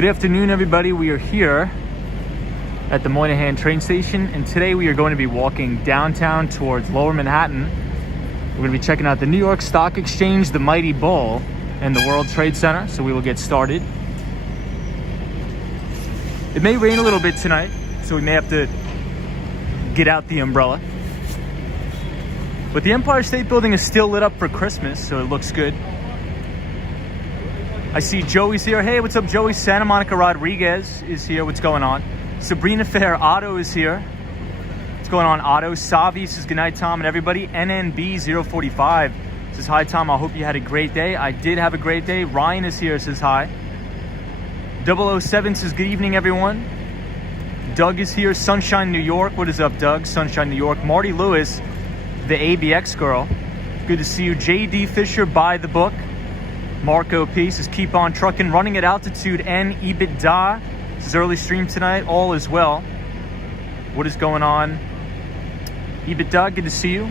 Good afternoon, everybody. We are here at the Moynihan train station, and today we are going to be walking downtown towards Lower Manhattan. We're going to be checking out the New York Stock Exchange, the Mighty Bull, and the World Trade Center, so we will get started. It may rain a little bit tonight, so we may have to get out the umbrella. But the Empire State Building is still lit up for Christmas, so it looks good. I see Joey's here. Hey, what's up, Joey? Santa Monica Rodriguez is here. What's going on? Sabrina Fair Otto is here. What's going on, Otto? Savi says goodnight, Tom, and everybody. NNB045 says hi, Tom. I hope you had a great day. I did have a great day. Ryan is here, says hi. 007 says good evening, everyone. Doug is here. Sunshine, New York. What is up, Doug? Sunshine, New York. Marty Lewis, the ABX girl. Good to see you. JD Fisher, buy the book. Marco P says keep on trucking, running at altitude, and EBITDA. This is early stream tonight. All is well. What is going on? EBITDA, good to see you.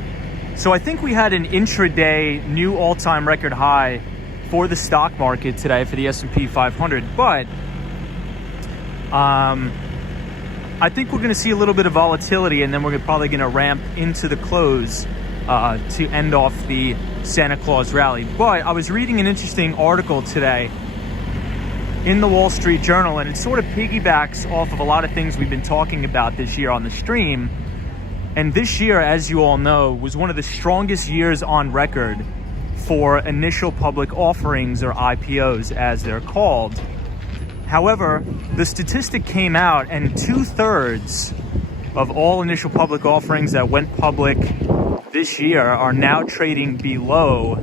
So I think we had an intraday new all-time record high for the stock market today for the S&P 500, but I think we're going to see a little bit of volatility, and then we're probably going to ramp into the close to end off the Santa Claus rally. But I was reading an interesting article today in the Wall Street Journal, and it sort of piggybacks off of a lot of things we've been talking about this year on the stream. And this year, as you all know, was one of the strongest years on record for initial public offerings, or IPOs as they're called. However, the statistic came out, and 2/3 of all initial public offerings that went public this year are now trading below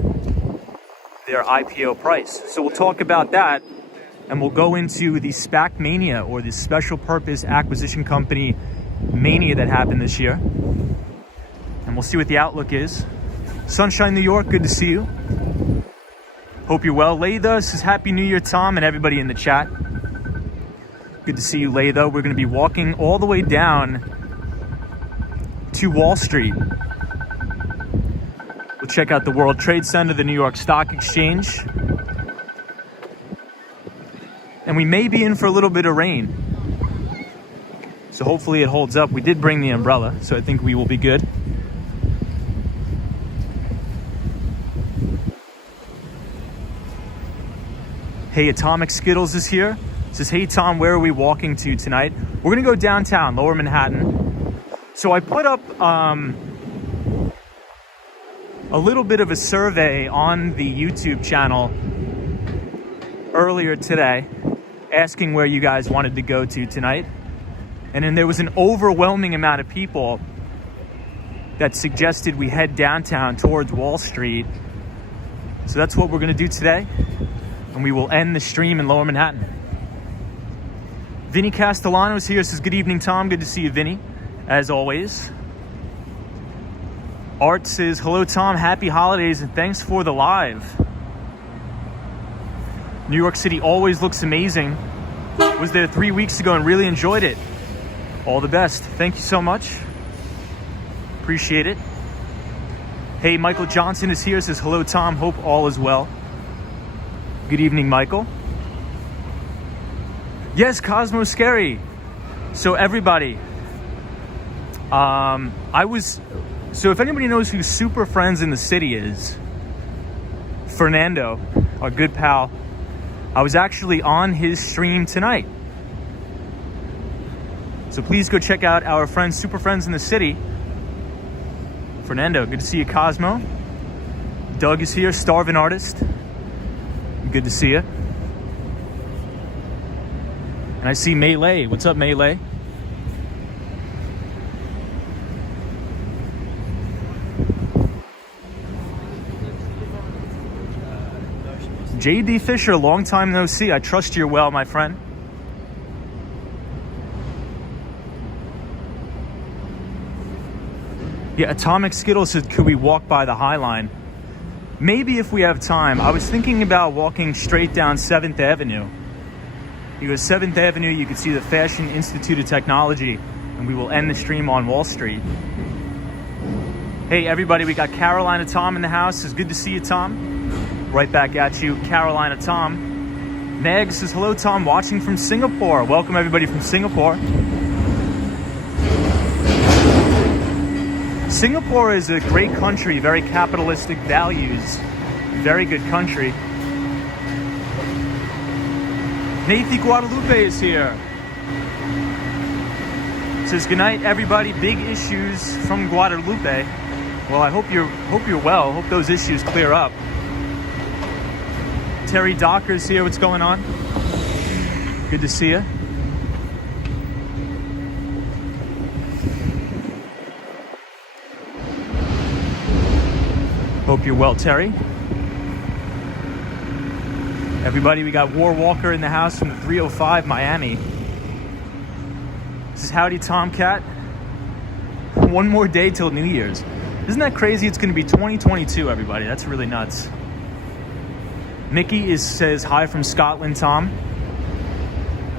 their IPO price. So we'll talk about that, and we'll go into the SPAC mania, or the special purpose acquisition company mania that happened this year. And we'll see what the outlook is. Sunshine, New York, good to see you. Hope you're well. Laytha says Happy New Year, Tom, and everybody in the chat. Good to see you, Laytha. We're going to be walking all the way down to Wall Street. We'll check out the World Trade Center, the New York Stock Exchange. And we may be in for a little bit of rain, so hopefully it holds up. We did bring the umbrella, so I think we will be good. Hey, Atomic Skittles is here. Says, hey, Tom, where are we walking to tonight? We're going to go downtown, Lower Manhattan. So I put up a little bit of a survey on the YouTube channel earlier today, asking where you guys wanted to go to tonight. And then there was an overwhelming amount of people that suggested we head downtown towards Wall Street. So that's what we're going to do today. And we will end the stream in Lower Manhattan. Vinny Castellano is here. Says, good evening, Tom. Good to see you, Vinny, as always. Art says, hello, Tom. Happy holidays, and thanks for the live. New York City always looks amazing. Was there 3 weeks ago and really enjoyed it. All the best. Thank you so much. Appreciate it. Hey, Michael Johnson is here. Says, hello, Tom. Hope all is well. Good evening, Michael. Yes, Cosmo Scary. So everybody, so if anybody knows who Super Friends in the City is, Fernando, our good pal, I was actually on his stream tonight. So please go check out our friends, Super Friends in the City. Fernando, good to see you, Cosmo. Doug is here, Starvin' Artist. Good to see you. And I see Melee. What's up, Melee? JD Fisher, long time no see. I trust you're well, my friend. Yeah, Atomic Skittles said, could we walk by the High Line? Maybe if we have time. I was thinking about walking straight down 7th Avenue. You go 7th Avenue, you can see the Fashion Institute of Technology, and we will end the stream on Wall Street. Hey, everybody, we got Carolina Tom in the house. It's good to see you, Tom. Right back at you, Carolina Tom. Meg says, hello, Tom, watching from Singapore. Welcome, everybody from Singapore. Singapore is a great country, very capitalistic values, very good country. Nathan Guadalupe is here. Says, good night, everybody. Big issues from Guadalupe. Well, I hope you're well. Hope those issues clear up. Terry Docker's here. What's going on? Good to see you. Hope you're well, Terry. Everybody, we got War Walker in the house from the 305 Miami. This is Howdy Tomcat. One more day till New Year's. Isn't that crazy? It's going to be 2022, everybody. That's really nuts. Mickey says hi from Scotland, Tom.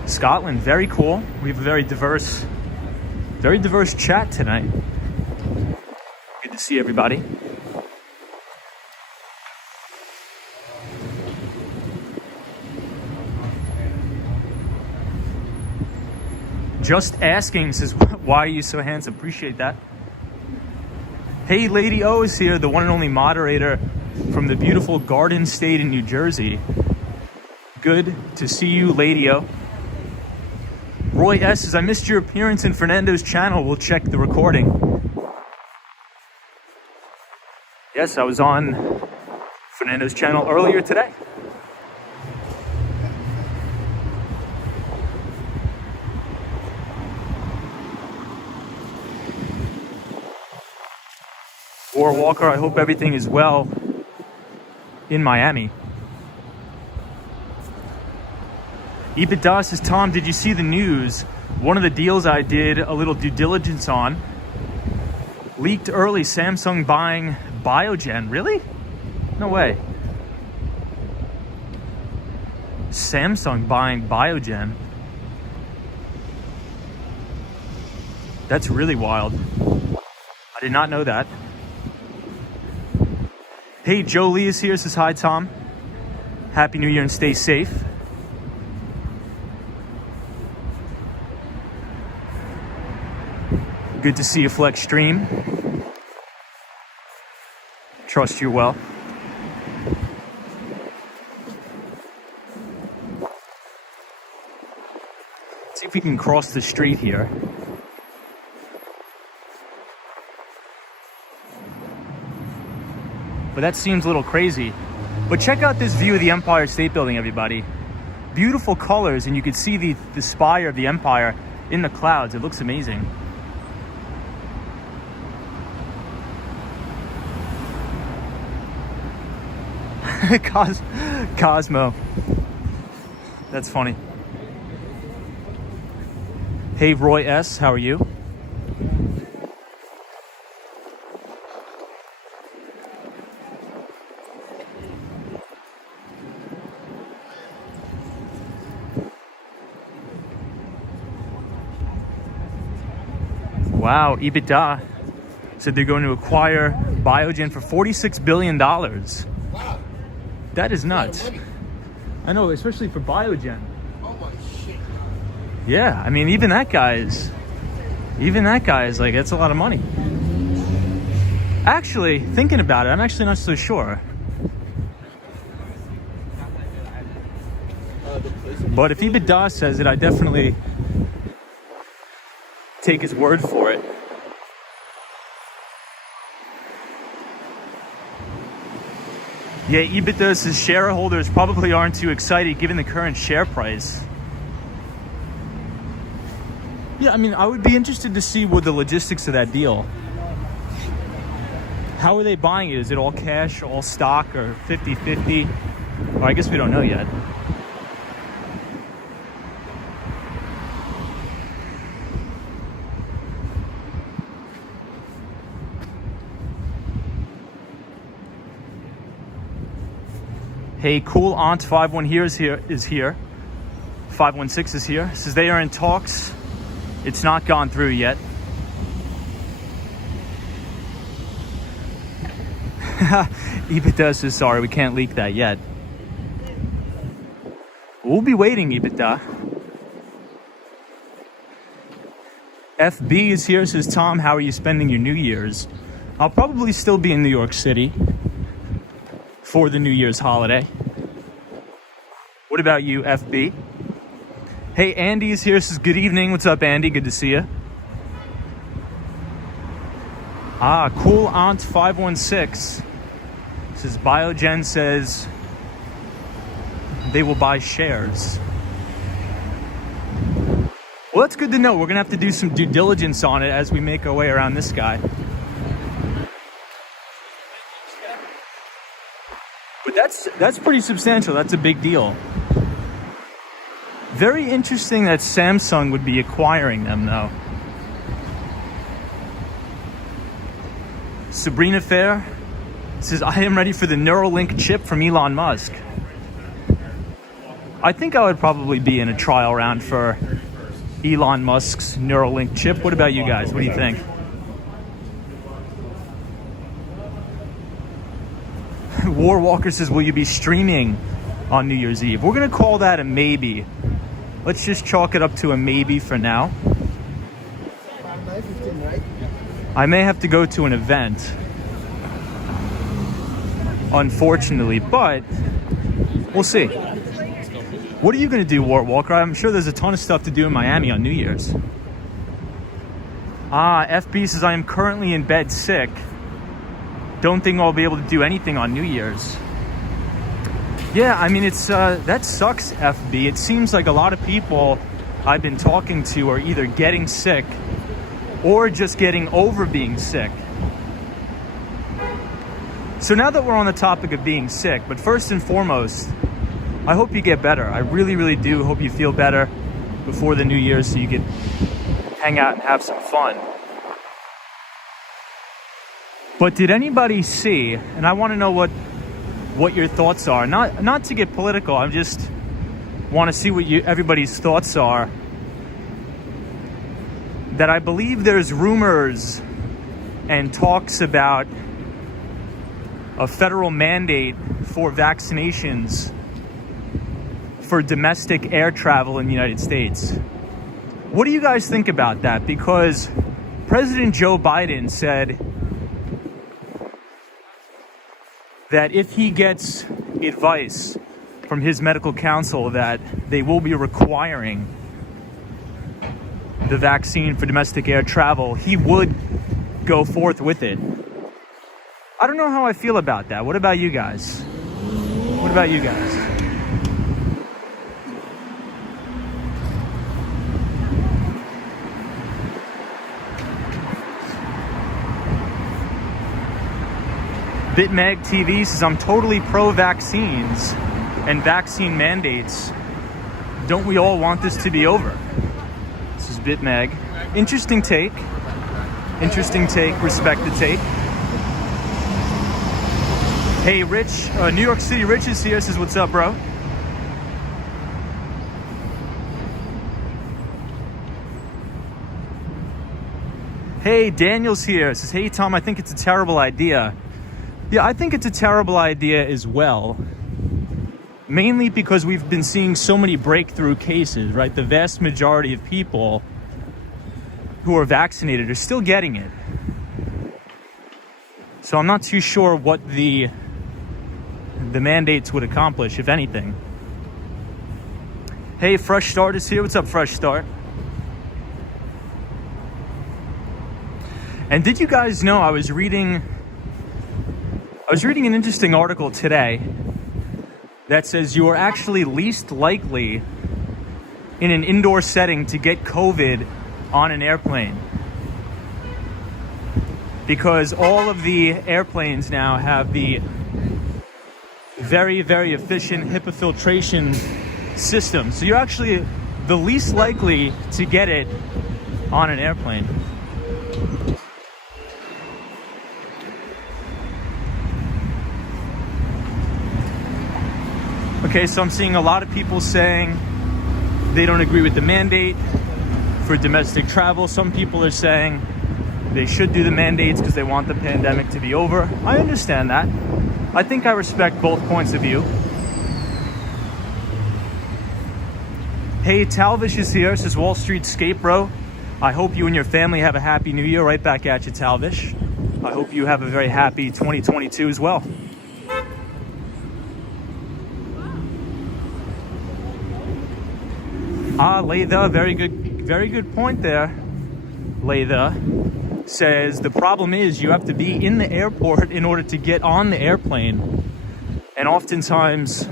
Scotland, very cool. We have a very diverse chat tonight. Good to see everybody. Just asking says, why are you so handsome? Appreciate that. Hey, Lady O is here, the one and only moderator from the beautiful Garden State in New Jersey. Good to see you, Lady O. Roy S says, I missed your appearance in Fernando's channel. We'll check the recording. Yes, I was on Fernando's channel earlier today. War Walker, I hope everything is well in Miami. EBITDA says, Tom, did you see the news? One of the deals I did a little due diligence on leaked early. Samsung buying Biogen. Really? No way. Samsung buying Biogen. That's really wild. I did not know that. Hey, Jolie is here, says hi, Tom. Happy New Year and stay safe. Good to see you, Flex Stream. Trust you're well. Let's see if we can cross the street here. But that seems a little crazy. But check out this view of the Empire State Building, everybody. Beautiful colors, and you can see the spire of the Empire in the clouds. It looks amazing. Cosmo. That's funny. Hey, Roy S., how are you? Wow, EBITDA said they're going to acquire Biogen for $46 billion. Wow. That is nuts. I know, especially for Biogen. Oh my shit. Yeah, I mean, even that guy is like, that's a lot of money. Actually, thinking about it, I'm actually not so sure. But if EBITDA says it, I definitely take his word for it. Yeah, EBITDA says shareholders probably aren't too excited given the current share price. Yeah, I mean, I would be interested to see what the logistics of that deal. How are they buying it? Is it all cash, all stock, or 50-50? Or I guess we don't know yet. Hey, Cool Aunt 51 here is here. 516 is here. Says they are in talks. It's not gone through yet. EBITDA says sorry, we can't leak that yet. We'll be waiting, EBITDA. FB is here, says Tom, how are you spending your New Year's? I'll probably still be in New York City for the New Year's holiday. What about you, FB? Hey, Andy is here, says good evening. What's up, Andy? Good to see you. Cool Aunt 516 says Biogen says they will buy shares. Well, that's good to know. We're gonna have to do some due diligence on it as we make our way around this guy. But that's pretty substantial. That's a big deal. Very interesting that Samsung would be acquiring them, though. Sabrina Fair says, I am ready for the Neuralink chip from Elon Musk. I think I would probably be in a trial round for Elon Musk's Neuralink chip. What about you guys? What do you think? Warwalker says, will you be streaming on New Year's Eve? We're going to call that a maybe. Let's just chalk it up to a maybe for now. I may have to go to an event, unfortunately, but we'll see. What are you going to do, Wart Walker? I'm sure there's a ton of stuff to do in Miami on New Year's. FB says, I am currently in bed sick. Don't think I'll be able to do anything on New Year's. Yeah, I mean, it's that sucks, FB. It seems like a lot of people I've been talking to are either getting sick or just getting over being sick. So now that we're on the topic of being sick, but first and foremost, I hope you get better. I really, really do hope you feel better before the New Year so you can hang out and have some fun. But did anybody see, and I want to know what your thoughts are, not to get political, I just want to see what everybody's thoughts are, that I believe there's rumors and talks about a federal mandate for vaccinations for domestic air travel in the United States. What do you guys think about that? Because President Joe Biden said that if he gets advice from his medical counsel that they will be requiring the vaccine for domestic air travel, he would go forth with it. I don't know how I feel about that. What about you guys? What about you guys? BitMeg TV says, I'm totally pro-vaccines and vaccine mandates. Don't we all want this to be over? This is BitMeg. Interesting take. Interesting take. Respect the take. Hey, Rich. New York City Rich is here. Says, what's up, bro? Hey, Daniel's here. Says, hey, Tom, I think it's a terrible idea. Yeah, I think it's a terrible idea as well. Mainly because we've been seeing so many breakthrough cases, right? The vast majority of people who are vaccinated are still getting it. So I'm not too sure what the mandates would accomplish, if anything. Hey, Fresh Start is here. What's up, Fresh Start? And did you guys know I was reading an interesting article today that says you are actually least likely in an indoor setting to get COVID on an airplane, because all of the airplanes now have the very, very efficient HEPA filtration system. So you're actually the least likely to get it on an airplane. Okay, so I'm seeing a lot of people saying they don't agree with the mandate for domestic travel. Some people are saying they should do the mandates because they want the pandemic to be over. I understand that. I think I respect both points of view. Hey, Talvish is here. This is Wall Street Skate Bro. I hope you and your family have a happy new year. Right back at you, Talvish. I hope you have a very happy 2022 as well. Laytha, very good point there. Laytha says the problem is you have to be in the airport in order to get on the airplane. And oftentimes,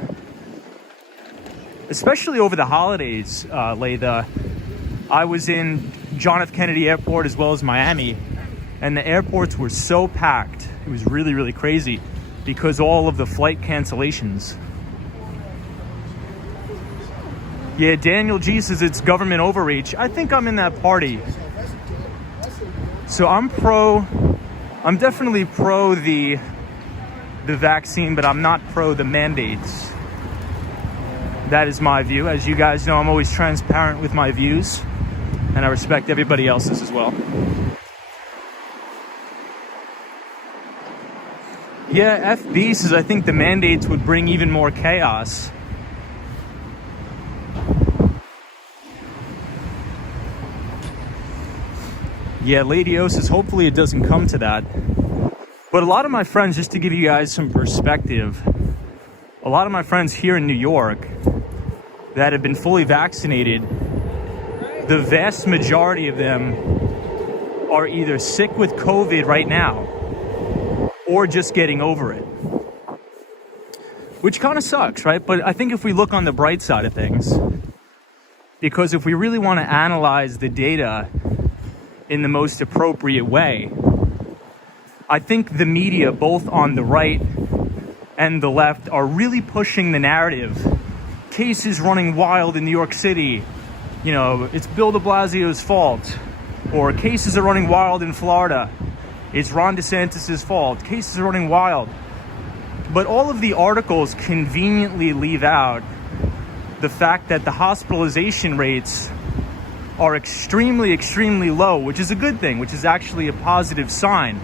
especially over the holidays, Laytha, I was in John F. Kennedy Airport as well as Miami, and the airports were so packed. It was really, really crazy because all of the flight cancellations. Yeah, Daniel G says it's government overreach. I think I'm in that party. So I'm definitely pro the vaccine, but I'm not pro the mandates. That is my view. As you guys know, I'm always transparent with my views, and I respect everybody else's as well. Yeah, FB says I think the mandates would bring even more chaos. Yeah, Lady O says hopefully it doesn't come to that. But a lot of my friends, just to give you guys some perspective, a lot of my friends here in New York that have been fully vaccinated, the vast majority of them are either sick with COVID right now or just getting over it. Which kind of sucks, right? But I think if we look on the bright side of things, because if we really want to analyze the data in the most appropriate way, I think the media, both on the right and the left, are really pushing the narrative. Cases running wild in New York City. You know, it's Bill de Blasio's fault. Or cases are running wild in Florida. It's Ron DeSantis' fault. Cases are running wild. But all of the articles conveniently leave out the fact that the hospitalization rates are extremely, extremely low, which is a good thing, which is actually a positive sign.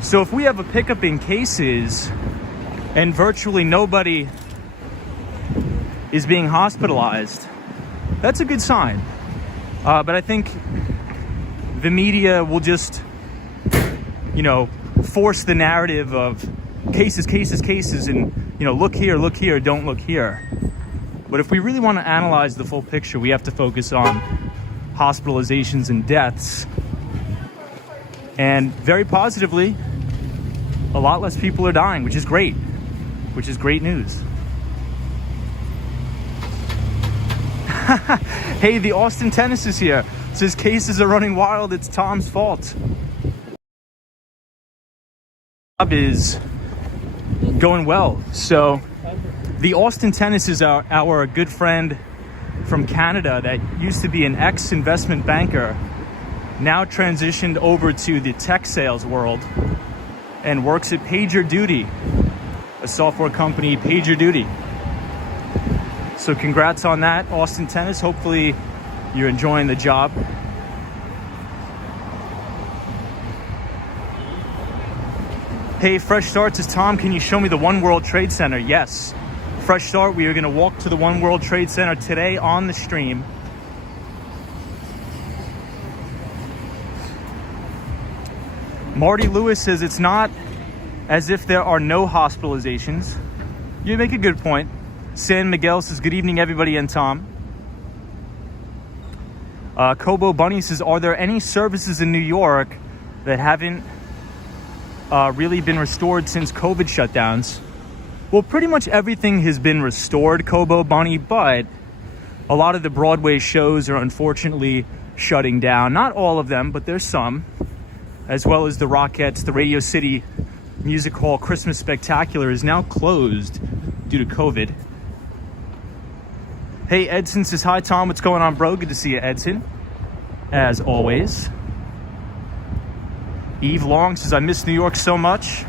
So if we have a pickup in cases and virtually nobody is being hospitalized, that's a good sign. But I think the media will just, force the narrative of cases, and, look here, don't look here. But if we really want to analyze the full picture, we have to focus on hospitalizations and deaths. And very positively, a lot less people are dying, which is great news. Hey, the Austin Tennis is here. Says cases are running wild. It's Tom's fault. Job is going well. So the Austin Tennis is our good friend from Canada that used to be an ex-investment banker, now transitioned over to the tech sales world and works at PagerDuty, a software company, PagerDuty. So congrats on that, Austin Tennis. Hopefully you're enjoying the job. Hey, Fresh Start says, Tom, can you show me the One World Trade Center? Yes. Fresh Start, we are going to walk to the One World Trade Center today on the stream. Marty Lewis says it's not as if there are no hospitalizations. You make a good point. San Miguel says, good evening, everybody, and Tom. Kobo Bunny says, are there any services in New York that haven't really been restored since COVID shutdowns? Well, pretty much everything has been restored, Kobo Bunny, but a lot of the Broadway shows are unfortunately shutting down. Not all of them, but there's some, as well as the Rockettes. The Radio City Music Hall Christmas Spectacular is now closed due to COVID. Hey, Edson says, hi, Tom. What's going on, bro? Good to see you, Edson, as always. Eve Long says, I miss New York so much.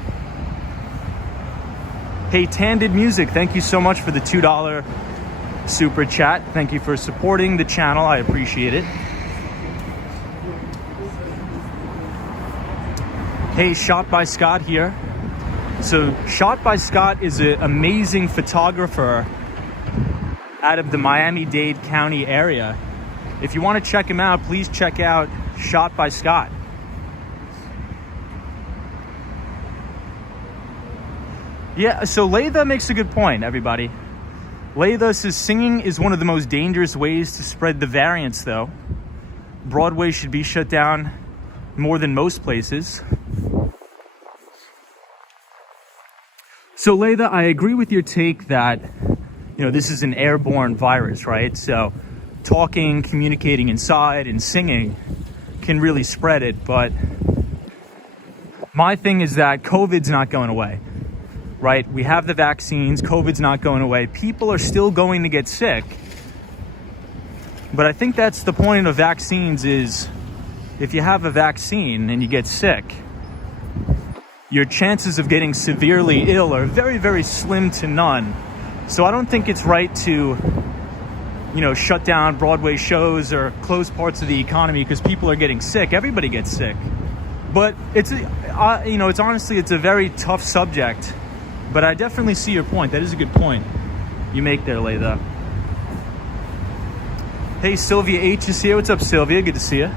Hey, Tandid Music, thank you so much for the $2 super chat. Thank you for supporting the channel. I appreciate it. Hey, Shot by Scott here. So Shot by Scott is an amazing photographer out of the Miami-Dade County area. If you want to check him out, please check out Shot by Scott. Yeah, so Latha makes a good point, everybody. Latha says singing is one of the most dangerous ways to spread the variants, though. Broadway should be shut down more than most places. So Latha, I agree with your take that, this is an airborne virus, right? So talking, communicating inside, and singing can really spread it. But my thing is that COVID's not going away, right? We have the vaccines. COVID's not going away. People are still going to get sick. But I think that's the point of vaccines is if you have a vaccine and you get sick, your chances of getting severely ill are very, very slim to none. So I don't think it's right to, shut down Broadway shows or close parts of the economy because people are getting sick. Everybody gets sick. But it's a very tough subject. But I definitely see your point. That is a good point you make there, Latha. Hey, Sylvia H is here. What's up, Sylvia? Good to see you.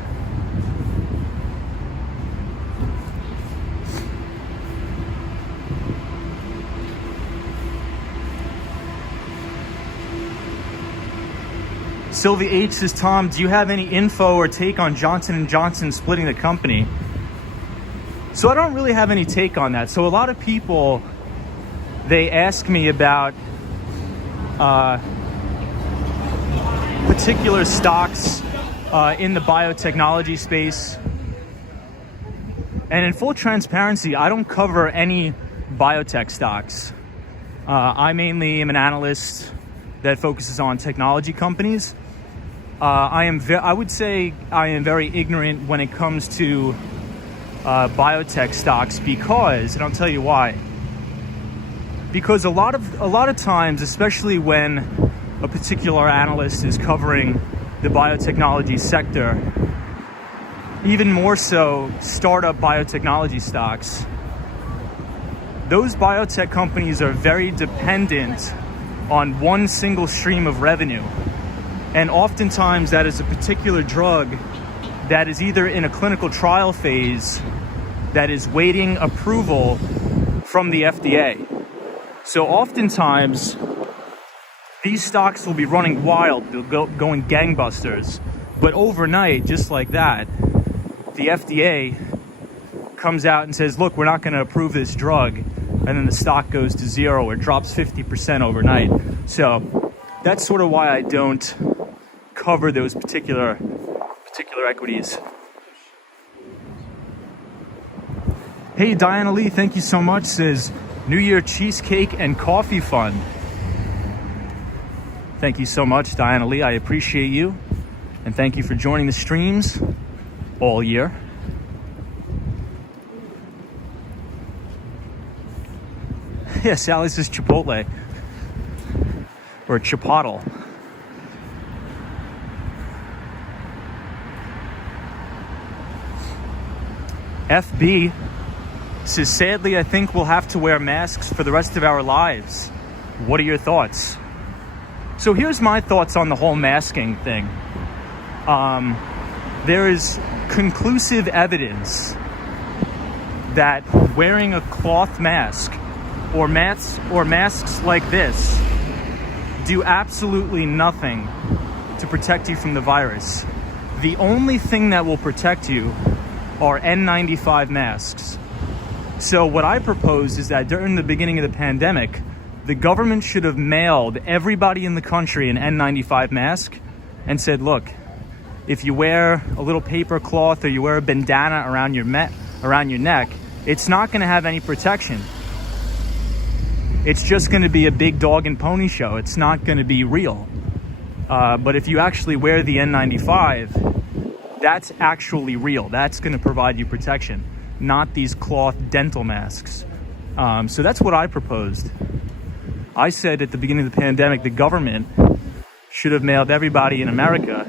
Sylvia H says, Tom, do you have any info or take on Johnson & Johnson splitting the company? So I don't really have any take on that. So a lot of people, they ask me about particular stocks in the biotechnology space. And in full transparency, I don't cover any biotech stocks. I mainly am an analyst that focuses on technology companies. I would say I am very ignorant when it comes to biotech stocks because, and I'll tell you why. Because a lot of times, especially when a particular analyst is covering the biotechnology sector, even more so startup biotechnology stocks, those biotech companies are very dependent on one single stream of revenue. And oftentimes that is a particular drug that is either in a clinical trial phase that is waiting approval from the FDA. So oftentimes these stocks will be running wild, they'll going gangbusters. But overnight, just like that, the FDA comes out and says, look, we're not going to approve this drug. And then the stock goes to zero or drops 50% overnight. So that's sort of why I don't cover those particular equities. Hey, Diana Lee, thank you so much. Says New Year cheesecake and coffee fund. Thank you so much, Diana Lee. I appreciate you. And thank you for joining the streams all year. Yeah, Sally says Chipotle. Or Chipotle. FB says, sadly, I think we'll have to wear masks for the rest of our lives. What are your thoughts? So here's my thoughts on the whole masking thing. There is conclusive evidence that wearing a cloth mask or masks like this do absolutely nothing to protect you from the virus. The only thing that will protect you are N95 masks. So what I propose is that during the beginning of the pandemic, the government should have mailed everybody in the country an N95 mask and said, look, if you wear a little paper cloth or you wear a bandana around your neck, it's not going to have any protection. It's just going to be a big dog and pony show. It's not going to be real. But if you actually wear the N95, that's actually real. That's going to provide you protection, not these cloth dental masks. So that's what I proposed. I said at the beginning of the pandemic, the government should have mailed everybody in America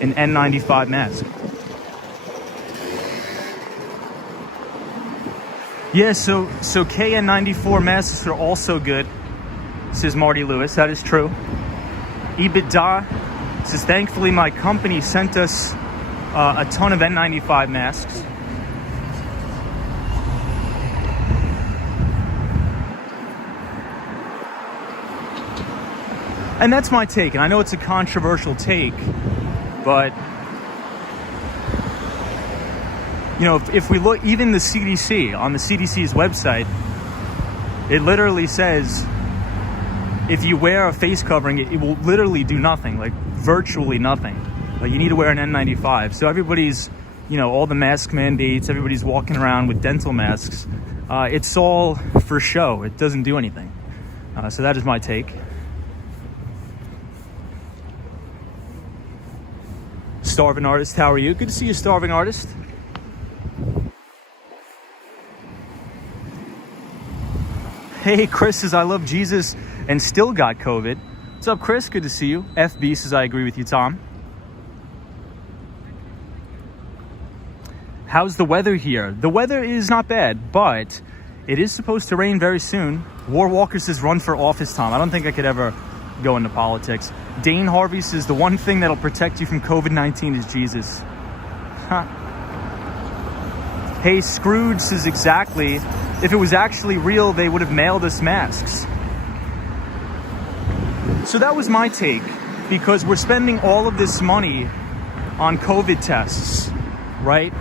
an N95 mask. Yeah, so KN94 masks are also good, says Marty Lewis. That is true. EBITDA says, thankfully my company sent us a ton of N95 masks. And that's my take. And I know it's a controversial take, but you know, if we look, even the CDC, on the CDC's website, it literally says if you wear a face covering, it will literally do nothing, like virtually nothing. Like you need to wear an N95. So everybody's, you know, all the mask mandates, everybody's walking around with dental masks. It's all for show. It doesn't do anything. So that is my take. Starving Artist, how are you? Good to see you, Starving Artist. Hey, Chris says, I love Jesus and still got COVID. What's up, Chris? Good to see you. FB says, I agree with you, Tom. How's the weather here? The weather is not bad, but it is supposed to rain very soon. War Walker says, run for office, Tom. I don't think I could ever go into politics. Dane Harvey says, the one thing that'll protect you from COVID-19 is Jesus. Huh. Hey, Scrooge says, exactly. If it was actually real, they would have mailed us masks. So that was my take, because we're spending all of this money on COVID tests, right?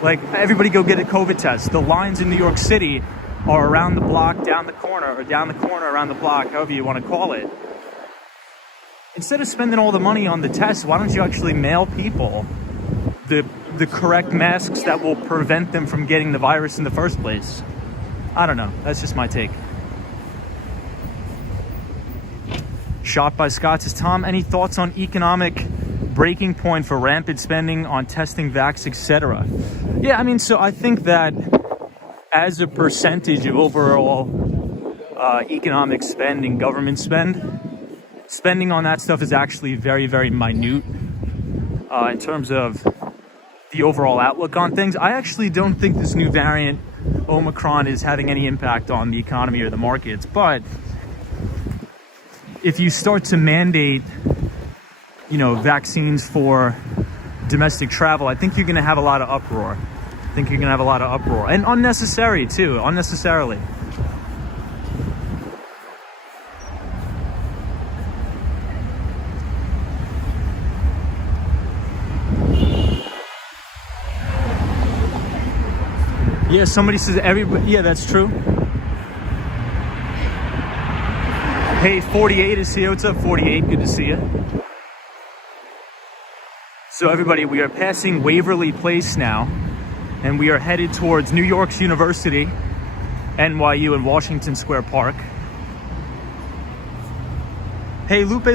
Like, everybody go get a COVID test. The lines in New York City are around the block, down the corner, or down the corner, around the block, however you want to call it. Instead of spending all the money on the tests, why don't you actually mail people the correct masks that will prevent them from getting the virus in the first place? I don't know. That's just my take. Shot by Scott says, Tom, any thoughts on economic breaking point for rampant spending on testing, vax, etc.? Yeah, I mean, so I think that as a percentage of overall economic spend and government spending on that stuff is actually very, very minute in terms of the overall outlook on things. I actually don't think this new variant, Omicron, is having any impact on the economy or the markets. But if you start to mandate, you know, vaccines for domestic travel, I think you're going to have a lot of uproar. And unnecessary too, unnecessarily. Yeah, somebody says everybody, yeah, that's true. Hey, 48 is here. What's up, 48? Good to see you. So everybody, we are passing Waverly Place now, and we are headed towards New York's University, NYU, and Washington Square Park. Hey, Lupe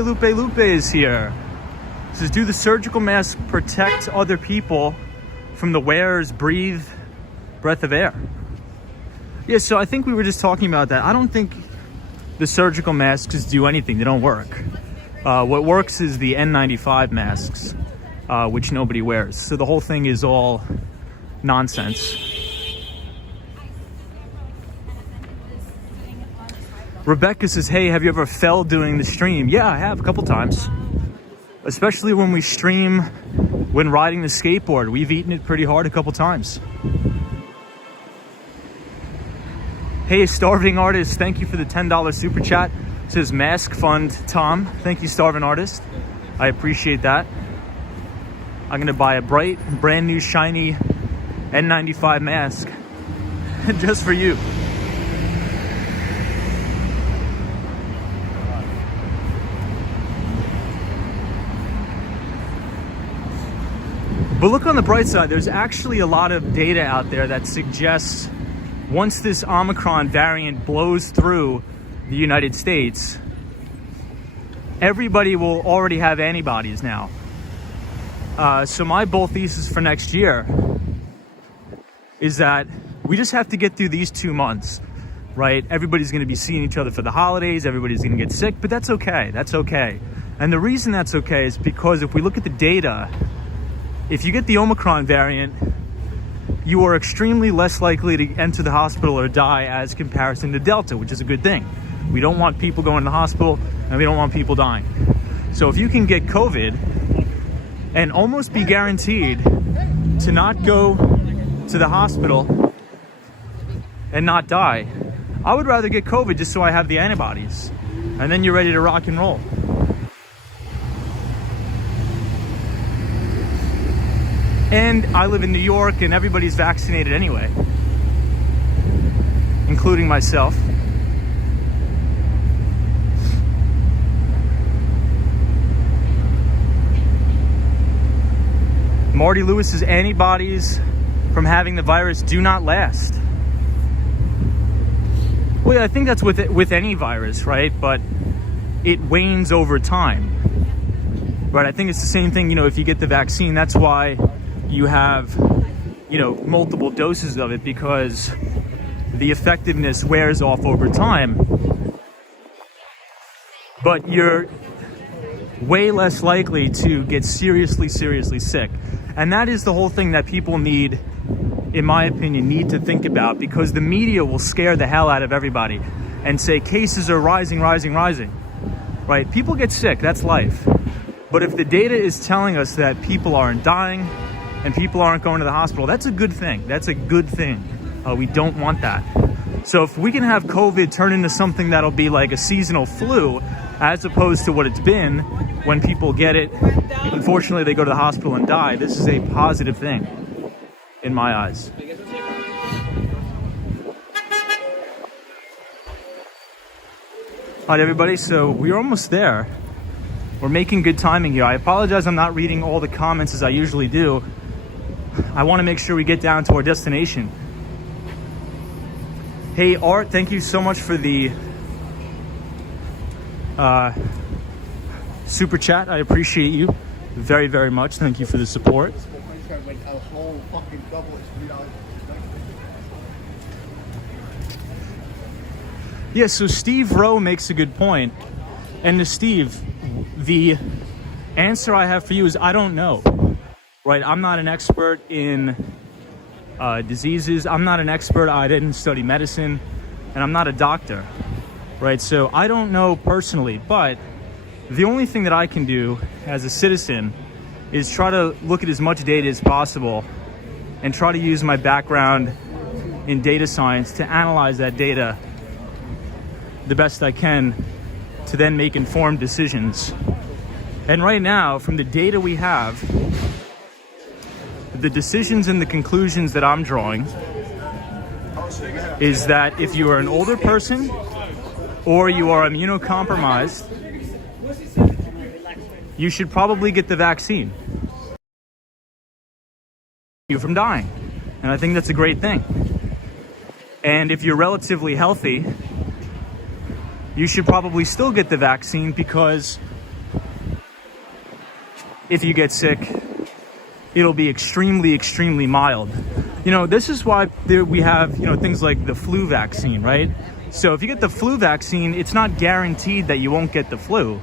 is here. It says, do the surgical mask protect other people from the wearer's breath of air? Yeah, so I think we were just talking about that. I don't think the surgical masks do anything. They don't work. What works is the N95 masks, which nobody wears. So the whole thing is all nonsense. Rebecca says, hey, have you ever fell doing the stream? Yeah, I have a couple times. Especially when we stream when riding the skateboard. We've eaten it pretty hard a couple times. Hey, Starving Artist, thank you for the $10 super chat. It says Mask Fund, Tom. Thank you, Starving Artist. I appreciate that. I'm gonna buy a bright, brand new, shiny N95 mask just for you. But look on the bright side, there's actually a lot of data out there that suggests once this Omicron variant blows through the United States, everybody will already have antibodies now. So my bull thesis for next year is that we just have to get through these 2 months, right? Everybody's going to be seeing each other for the holidays. Everybody's going to get sick, but that's okay. That's okay. And the reason that's okay is because if we look at the data, if you get the Omicron variant, you are extremely less likely to enter the hospital or die as comparison to Delta, which is a good thing. We don't want people going to the hospital, and we don't want people dying. So if you can get COVID and almost be guaranteed to not go to the hospital and not die, I would rather get COVID just so I have the antibodies, and then you're ready to rock and roll. And I live in New York, and everybody's vaccinated anyway, including myself. Marty Lewis's antibodies from having the virus do not last. Well, I think that's with any virus, right? But it wanes over time, right? I think it's the same thing, you know, if you get the vaccine, that's why you have, you know, multiple doses of it, because the effectiveness wears off over time. But you're way less likely to get seriously sick. And that is the whole thing that people need, in my opinion, need to think about, because the media will scare the hell out of everybody and say cases are rising, right? People get sick, that's life. But if the data is telling us that people aren't dying and people aren't going to the hospital, that's a good thing. That's a good thing. We don't want that. So if we can have COVID turn into something that'll be like a seasonal flu, as opposed to what it's been when people get it, unfortunately they go to the hospital and die, this is a positive thing in my eyes. All right, everybody, so we're almost there. We're making good timing here. I apologize I'm not reading all the comments as I usually do. I want to make sure we get down to our destination. Hey, Art, thank you so much for the super chat. I appreciate you very much. Thank you for the support. Yeah, so Steve Rowe makes a good point. And to Steve, the answer I have for you is I don't know. Right? I'm not an expert in diseases. I'm not an expert. I didn't study medicine, and I'm not a doctor. Right? So I don't know personally, but the only thing that I can do as a citizen is try to look at as much data as possible and try to use my background in data science to analyze that data the best I can to then make informed decisions. And right now, from the data we have, the decisions and the conclusions that I'm drawing is that if you are an older person or you are immunocompromised, you should probably get the vaccine. You from dying. And I think that's a great thing. And if you're relatively healthy, you should probably still get the vaccine, because if you get sick, it'll be extremely mild. You know, this is why we have, you know, things like the flu vaccine, right? So if you get the flu vaccine, it's not guaranteed that you won't get the flu.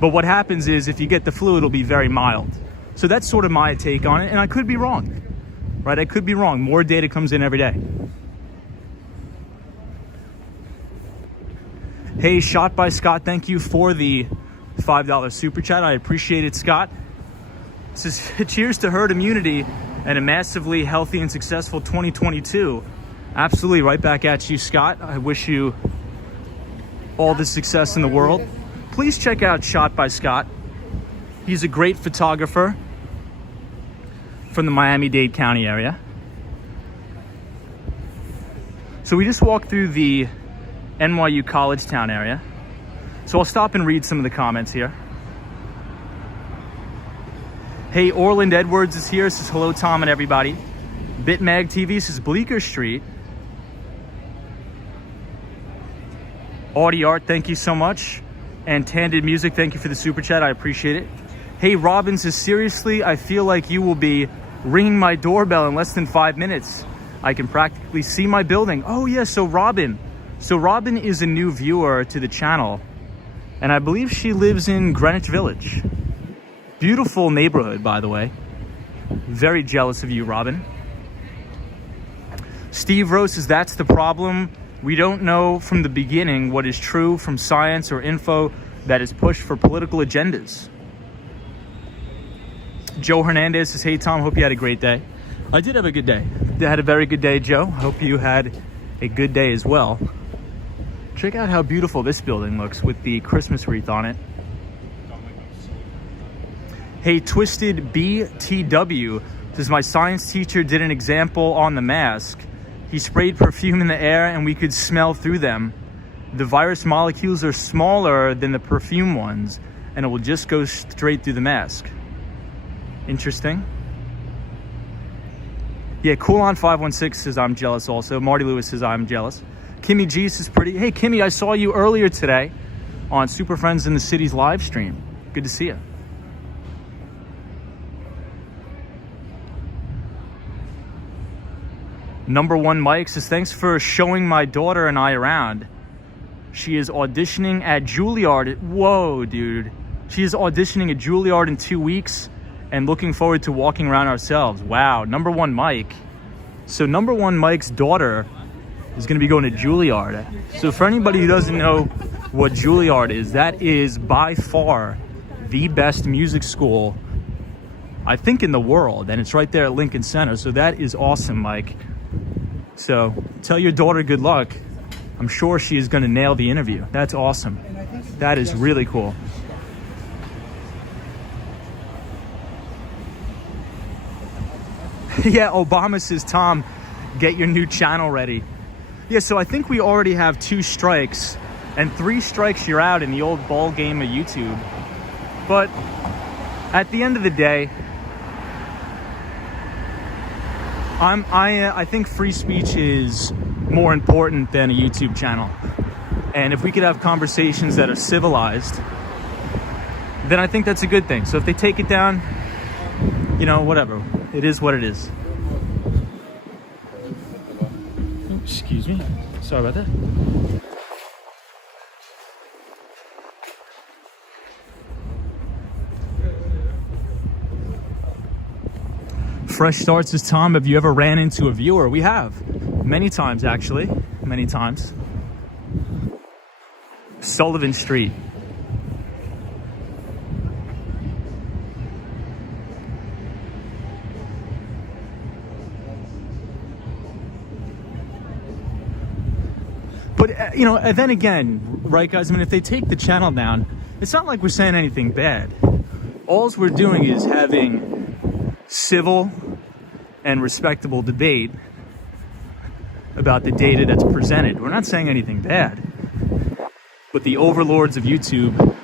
But what happens is if you get the flu, it'll be very mild. So that's sort of my take on it. And I could be wrong, right? I could be wrong. More data comes in every day. Hey, Shot by Scott, thank you for the $5 super chat. I appreciate it, Scott. It says, cheers to herd immunity and a massively healthy and successful 2022. Absolutely, right back at you, Scott. I wish you all the success in the world. Please check out Shot by Scott. He's a great photographer from the Miami-Dade County area. So we just walked through the NYU College Town area. So I'll stop and read some of the comments here. Hey, Orland Edwards is here. Says hello, Tom and everybody. Bitmag TV says Bleecker Street. Audi Art, thank you so much. And Tanded Music, thank you for the super chat. I appreciate it. Hey, Robin says, seriously, I feel like you will be ringing my doorbell in less than 5 minutes. I can practically see my building. Oh yeah, so Robin is a new viewer to the channel, and I believe she lives in Greenwich Village. Beautiful neighborhood, by the way. Very jealous of you, Robin. Steve Rose says, that's the problem We don't know from the beginning what is true from science or info that is pushed for political agendas. Joe Hernandez says, hey Tom, hope you had a great day. I did have a good day. I had a very good day, Joe. Hope you had a good day as well. Check out how beautiful this building looks with the Christmas wreath on it. Hey, Twisted BTW says, my science teacher did an example on the mask. He sprayed perfume in the air and we could smell through them. The virus molecules are smaller than the perfume ones and it will just go straight through the mask. Interesting. Yeah, Coolon516 says, I'm jealous also. Marty Lewis says, I'm jealous. Kimmy G says, pretty. Hey, Kimmy, I saw you earlier today on Super Friends in the City's live stream. Good to see you. Number One Mike says, thanks for showing my daughter and I around. She is auditioning at Juilliard. Whoa, dude. She is auditioning at Juilliard in 2 weeks and looking forward to walking around ourselves. Wow, Number One Mike. So Number One Mike's daughter is going to be going to Juilliard. So for anybody who doesn't know what Juilliard is, that is by far the best music school, I think, in the world. And it's right there at Lincoln Center. So that is awesome, Mike. So tell your daughter good luck. I'm sure she is going to nail the interview. That's awesome. That is really cool. Yeah, Obama says, Tom, get your new channel ready. Yeah, so I think we already have 2 strikes, and 3 strikes you're out in the old ball game of YouTube. But at the end of the day, I think free speech is more important than a YouTube channel. And if we could have conversations that are civilized, then I think that's a good thing. So if they take it down, you know, whatever. It is what it is. Oh, excuse me. Sorry about that. Fresh Starts says, Tom, have you ever ran into a viewer? We have. Many times, actually. Many times. Sullivan Street. But, you know, and then again, right, guys? I mean, if they take the channel down, it's not like we're saying anything bad. All we're doing is having civil and respectable debate about the data that's presented. We're not saying anything bad. But the overlords of YouTube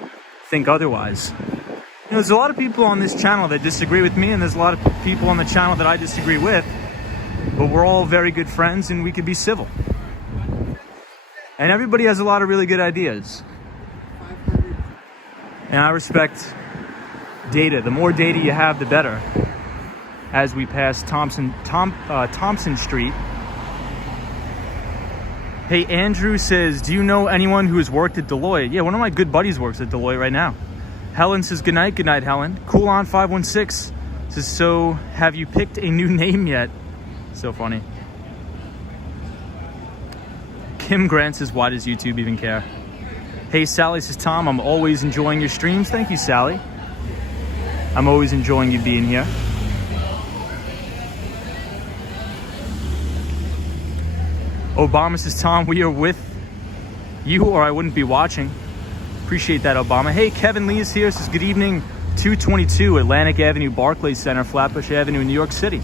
think otherwise. You know, there's a lot of people on this channel that disagree with me, and there's a lot of people on the channel that I disagree with. But we're all very good friends, and we can be civil. And everybody has a lot of really good ideas. And I respect data. The more data you have, the better. As we pass Thompson Street. Hey, Andrew says, do you know anyone who has worked at Deloitte? Yeah, one of my good buddies works at Deloitte right now. Helen says, good night, Helen. Coolon516 says, so have you picked a new name yet? So funny. Kim Grant says, why does YouTube even care? Hey, Sally says, Tom, I'm always enjoying your streams. Thank you, Sally. I'm always enjoying you being here. Obama says, Tom, we are with you or I wouldn't be watching. Appreciate that, Obama. Hey, Kevin Lee is here. Says, good evening, 222 Atlantic Avenue, Barclays Center, Flatbush Avenue, New York City.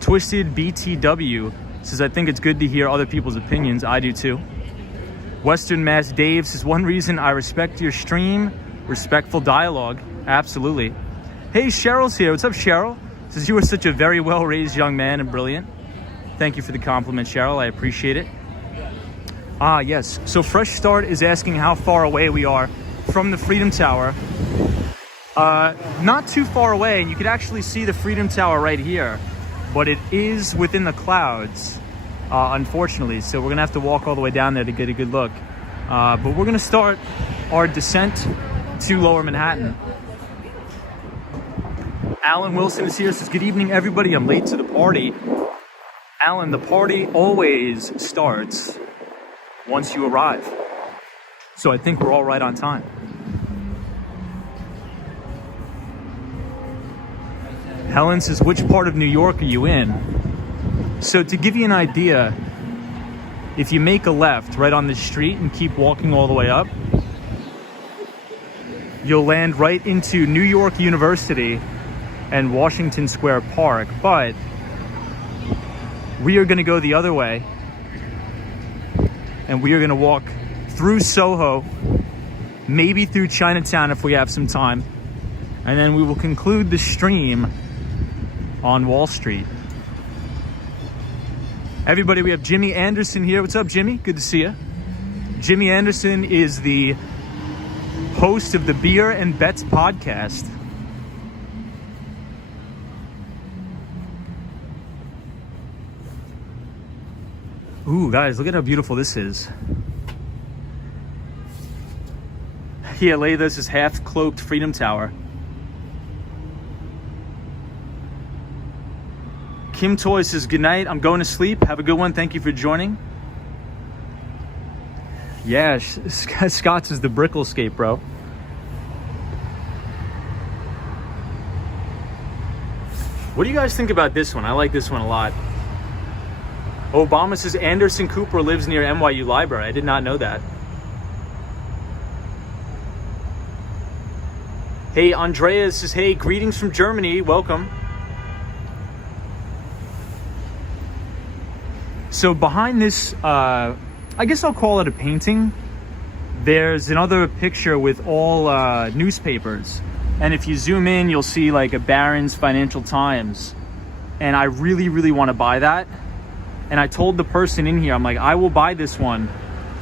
Twisted BTW says, I think it's good to hear other people's opinions. I do too. Western Mass Dave says, one reason I respect your stream, respectful dialogue. Absolutely. Hey, Cheryl's here. What's up, Cheryl? Says, you are such a very well-raised young man and brilliant. Thank you for the compliment, Cheryl. I appreciate it. Ah, yes. So Fresh Start is asking how far away we are from the Freedom Tower. Not too far away. You could actually see the Freedom Tower right here, but it is within the clouds, unfortunately. So we're going to have to walk all the way down there to get a good look. But we're going to start our descent to Lower Manhattan. Alan Wilson is here. Says, good evening, everybody. I'm late to the party. Alan, the party always starts once you arrive. So I think we're all right on time. Helen says, which part of New York are you in? So to give you an idea, if you make a left right on the street and keep walking all the way up, you'll land right into New York University and Washington Square Park. But we are going to go the other way, and we are going to walk through Soho, maybe through Chinatown if we have some time, and then we will conclude the stream on Wall Street. Everybody, we have Jimmy Anderson here. What's up, Jimmy? Good to see you. Jimmy Anderson is the host of the Beer and Bets podcast. Ooh, guys, look at how beautiful this is. Yeah, this is half-cloaked Freedom Tower. Kim Toy says, good night, I'm going to sleep. Have a good one. Thank you for joining. Yeah, Scott's is the Bricklescape, bro. What do you guys think about this one? I like this one a lot. Obama says Anderson Cooper lives near NYU Library. I did not know that. Hey, Andrea says, hey, greetings from Germany. Welcome. So behind this, I guess I'll call it a painting. There's another picture with all newspapers. And if you zoom in, you'll see like a Barron's Financial Times. And I really, really want to buy that. And I told the person in here, I'm like, I will buy this one.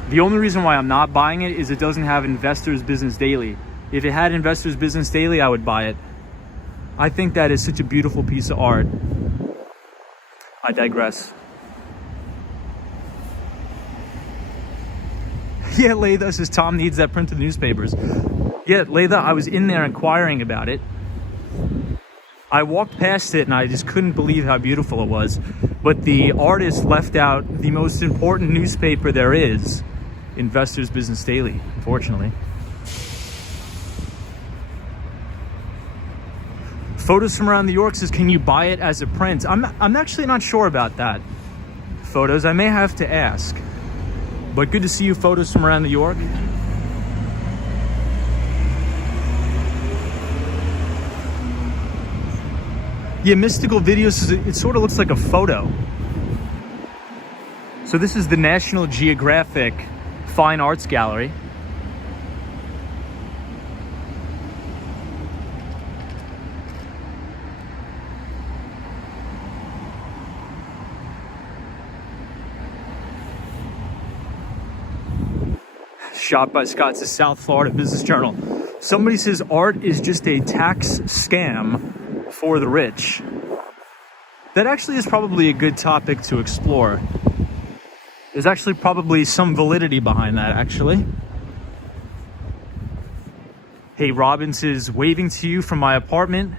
The only reason why I'm not buying it is it doesn't have Investors Business Daily. If it had Investors Business Daily, I would buy it. I think that is such a beautiful piece of art. I digress. Yeah, Latha says Tom needs that printed newspapers. Yeah, Latha, I was in there inquiring about it. I walked past it and I just couldn't believe how beautiful it was. But the artist left out the most important newspaper there is, Investors Business Daily, unfortunately. Photos from around New York says, can you buy it as a print? I'm actually not sure about that. Photos, I may have to ask. But good to see you, photos from around New York. Yeah, Mystical Videos, it sort of looks like a photo. So this is the National Geographic Fine Arts Gallery. Shot by Scott's South Florida Business Journal. Somebody says art is just a tax scam for the rich. That actually is probably a good topic to explore. There's actually probably some validity behind that, actually. Hey, Robin says, waving to you from my apartment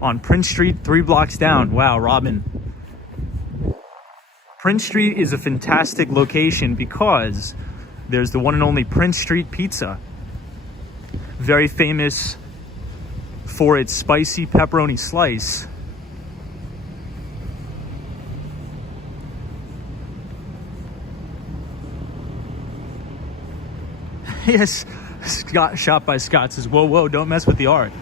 on Prince Street, 3 blocks down. Wow, Robin. Prince Street is a fantastic location because there's the one and only Prince Street Pizza. Very famous for its spicy pepperoni slice. Yes, shot by Scott says, whoa, whoa, don't mess with the art.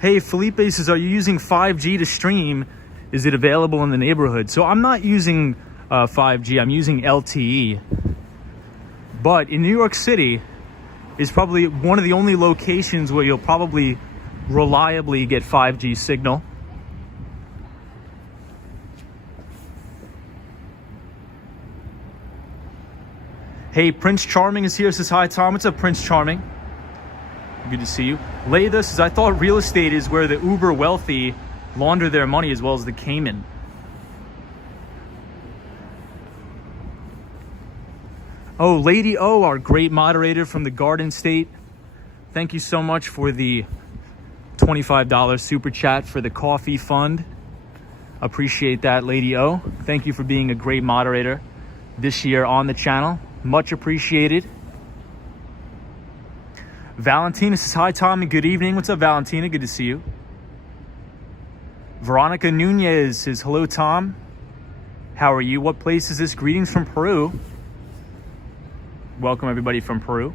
Hey, Felipe says, are you using 5G to stream? Is it available in the neighborhood? So I'm not using 5G, I'm using LTE. But in New York City is probably one of the only locations where you'll probably reliably get 5G signal. Hey, Prince Charming is here, says hi Tom. What's up, Prince Charming? Good to see you. Layda says, I thought real estate is where the uber wealthy launder their money as well as the Cayman. Oh, Lady O, our great moderator from the Garden State. Thank you so much for the $25 super chat for the coffee fund. Appreciate that, Lady O. Thank you for being a great moderator this year on the channel. Much appreciated. Valentina says, hi, Tom, and good evening. What's up, Valentina? Good to see you. Veronica Nunez says, hello, Tom. How are you? What place is this? Greetings from Peru. Welcome, everybody from Peru.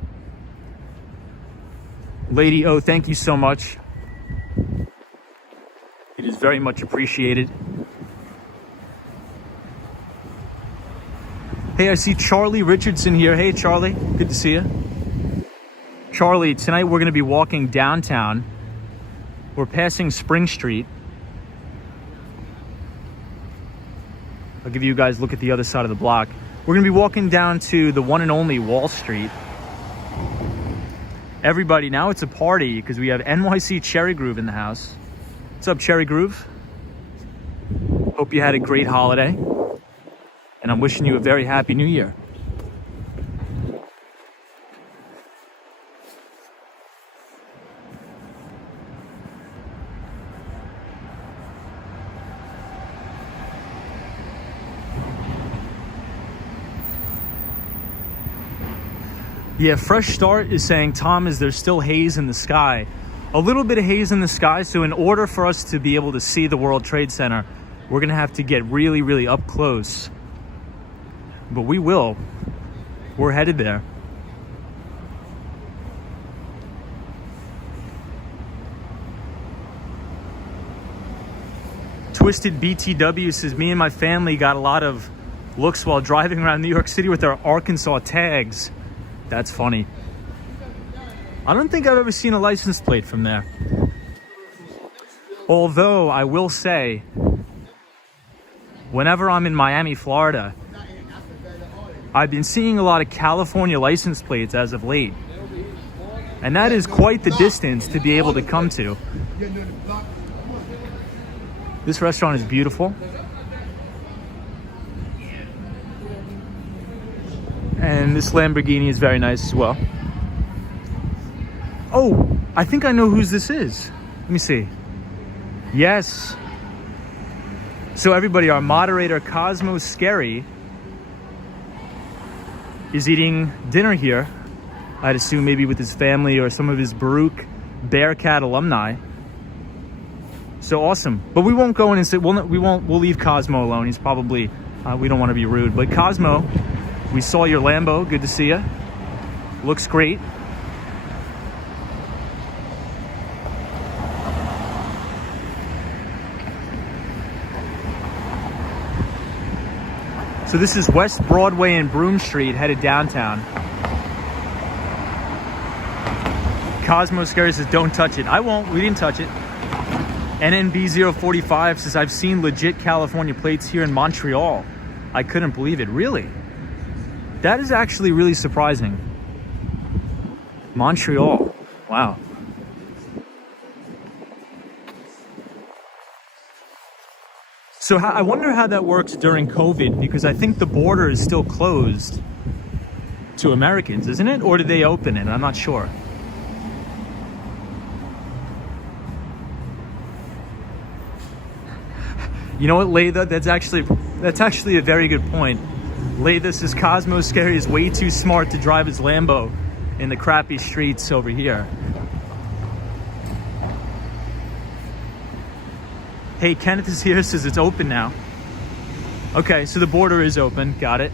Lady O, thank you so much. It is very much appreciated. Hey, I see Charlie Richardson here. Hey, Charlie. Good to see you. Charlie, tonight we're going to be walking downtown. We're passing Spring Street. I'll give you guys a look at the other side of the block. We're going to be walking down to the one and only Wall Street. Everybody, now it's a party because we have NYC Cherry Groove in the house. What's up, Cherry Groove? Hope you had a great holiday. And I'm wishing you a very happy new year. Yeah, Fresh Start is saying, Tom, is there still haze in the sky? A little bit of haze in the sky. So in order for us to be able to see the World Trade Center, we're going to have to get really, really up close. But we will. We're headed there. Twisted BTW says, me and my family got a lot of looks while driving around New York City with our Arkansas tags. That's funny. I don't think I've ever seen a license plate from there. Although I will say, whenever I'm in Miami, Florida, I've been seeing a lot of California license plates as of late. And that is quite the distance to be able to come to. This restaurant is beautiful. And this Lamborghini is very nice as well. Oh, I think I know whose this is. Let me see. Yes. So everybody, our moderator, Cosmo Scary, is eating dinner here. I'd assume maybe with his family or some of his Baruch Bearcat alumni. So awesome. But we won't go in and say, we'll leave Cosmo alone. He's probably, we don't want to be rude. But Cosmo, we saw your Lambo. Good to see you. Looks great. So this is West Broadway and Broome Street, headed downtown. Cosmo Scary says, don't touch it. I won't. We didn't touch it. NNB045 says, I've seen legit California plates here in Montreal. I couldn't believe it. Really? That is actually really surprising. Montreal. Wow. So I wonder how that works during COVID, because I think the border is still closed to Americans, isn't it? Or did they open it? I'm not sure. You know what, Laytha? That's actually a very good point. Laytha says Cosmo Scary is way too smart to drive his Lambo in the crappy streets over here. Hey, Kenneth is here, says it's open now. Okay, so the border is open. Got it.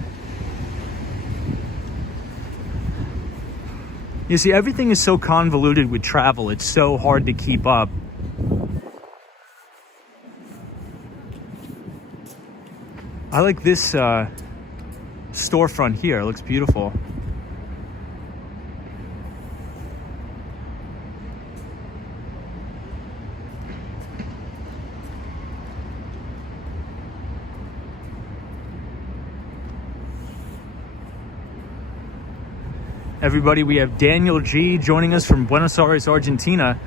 You see, everything is so convoluted with travel. It's so hard to keep up. I like this storefront here. It looks beautiful. Everybody, we have Daniel G joining us from Buenos Aires, Argentina.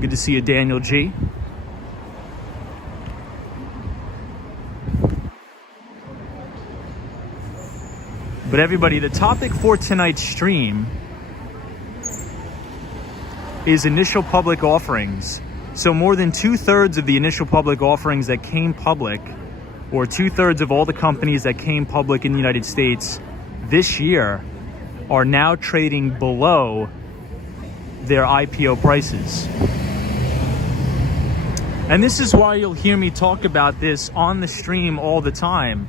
Good to see you, Daniel G. But everybody, the topic for tonight's stream is initial public offerings. So more than 2/3 of the initial public offerings that came public, or 2/3 of all the companies that came public in the United States this year, are now trading below their IPO prices. And this is why you'll hear me talk about this on the stream all the time,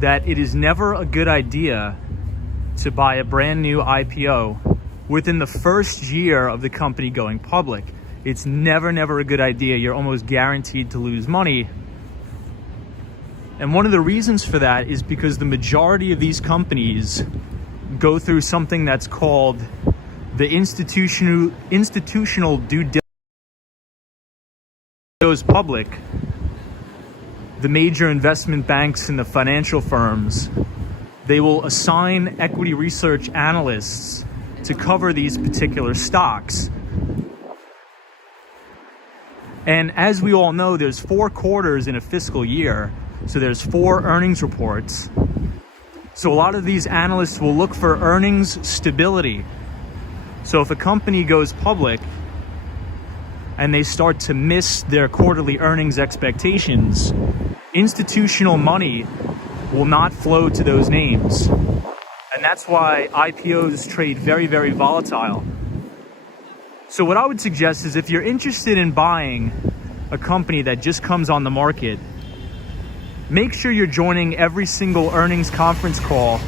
that it is never a good idea to buy a brand new IPO within the first year of the company going public. It's never a good idea. You're almost guaranteed to lose money. And one of the reasons for that is because the majority of these companies go through something that's called the institutional due diligence. Goes public, the major investment banks and the financial firms, they will assign equity research analysts to cover these particular stocks. And as we all know, there's 4 quarters in a fiscal year, so there's 4 earnings reports. So a lot of these analysts will look for earnings stability. So if a company goes public and they start to miss their quarterly earnings expectations, institutional money will not flow to those names. And that's why IPOs trade very volatile. So what I would suggest is, if you're interested in buying a company that just comes on the market, make sure you're joining every single earnings conference call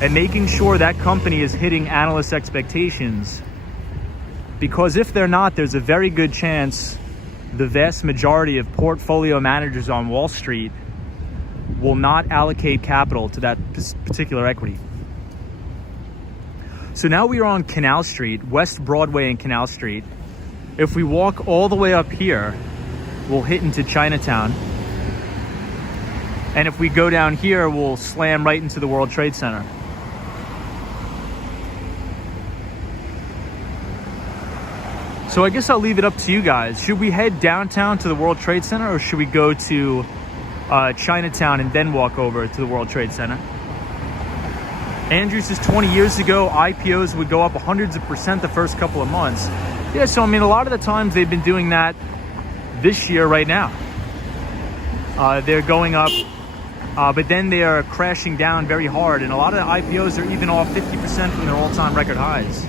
and making sure that company is hitting analyst expectations. Because if they're not, there's a very good chance the vast majority of portfolio managers on Wall Street will not allocate capital to that particular equity. So now we are on Canal Street, West Broadway and Canal Street. If we walk all the way up here, we'll hit into Chinatown. And if we go down here, we'll slam right into the World Trade Center. So I guess I'll leave it up to you guys. Should we head downtown to the World Trade Center, or should we go to Chinatown and then walk over to the World Trade Center? Andrew says 20 years ago, IPOs would go up hundreds of percent the first couple of months. Yeah, so I mean, a lot of the times they've been doing that this year right now. They're going up, but then they are crashing down very hard. And a lot of the IPOs are even off 50% from their all-time record highs.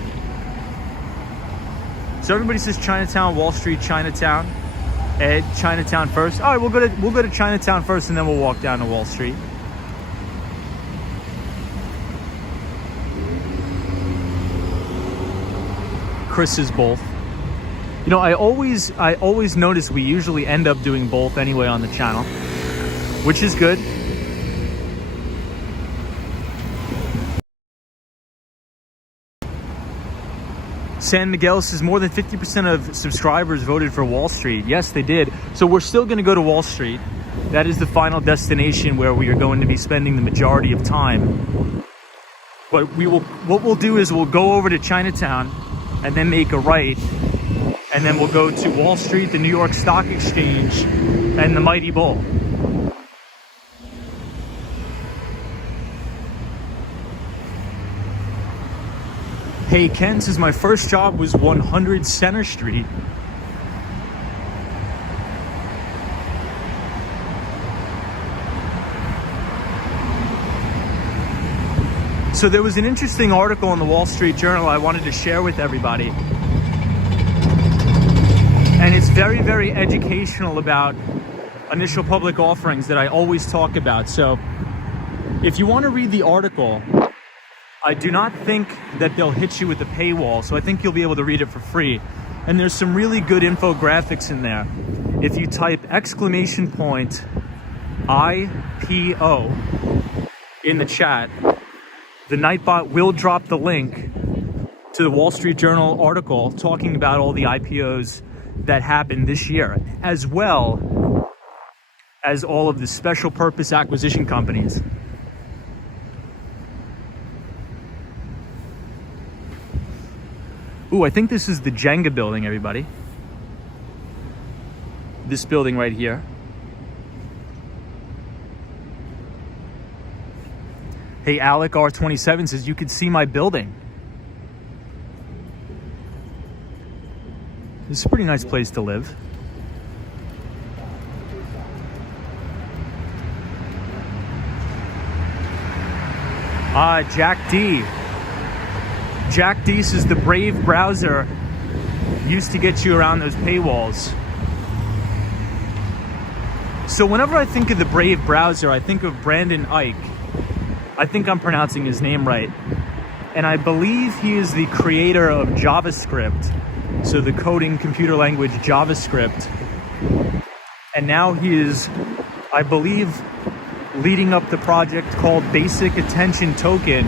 So everybody says Chinatown, Wall Street, Chinatown. Ed, Chinatown first. All right, we'll go to Chinatown first, and then we'll walk down to Wall Street. Chris is both. You know, I always notice we usually end up doing both anyway on the channel, which is good. San Miguel says more than 50% of subscribers voted for Wall Street. Yes, they did. So we're still going to go to Wall Street. That is the final destination where we are going to be spending the majority of time. But what we'll do is we'll go over to Chinatown and then make a right, and then we'll go to Wall Street, the New York Stock Exchange, and the Mighty Bull. Hey, Ken says my first job was 100 Center Street. So there was an interesting article in the Wall Street Journal I wanted to share with everybody. And it's very educational about initial public offerings that I always talk about. So if you want to read the article, I do not think that they'll hit you with a paywall, so I think you'll be able to read it for free. And there's some really good infographics in there. If you type IPO in the chat, the Nightbot will drop the link to the Wall Street Journal article talking about all the IPOs that happened this year, as well as all of the special purpose acquisition companies. Ooh, I think this is the Jenga building, everybody. This building right here. Hey, Alec R27 says, you can see my building. This is a pretty nice place to live. Jack D. Jack D says the Brave browser used to get you around those paywalls. So whenever I think of the Brave browser, I think of Brandon Ike. I think I'm pronouncing his name right. And I believe he is the creator of JavaScript. So the coding computer language JavaScript. And now he is, I believe, leading up the project called Basic Attention Token,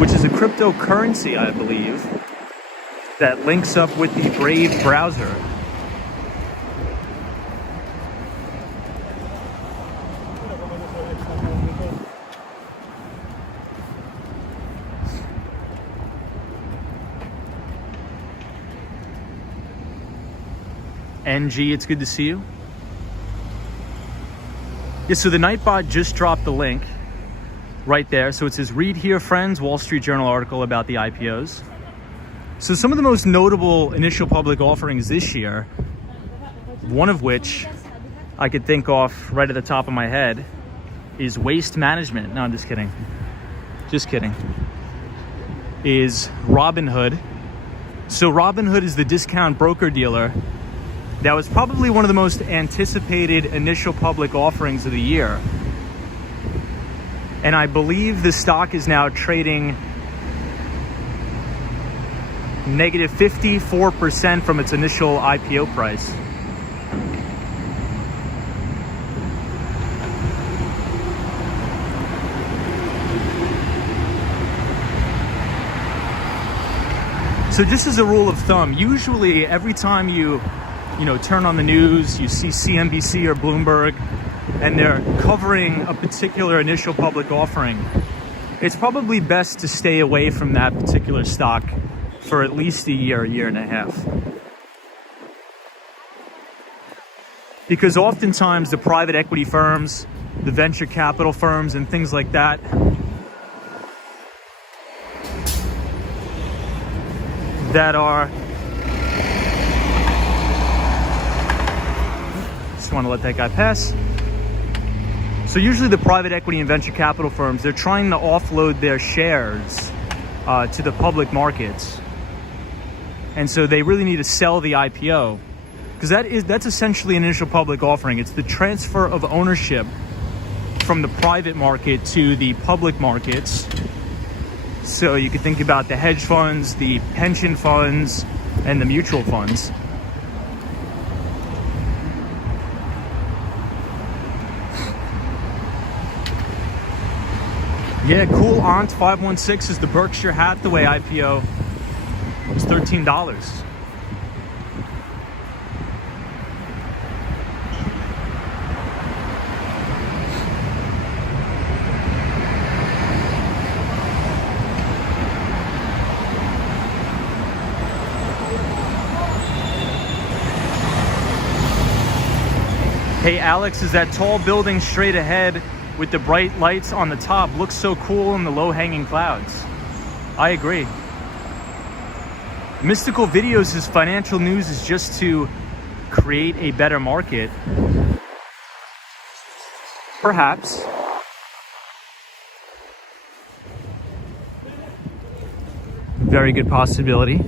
which is a cryptocurrency, I believe, that links up with the Brave browser. NG, it's good to see you. Yeah, so the Nightbot just dropped the link right there. So it says, read here, friends, Wall Street Journal article about the IPOs. So some of the most notable initial public offerings this year, one of which I could think off right at the top of my head, is Waste Management. No, I'm just kidding. Just kidding. Is Robinhood. So Robinhood is the discount broker dealer that was probably one of the most anticipated initial public offerings of the year. And I believe the stock is now trading negative 54% from its initial IPO price. So just as a rule of thumb, usually every time you turn on the news, you see CNBC or Bloomberg, and they're covering a particular initial public offering, it's probably best to stay away from that particular stock for at least a year and a half. Because oftentimes the private equity firms, the venture capital firms, and things like that, that are, just want to let that guy pass. So usually the private equity and venture capital firms, they're trying to offload their shares to the public markets. And so they really need to sell the IPO, because that's essentially an initial public offering. It's the transfer of ownership from the private market to the public markets. So you could think about the hedge funds, the pension funds, and the mutual funds. Yeah, cool. Aunt 516 is the Berkshire Hathaway IPO. It was $13. Hey Alex, is that tall building straight ahead with the bright lights on the top looks so cool in the low-hanging clouds? I agree. Mystical Videos says financial news is just to create a better market. Perhaps. Very good possibility.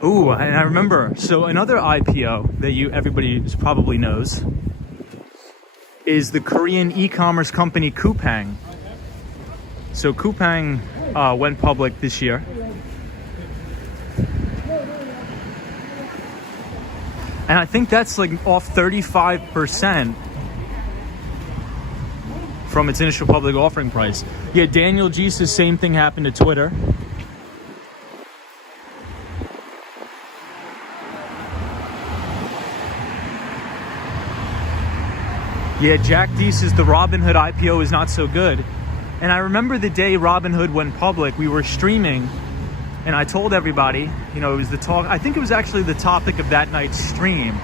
Ooh, and I remember, so another IPO that everybody probably knows is the Korean e-commerce company Coupang. So Coupang went public this year. And I think that's like off 35% from its initial public offering price. Yeah, Daniel G says same thing happened to Twitter. Yeah, Jack D says the Robinhood IPO is not so good. And I remember the day Robinhood went public, we were streaming, and I told everybody, it was the talk, I think it was actually the topic of that night's stream.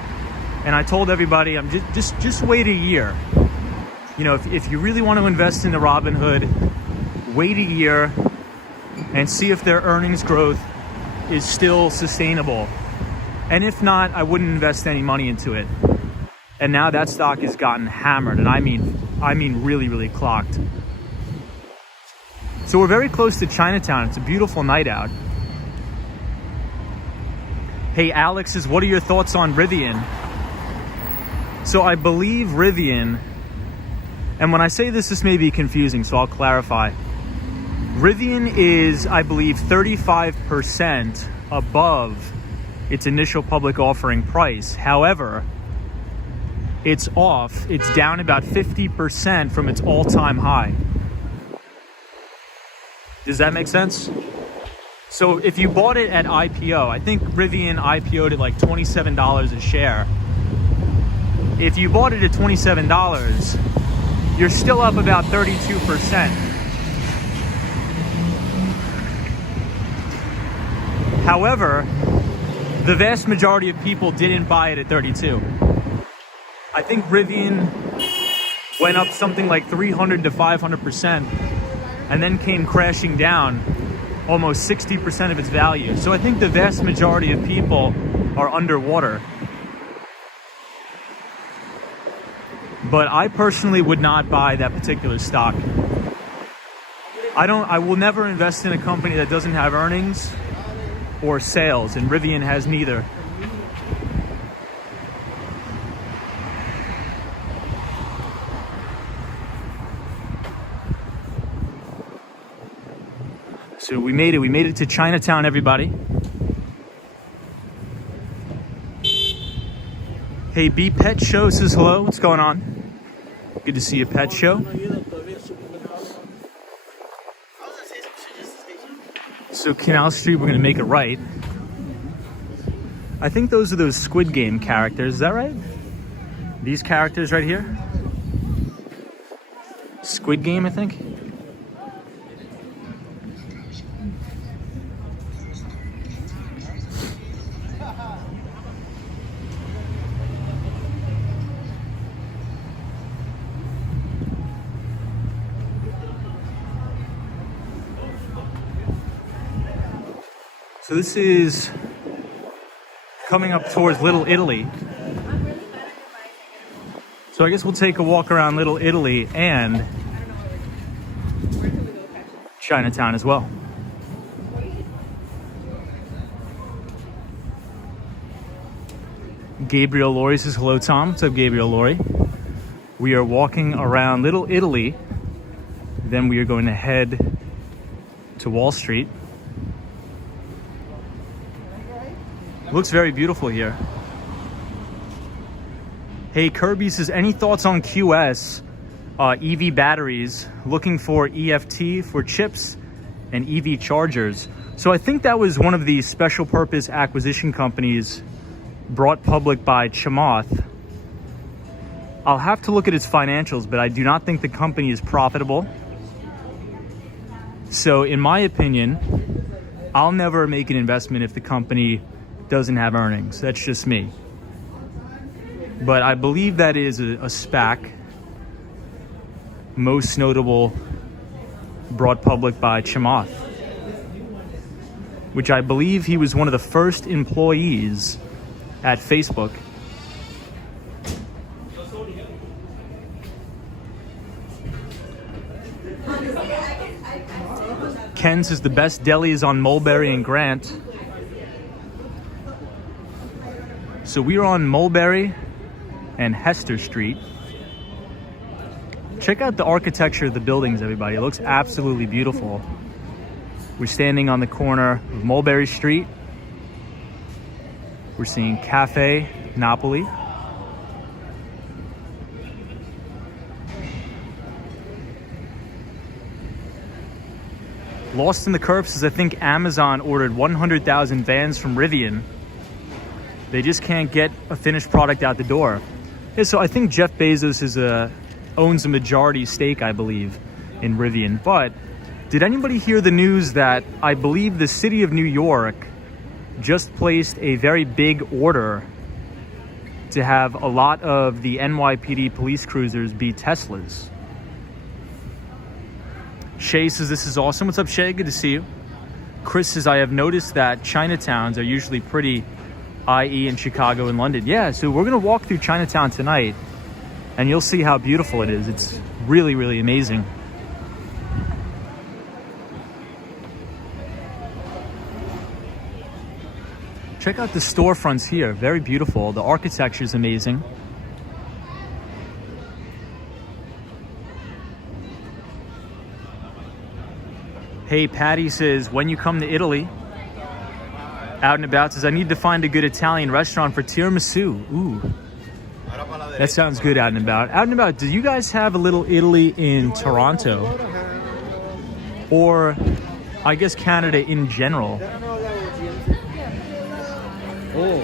And I told everybody, I'm just wait a year. If you really want to invest in the Robinhood, wait a year and see if their earnings growth is still sustainable. And if not, I wouldn't invest any money into it. And now that stock has gotten hammered, and I mean really, really clocked. So we're very close to Chinatown. It's a beautiful night out. Hey, Alex says, what are your thoughts on Rivian? So I believe Rivian, and when I say this, this may be confusing, so I'll clarify. Rivian is, I believe, 35% above its initial public offering price. However, it's off. It's down about 50% from its all-time high. Does that make sense? So if you bought it at IPO, I think Rivian IPO'd at like $27 a share. If you bought it at $27, you're still up about 32%. However, the vast majority of people didn't buy it at 32. I think Rivian went up something like 300 to 500% and then came crashing down almost 60% of its value. So I think the vast majority of people are underwater. But I personally would not buy that particular stock. I will never invest in a company that doesn't have earnings or sales, and Rivian has neither. So we made it to Chinatown, everybody. Hey, B Pet Show says hello. What's going on? Good to see you, Pet Show. So Canal Street, we're gonna make it right. I think those are those Squid Game characters, is that right? These characters right here? Squid Game, I think. So this is coming up towards Little Italy. So I guess we'll take a walk around Little Italy and Chinatown as well. Gabriel Laurie says hello, Tom. What's up, Gabriel Laurie? We are walking around Little Italy. Then we are going to head to Wall Street. Looks very beautiful here. Hey, Kirby says, any thoughts on QS EV batteries? Looking for EFT for chips and EV chargers. So I think that was one of the special purpose acquisition companies brought public by Chamath. I'll have to look at its financials, but I do not think the company is profitable. So in my opinion, I'll never make an investment if the company doesn't have earnings. That's just me. But I believe that is a SPAC, most notable brought public by Chamath, which I believe he was one of the first employees at Facebook. Ken says the best deli is on Mulberry and Grant. So we are on Mulberry and Hester Street. Check out the architecture of the buildings, everybody. It looks absolutely beautiful. We're standing on the corner of Mulberry Street. We're seeing Cafe Napoli. Lost in the Curve says, I think Amazon ordered 100,000 vans from Rivian. They just can't get a finished product out the door. Yeah, so I think Jeff Bezos owns a majority stake, I believe, in Rivian. But did anybody hear the news that I believe the city of New York just placed a very big order to have a lot of the NYPD police cruisers be Teslas? Shay says this is awesome. What's up, Shay? Good to see you. Chris says, I have noticed that Chinatowns are usually pretty, i.e. in Chicago and London. Yeah, so we're gonna walk through Chinatown tonight and you'll see how beautiful it is. It's really, really amazing. Check out the storefronts here, very beautiful. The architecture is amazing. Hey, Patty says, when you come to Italy, out and about, says, I need to find a good Italian restaurant for tiramisu. Ooh, that sounds good, out and about. Out and about, do you guys have a little Italy in Toronto? Or, I guess, Canada in general? Oh.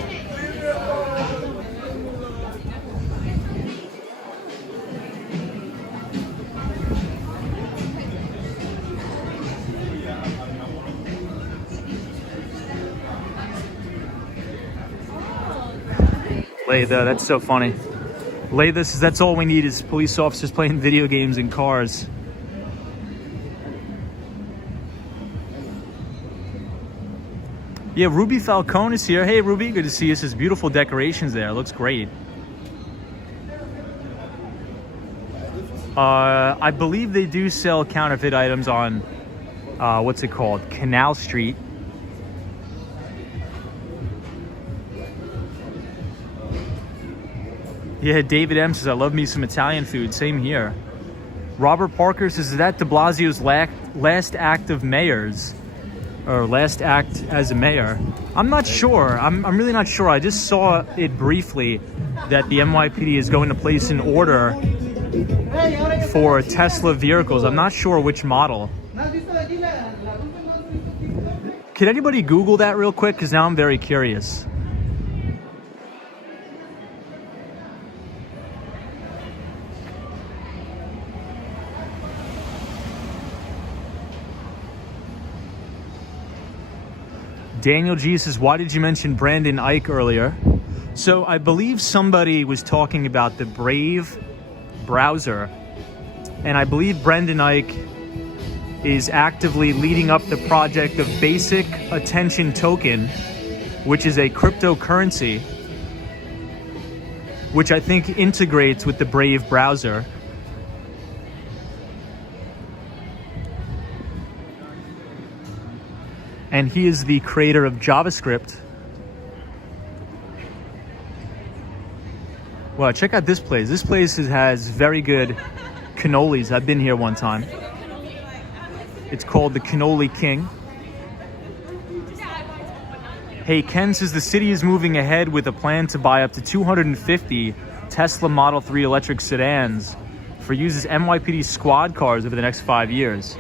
Laytha, that's so funny. Laytha says that's all we need is police officers playing video games in cars. Yeah, Ruby Falcone is here. Hey, Ruby, good to see you. There's beautiful decorations there. It looks great. I believe they do sell counterfeit items on, what's it called? Canal Street. Yeah, David M says, I love me some Italian food. Same here. Robert Parker says, is that de Blasio's last act of mayors? Or last act as a mayor? I'm not sure. I'm really not sure. I just saw it briefly that the NYPD is going to place an order for Tesla vehicles. I'm not sure which model. Can anybody Google that real quick? Because now I'm very curious. Daniel G says, why did you mention Brandon Ike earlier? So I believe somebody was talking about the Brave browser, and I believe Brandon Ike is actively leading up the project of Basic Attention Token, which is a cryptocurrency, which I think integrates with the Brave browser. And he is the creator of JavaScript. Wow, check out this place. This place has very good cannolis. I've been here one time. It's called the Cannoli King. Hey, Ken says the city is moving ahead with a plan to buy up to 250 Tesla Model 3 electric sedans for use as NYPD squad cars over the next 5 years.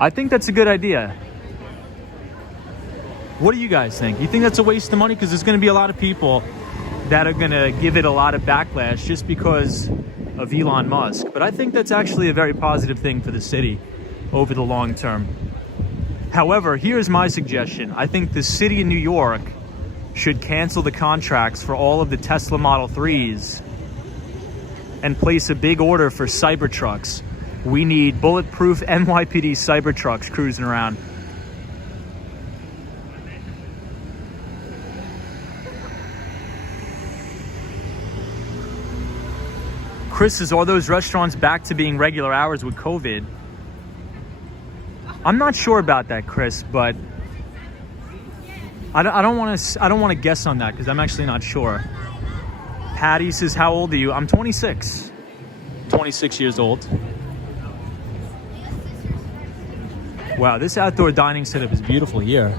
I think that's a good idea. What do you guys think? You think that's a waste of money? Because there's going to be a lot of people that are going to give it a lot of backlash just because of Elon Musk. But I think that's actually a very positive thing for the city over the long term. However, here's my suggestion. I think the city of New York should cancel the contracts for all of the Tesla Model 3s and place a big order for Cybertrucks. We need bulletproof NYPD Cybertrucks cruising around. Chris says, are those restaurants back to being regular hours with COVID? I'm not sure about that, Chris, but I don't want to guess on that because I'm actually not sure. Patty says, how old are you? I'm 26. 26 years old. Wow, this outdoor dining setup is beautiful here.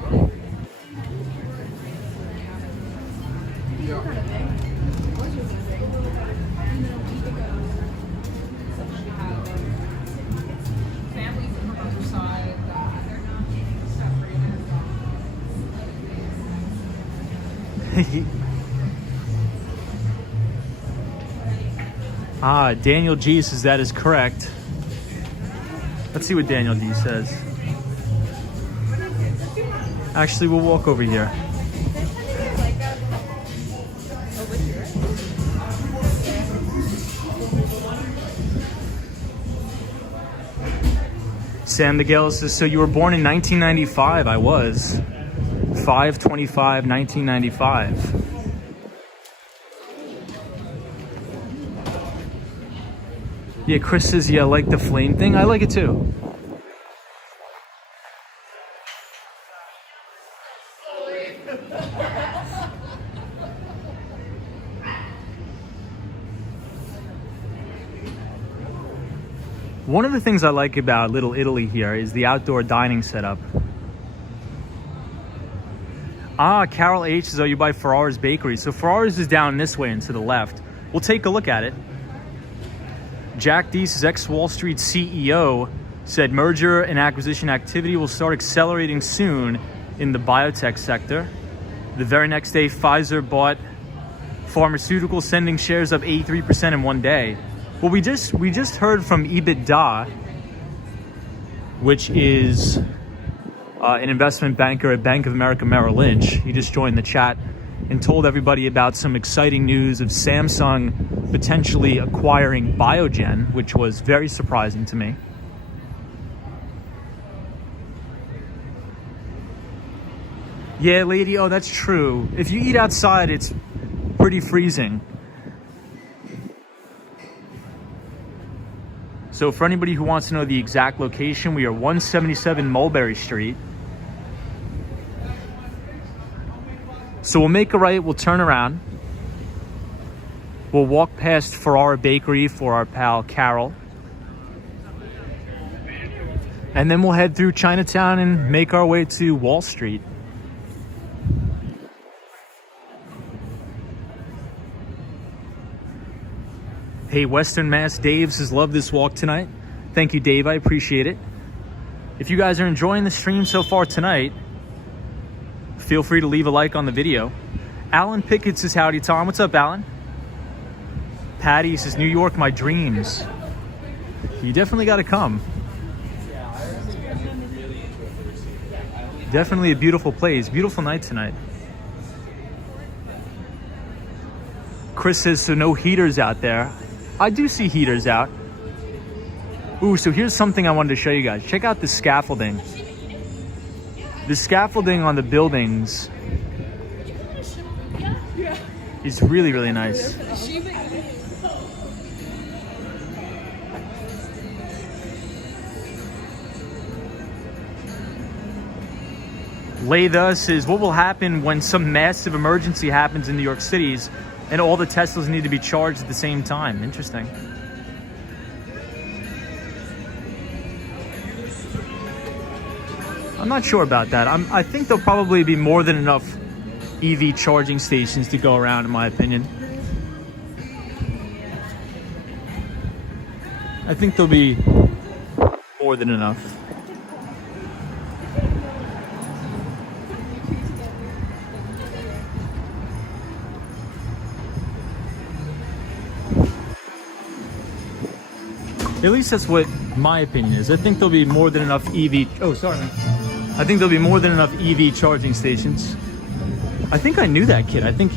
Daniel G says that is correct. Let's see what Daniel G says. Actually, we'll walk over here. Sam Miguel says, so you were born in 1995. I was. 5/25, 1995. Yeah, Chris says, yeah, I like the flame thing. I like it too. One of the things I like about Little Italy here is the outdoor dining setup. Ah, Carol H says, oh, you buy Ferrara's Bakery. So Ferrara's is down this way and to the left. We'll take a look at it. Jack D says, ex-Wall Street CEO said merger and acquisition activity will start accelerating soon in the biotech sector. The very next day, Pfizer bought pharmaceuticals, sending shares up 83% in one day. Well, we just heard from EBITDA, which is an investment banker at Bank of America Merrill Lynch. He just joined the chat and told everybody about some exciting news of Samsung potentially acquiring Biogen, which was very surprising to me. Yeah, lady, oh, that's true. If you eat outside, it's pretty freezing. So for anybody who wants to know the exact location, we are 177 Mulberry Street. So we'll make a right, we'll turn around. We'll walk past Ferrara Bakery for our pal Carol. And then we'll head through Chinatown and make our way to Wall Street. Hey, Western Mass Dave says, love this walk tonight. Thank you, Dave. I appreciate it. If you guys are enjoying the stream so far tonight, feel free to leave a like on the video. Alan Pickett says, howdy, Tom. What's up, Alan? Patty says, New York, my dreams. You definitely got to come. Definitely a beautiful place. Beautiful night tonight. Chris says, so no heaters out there. I do see heaters out. Ooh, so here's something I wanted to show you guys. Check out the scaffolding. The scaffolding on the buildings is really, really nice. Latha says, what will happen when some massive emergency happens in New York cities and all the Teslas need to be charged at the same time? Interesting. I'm not sure about that. I think there'll probably be more than enough EV charging stations to go around, in my opinion. I think there'll be more than enough. At least that's what my opinion is. I think there'll be more than enough EV... Oh, sorry, man. I think there'll be more than enough EV charging stations. I think I knew that kid. I think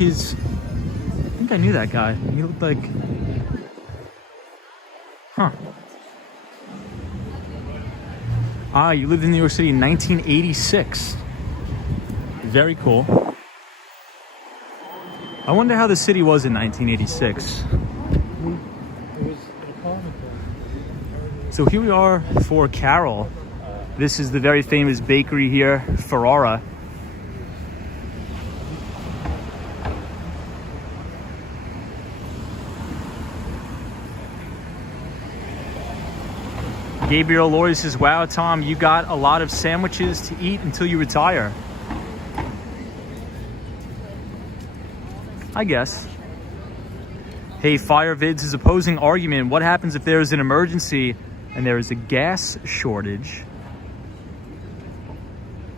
I knew that guy. He looked like... Huh. Ah, you lived in New York City in 1986. Very cool. I wonder how the city was in 1986. So here we are for Carol. This is the very famous bakery here, Ferrara. Gabriel Lori says, wow, Tom, you got a lot of sandwiches to eat until you retire. I guess. Hey, FireVids is opposing argument. What happens if there is an emergency and there is a gas shortage?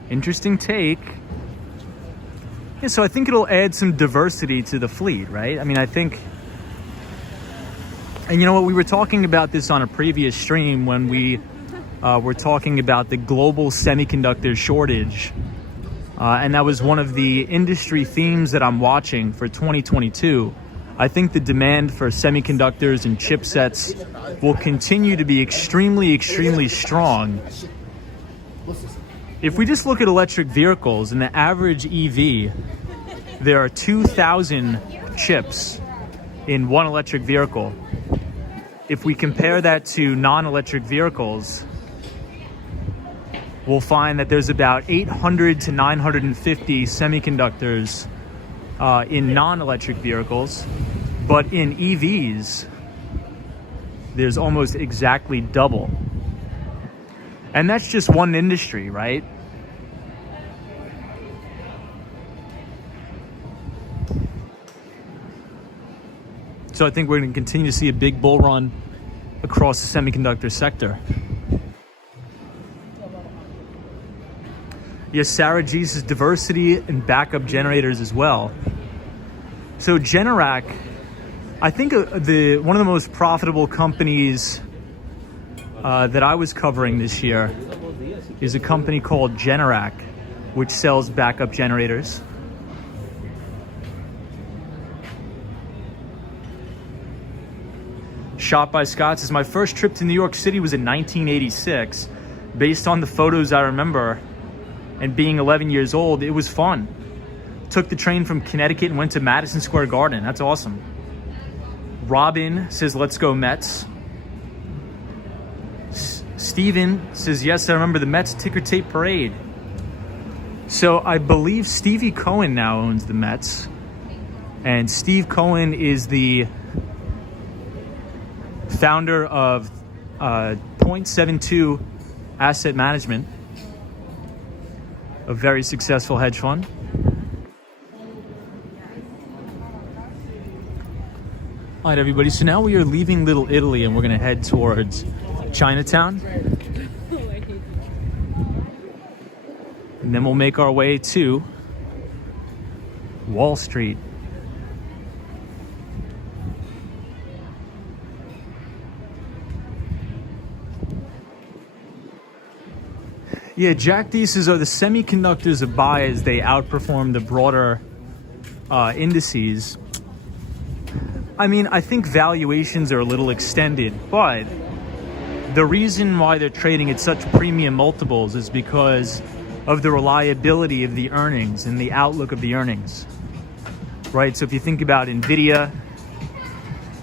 Interesting take. Yeah, so I think it'll add some diversity to the fleet, right? I mean, I think... And you know what? We were talking about this on a previous stream when we were talking about the global semiconductor shortage. And that was one of the industry themes that I'm watching for 2022. I think the demand for semiconductors and chipsets will continue to be extremely, extremely strong. If we just look at electric vehicles, in the average EV, there are 2,000 chips in one electric vehicle. If we compare that to non-electric vehicles, we'll find that there's about 800 to 950 semiconductors in non-electric vehicles, but in EVs, there's almost exactly double. And that's just one industry, right? So I think we're going to continue to see a big bull run across the semiconductor sector. Yes, Sarah G says diversity and backup generators as well. So Generac, I think one of the most profitable companies that I was covering this year is a company called Generac, which sells backup generators. Shot by Scott says, my first trip to New York City was in 1986. Based on the photos I remember, and being 11 years old, it was fun. Took the train from Connecticut and went to Madison Square Garden. That's awesome. Robin says, let's go Mets. Steven says, yes, I remember the Mets ticker tape parade. So I believe Stevie Cohen now owns the Mets. And Steve Cohen is the founder of .72 Asset Management, a very successful hedge fund. All right, everybody. So now we are leaving Little Italy and we're going to head towards Chinatown. And then we'll make our way to Wall Street. Yeah, Jack D says, are the semiconductors a buy as they outperform the broader indices? I mean, I think valuations are a little extended, but the reason why they're trading at such premium multiples is because of the reliability of the earnings and the outlook of the earnings, right? So if you think about NVIDIA,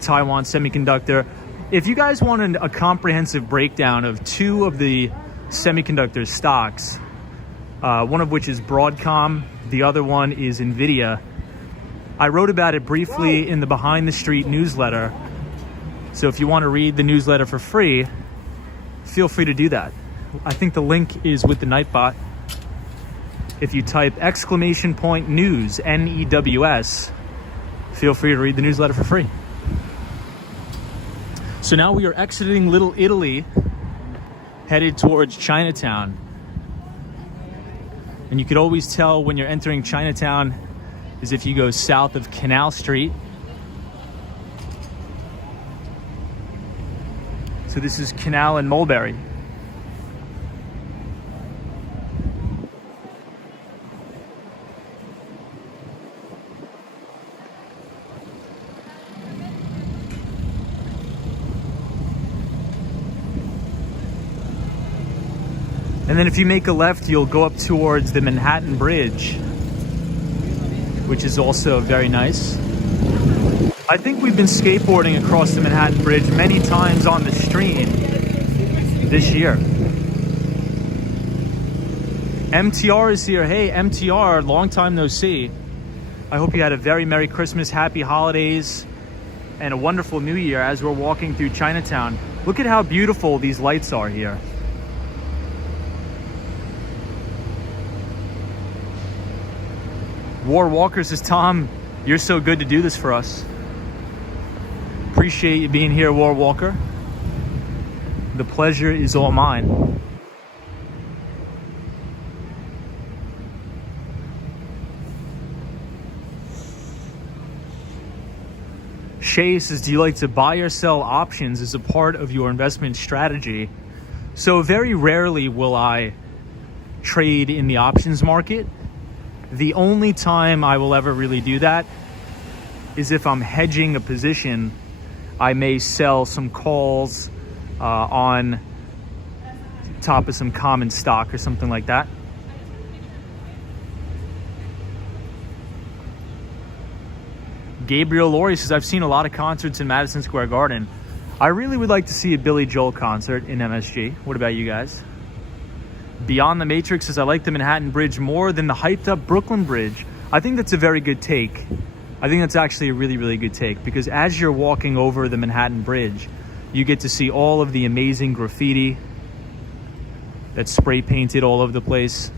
Taiwan Semiconductor, if you guys want a comprehensive breakdown of two of the semiconductor stocks, one of which is Broadcom, the other one is NVIDIA. I wrote about it briefly in the Behind the Street newsletter. So if you want to read the newsletter for free, feel free to do that. I think the link is with the Nightbot. If you type !news, NEWS, feel free to read the newsletter for free. So now we are exiting Little Italy, headed towards Chinatown. And you could always tell when you're entering Chinatown is if you go south of Canal Street. So this is Canal and Mulberry. And then if you make a left, you'll go up towards the Manhattan Bridge, which is also very nice. I think we've been skateboarding across the Manhattan Bridge many times on the stream this year. MTR is here. Hey, MTR, long time no see. I hope you had a very Merry Christmas, Happy Holidays, and a wonderful New Year as we're walking through Chinatown. Look at how beautiful these lights are here. War Walker says, Tom, you're so good to do this for us. Appreciate you being here, War Walker. The pleasure is all mine. Shay says, do you like to buy or sell options as a part of your investment strategy? So very rarely will I trade in the options market. The only time I will ever really do that is if I'm hedging a position. I may sell some calls on top of some common stock or something like that. Gabriel Laurie says, I've seen a lot of concerts in Madison Square Garden. I really would like to see a Billy Joel concert in MSG. What about you guys? Beyond the Matrix says, I like the Manhattan Bridge more than the hyped up Brooklyn Bridge. I think that's a very good take. I think that's actually a really, really good take, because as you're walking over the Manhattan Bridge, you get to see all of the amazing graffiti that's spray painted all over the place.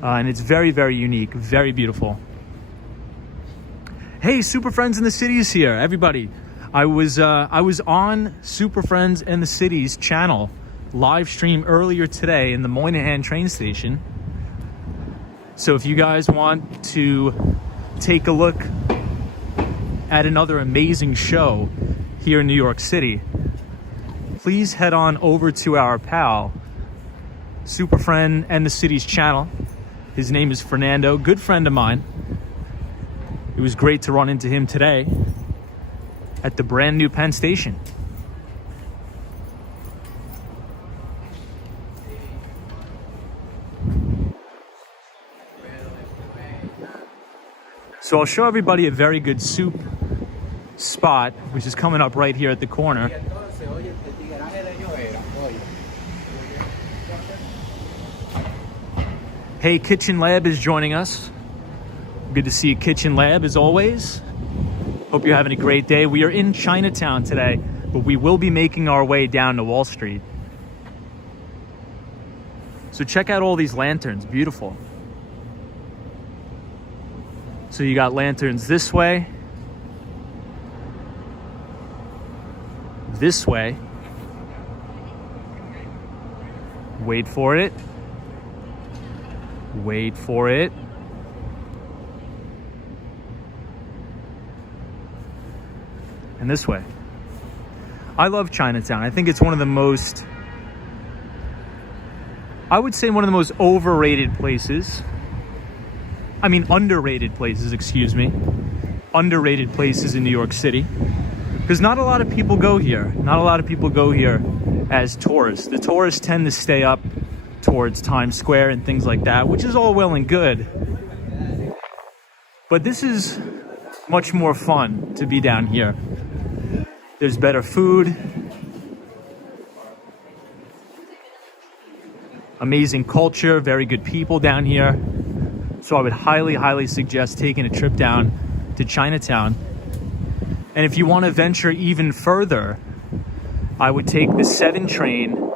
And it's very, very unique, very beautiful. Hey, Super Friends in the City is here, everybody. I was on Super Friends in the City's channel live stream earlier today in the Moynihan train station. So if you guys want to take a look at another amazing show here in New York City, please head on over to our pal, Super Friend and the City's channel. His name is Fernando, good friend of mine. It was great to run into him today at the brand new Penn Station. So I'll show everybody a very good soup spot, which is coming up right here at the corner. Hey, Kitchen Lab is joining us. Good to see you, Kitchen Lab, as always. Hope you're having a great day. We are in Chinatown today, but we will be making our way down to Wall Street. So check out all these lanterns, beautiful. So you got lanterns this way, wait for it, and this way. I love Chinatown. I think it's one of the most, I would say one of the most overrated places. I mean, underrated places, excuse me. Underrated places in New York City. Because not a lot of people go here. Not a lot of people go here as tourists. The tourists tend to stay up towards Times Square and things like that, which is all well and good. But this is much more fun to be down here. There's better food. Amazing culture, very good people down here. So I would highly, highly suggest taking a trip down to Chinatown. And if you want to venture even further, I would take the 7 train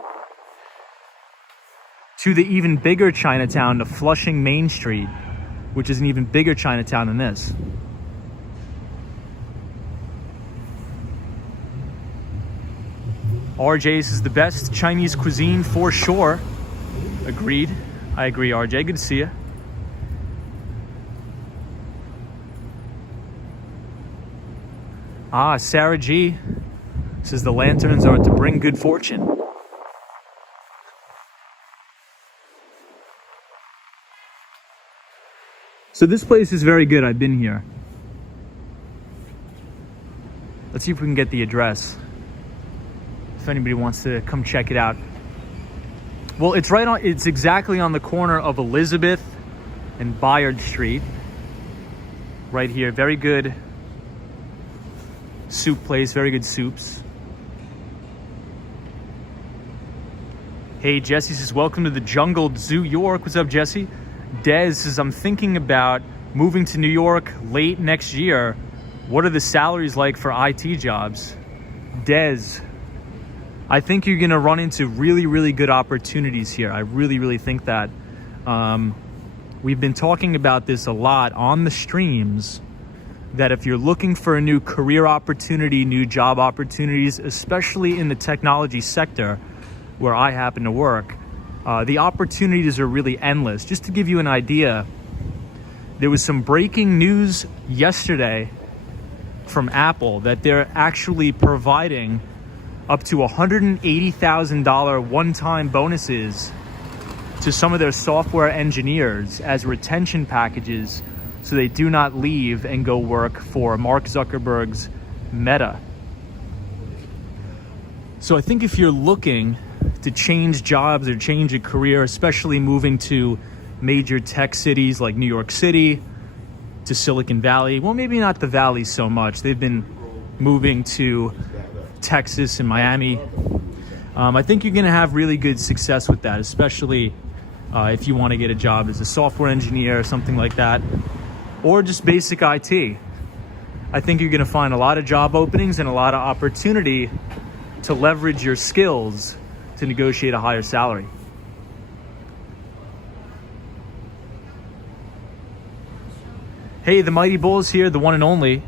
to the even bigger Chinatown, to Flushing Main Street, which is an even bigger Chinatown than this. RJ's is the best Chinese cuisine for sure. Agreed. I agree, RJ. Good to see you. Ah, Sarah G says the lanterns are to bring good fortune. So this place is very good. I've been here. Let's see if we can get the address, if anybody wants to come check it out. Well, it's exactly on the corner of Elizabeth and Bayard Street. Right here. Very good soup place, very good soups. Hey, Jesse says, welcome to the jungled Zoo York. What's up, Jesse? Dez says, I'm thinking about moving to New York late next year. What are the salaries like for IT jobs? Dez, I think you're gonna run into really, really good opportunities here. I really, really think that. We've been talking about this a lot on the streams, that if you're looking for a new career opportunity, new job opportunities, especially in the technology sector where I happen to work, the opportunities are really endless. Just to give you an idea, there was some breaking news yesterday from Apple that they're actually providing up to $180,000 one-time bonuses to some of their software engineers as retention packages, so they do not leave and go work for Mark Zuckerberg's Meta. So I think if you're looking to change jobs or change a career, especially moving to major tech cities like New York City, to Silicon Valley. Well, maybe not the Valley so much. They've been moving to Texas and Miami. I think you're going to have really good success with that, especially if you want to get a job as a software engineer or something like that, or just basic IT. I think you're going to find a lot of job openings and a lot of opportunity to leverage your skills to negotiate a higher salary. Hey, the Mighty Bull is here, the one and only.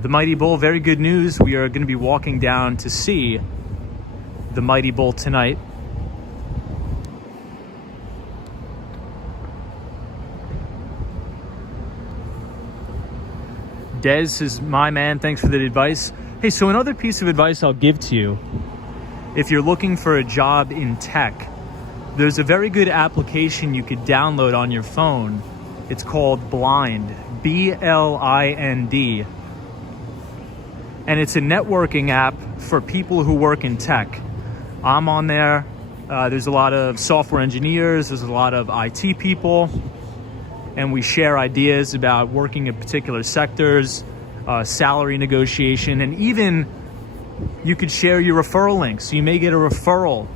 The Mighty Bull, very good news. We are going to be walking down to see the Mighty Bull tonight. Des is my man. Thanks for the advice. Hey, so another piece of advice I'll give to you, if you're looking for a job in tech, there's a very good application you could download on your phone. It's called Blind, B-L-I-N-D. And it's a networking app for people who work in tech. I'm on there. There's a lot of software engineers. There's a lot of IT people. And we share ideas about working in particular sectors, salary negotiation, and even you could share your referral links. So you may get a referral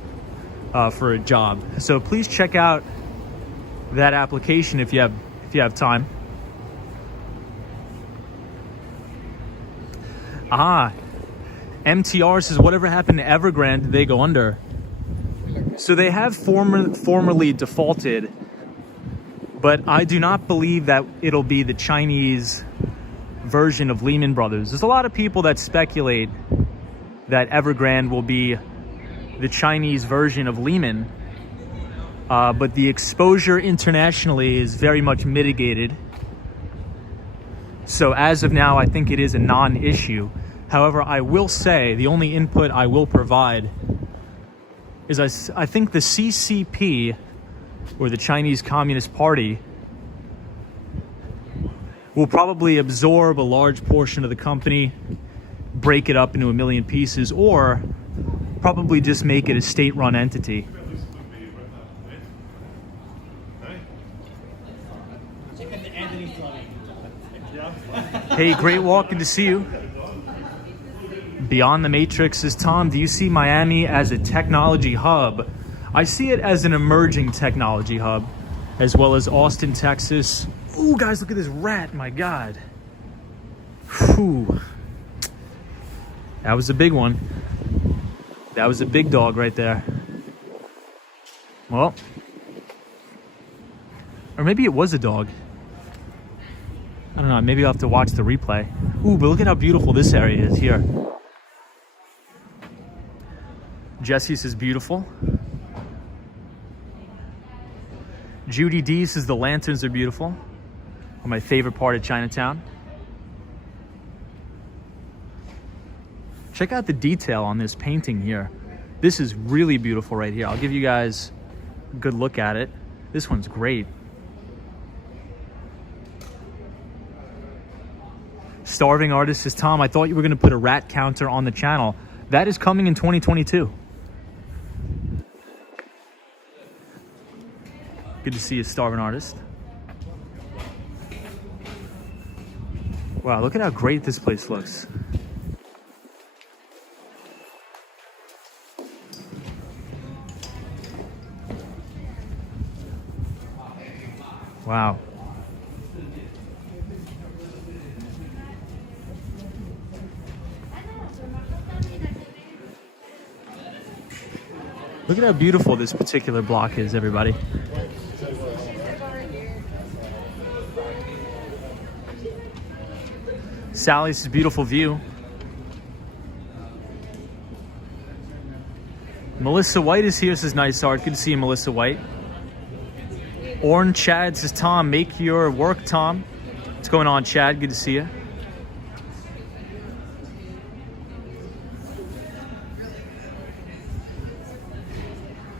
for a job. So please check out that application if you have time. MTR says, whatever happened to Evergrande? Did they go under? So they have formerly defaulted, but I do not believe that it'll be the Chinese version of Lehman Brothers. There's a lot of people that speculate that Evergrande will be the Chinese version of Lehman, but the exposure internationally is very much mitigated. So as of now, I think it is a non-issue. However, I will say the only input I will provide is I think the CCP, or the Chinese Communist Party, will probably absorb a large portion of the company, break it up into a million pieces, or probably just make it a state-run entity. Hey, great walk, good to see you. Beyond the Matrix says, Tom, do you see Miami as a technology hub? I see it as an emerging technology hub, as well as Austin, Texas. Ooh, guys, look at this rat, my God. Whew. That was a big one. That was a big dog right there. Well, or maybe it was a dog. I don't know, maybe I'll have to watch the replay. Ooh, but look at how beautiful this area is here. Jesse says beautiful. Judy D says the lanterns are beautiful. My favorite part of Chinatown. Check out the detail on this painting here. This is really beautiful right here. I'll give you guys a good look at it. This one's great. Starving Artist says, Tom, I thought you were going to put a rat counter on the channel. That is coming in 2022. Good to see you, Starving Artist. Wow, look at how great this place looks. Wow. Look at how beautiful this particular block is, everybody. Sally's beautiful view. Melissa White is here, says nice art. Good to see you, Melissa White. Orange Chad says, Tom, make your work, Tom. What's going on, Chad? Good to see you.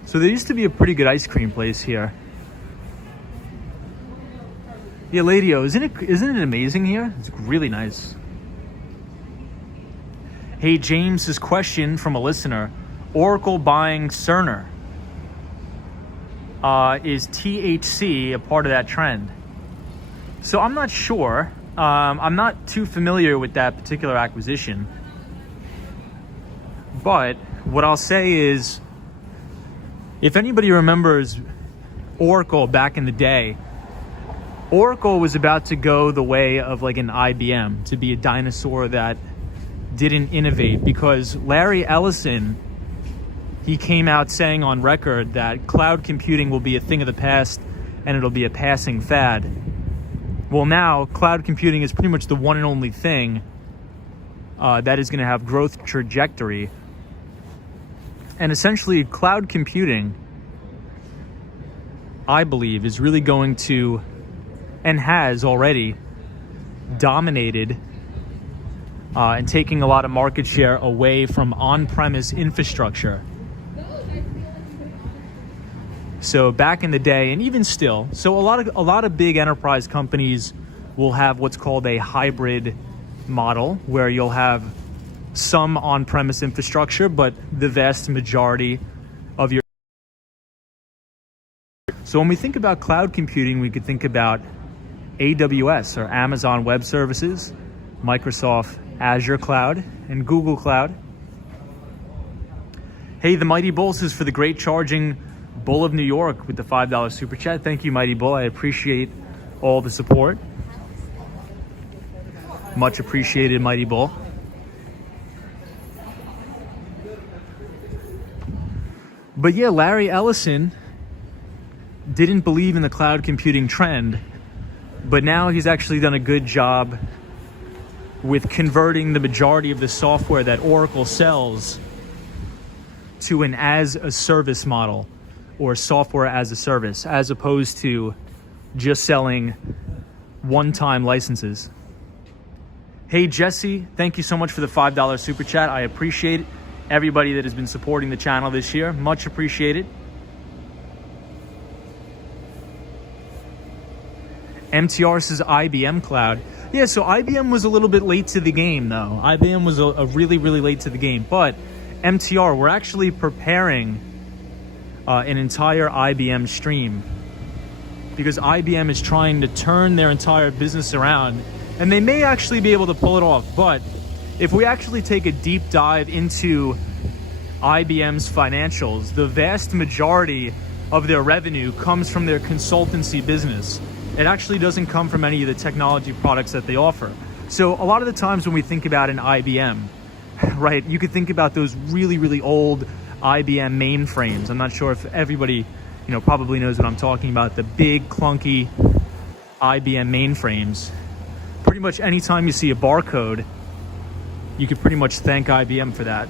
So there used to be a pretty good ice cream place here. Yeah, Lady-O, isn't it amazing here? It's really nice. Hey, James's question from a listener. Oracle buying Cerner. Is THC a part of that trend? So I'm not sure. I'm not too familiar with that particular acquisition. But what I'll say is, if anybody remembers Oracle back in the day, Oracle was about to go the way of like an IBM, to be a dinosaur that didn't innovate, because Larry Ellison, he came out saying on record that cloud computing will be a thing of the past and it'll be a passing fad. Well, now cloud computing is pretty much the one and only thing that is going to have growth trajectory. And essentially, cloud computing, I believe, is really going to, and has already, dominated and taking a lot of market share away from on-premise infrastructure. So back in the day, and even still, so a lot of big enterprise companies will have what's called a hybrid model, where you'll have some on-premise infrastructure, but the vast majority of your. So when we think about cloud computing, we could think about AWS, or Amazon Web Services, Microsoft Azure Cloud, and Google Cloud. Hey, the Mighty Bull says, for the great charging Bull of New York, with the $5 super chat. Thank you, Mighty Bull. I appreciate all the support. Much appreciated, Mighty Bull. But yeah, Larry Ellison didn't believe in the cloud computing trend, but now he's actually done a good job with converting the majority of the software that Oracle sells to an as-a-service model, or software as a service, as opposed to just selling one-time licenses. Hey, Jesse, thank you so much for the $5 super chat. I appreciate everybody that has been supporting the channel this year. Much appreciated. MTR says IBM Cloud. Yeah, so IBM was a little bit late to the game, though. IBM was a really, really late to the game. But MTR, we're actually preparing an entire IBM stream, because IBM is trying to turn their entire business around, and they may actually be able to pull it off. But if we actually take a deep dive into IBM's financials, the vast majority of their revenue comes from their consultancy business. It actually doesn't come from any of the technology products that they offer. So a lot of the times when we think about an IBM, right, you could think about those really, really old IBM mainframes. I'm not sure if everybody, probably knows what I'm talking about. The big, clunky IBM mainframes. Pretty much anytime you see a barcode, you could pretty much thank IBM for that.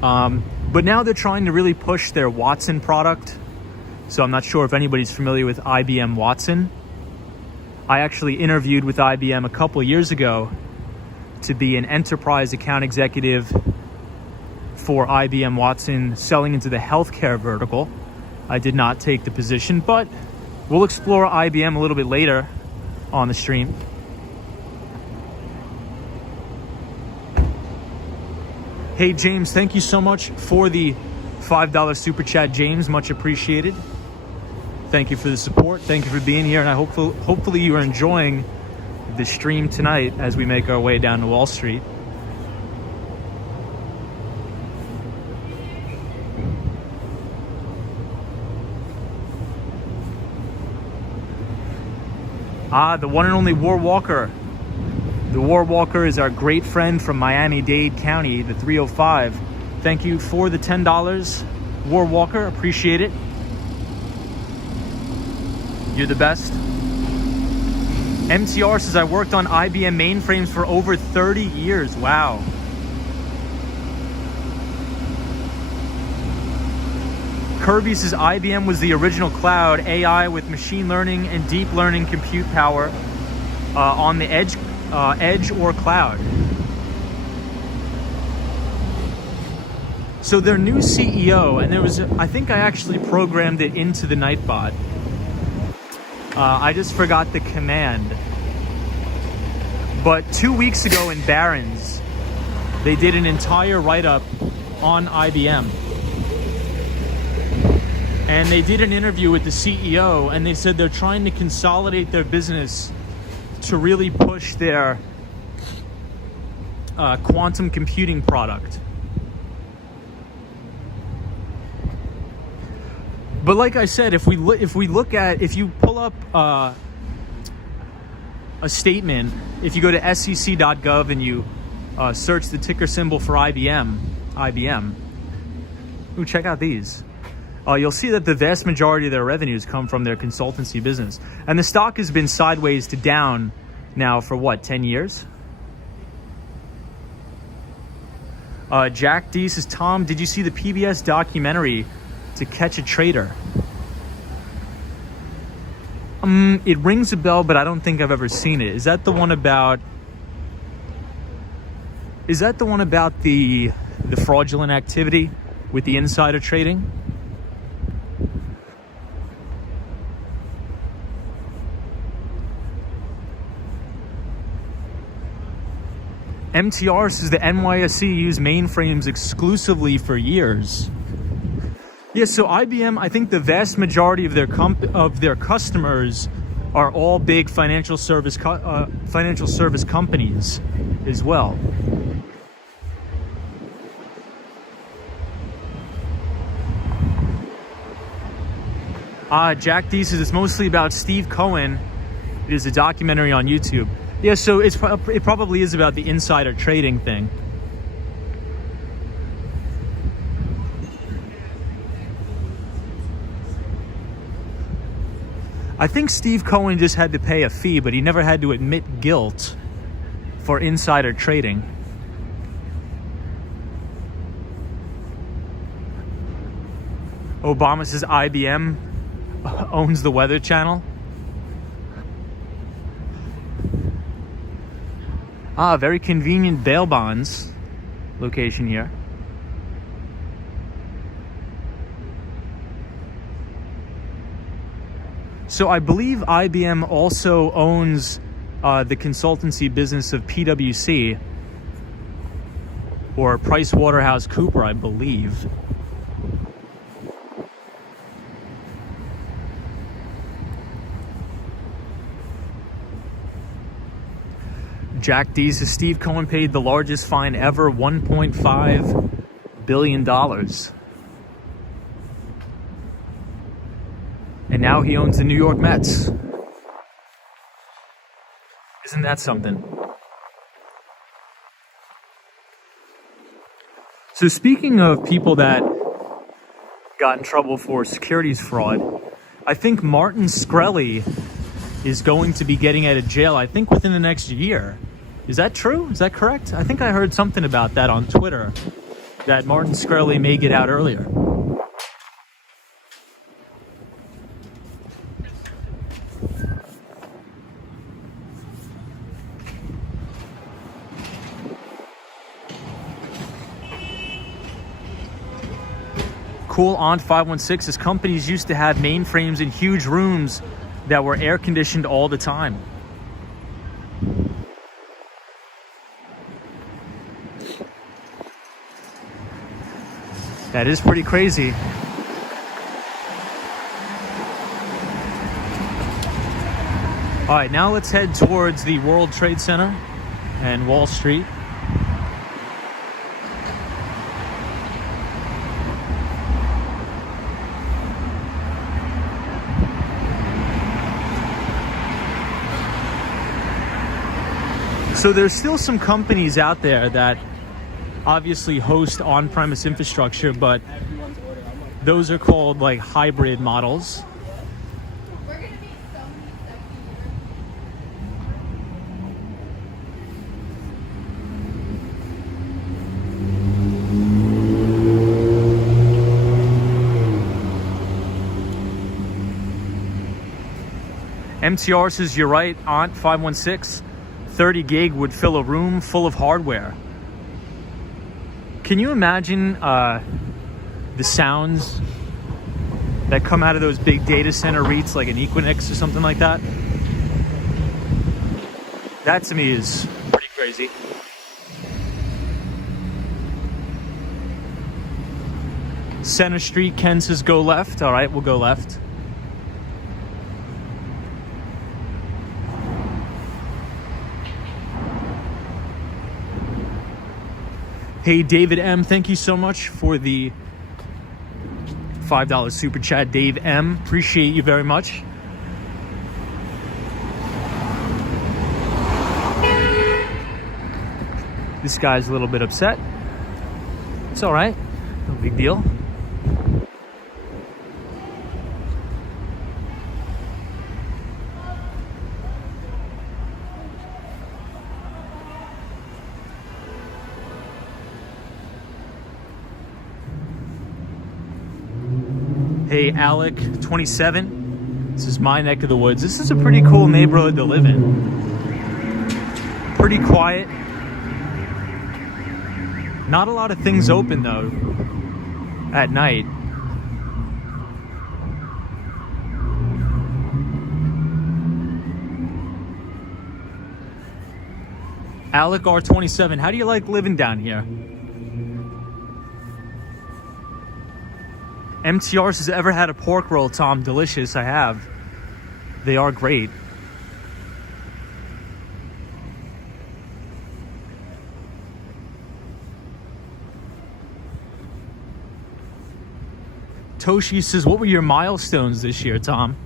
But now they're trying to really push their Watson product. So I'm not sure if anybody's familiar with IBM Watson. I actually interviewed with IBM a couple of years ago to be an enterprise account executive for IBM Watson, selling into the healthcare vertical. I did not take the position, but we'll explore IBM a little bit later on the stream. Hey, James, thank you so much for the $5 super chat, James. Much appreciated. Thank you for the support. Thank you for being here, and I hopefully you are enjoying the stream tonight as we make our way down to Wall Street. The one and only War Walker. The War Walker is our great friend from Miami-Dade County, the 305. Thank you for the $10, War Walker. Appreciate it. You're the best. MTR says, I worked on IBM mainframes for over 30 years. Wow. Kirby says, IBM was the original cloud, AI with machine learning and deep learning compute power on the edge or cloud. So their new CEO, and I think I actually programmed it into the Nightbot. I just forgot the command. But 2 weeks ago in Barron's, they did an entire write-up on IBM. And they did an interview with the CEO, and they said they're trying to consolidate their business to really push their quantum computing product. But like I said, if you pull up a statement, if you go to sec.gov and you search the ticker symbol for IBM, ooh, check out these. You'll see that the vast majority of their revenues come from their consultancy business. And the stock has been sideways to down now for what, 10 years? Jack D says, Tom, did you see the PBS documentary To Catch a Traitor? It rings a bell, but I don't think I've ever seen it. Is that the one about the fraudulent activity with the insider trading? MTR says the NYSE used mainframes exclusively for years. Yeah, so IBM, I think the vast majority of their customers are all big financial service companies as well. Jack D says it's mostly about Steve Cohen. It is a documentary on YouTube. Yeah, so it probably is about the insider trading thing. I think Steve Cohen just had to pay a fee, but he never had to admit guilt for insider trading. Obama says IBM owns the Weather Channel. Very convenient bail bonds location here. So I believe IBM also owns the consultancy business of PwC or PricewaterhouseCoopers, I believe. Jack D says Steve Cohen paid the largest fine ever, $1.5 billion. And now he owns the New York Mets. Isn't that something? So speaking of people that got in trouble for securities fraud, I think Martin Shkreli is going to be getting out of jail, I think within the next year. Is that true? Is that correct? I think I heard something about that on Twitter, that Martin Shkreli may get out earlier. Cool Aunt 516 says companies used to have mainframes in huge rooms that were air conditioned all the time. That is pretty crazy. All right, now let's head towards the World Trade Center and Wall Street. So there's still some companies out there that obviously host on-premise infrastructure, but those are called like hybrid models. MTR says you're right, Aunt 516. 30 gig would fill a room full of hardware. Can you imagine the sounds that come out of those big data center REITs like an Equinix or something like that? That to me is pretty crazy. Center Street, Ken says go left. All right, we'll go left. Hey, David M, thank you so much for the $5 super chat. Dave M, appreciate you very much. This guy's a little bit upset. It's all right, no big deal. Hey, Alec, 27. This is my neck of the woods. This is a pretty cool neighborhood to live in. Pretty quiet. Not a lot of things open, though, at night. Alec R27, how do you like living down here? MTR says, ever had a pork roll, Tom? Delicious, I have. They are great. Toshi says, what were your milestones this year, Tom?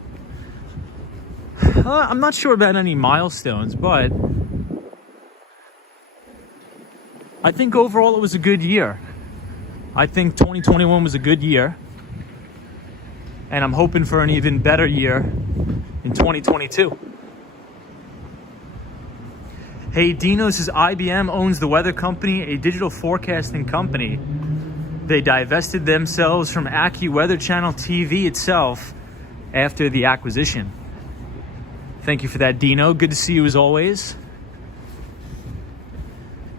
I'm not sure about any milestones, but I think overall it was a good year. I think 2021 was a good year. And I'm hoping for an even better year in 2022. Hey, Dino says IBM owns the weather company, a digital forecasting company. They divested themselves from AccuWeather Channel TV itself after the acquisition. Thank you for that, Dino. Good to see you as always.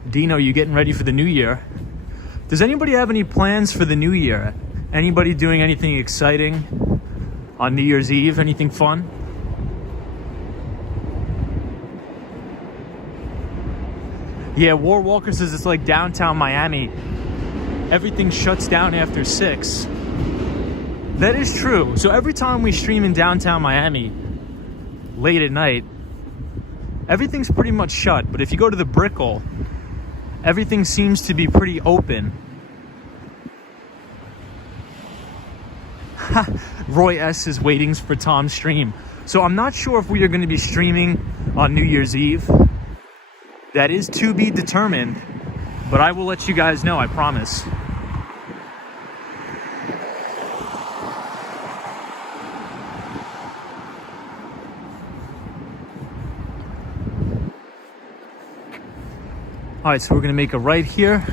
Dino, you getting ready for the new year? Does anybody have any plans for the new year? Anybody doing anything exciting on New Year's Eve? Anything fun? Yeah, War Walker says it's like downtown Miami. Everything shuts down after 6. That is true. So every time we stream in downtown Miami, late at night, everything's pretty much shut. But if you go to the Brickell, everything seems to be pretty open. Roy S is waiting for Tom's stream. So I'm not sure if we are going to be streaming on New Year's Eve. That is to be determined, but I will let you guys know, I promise. All right, so we're going to make a right here.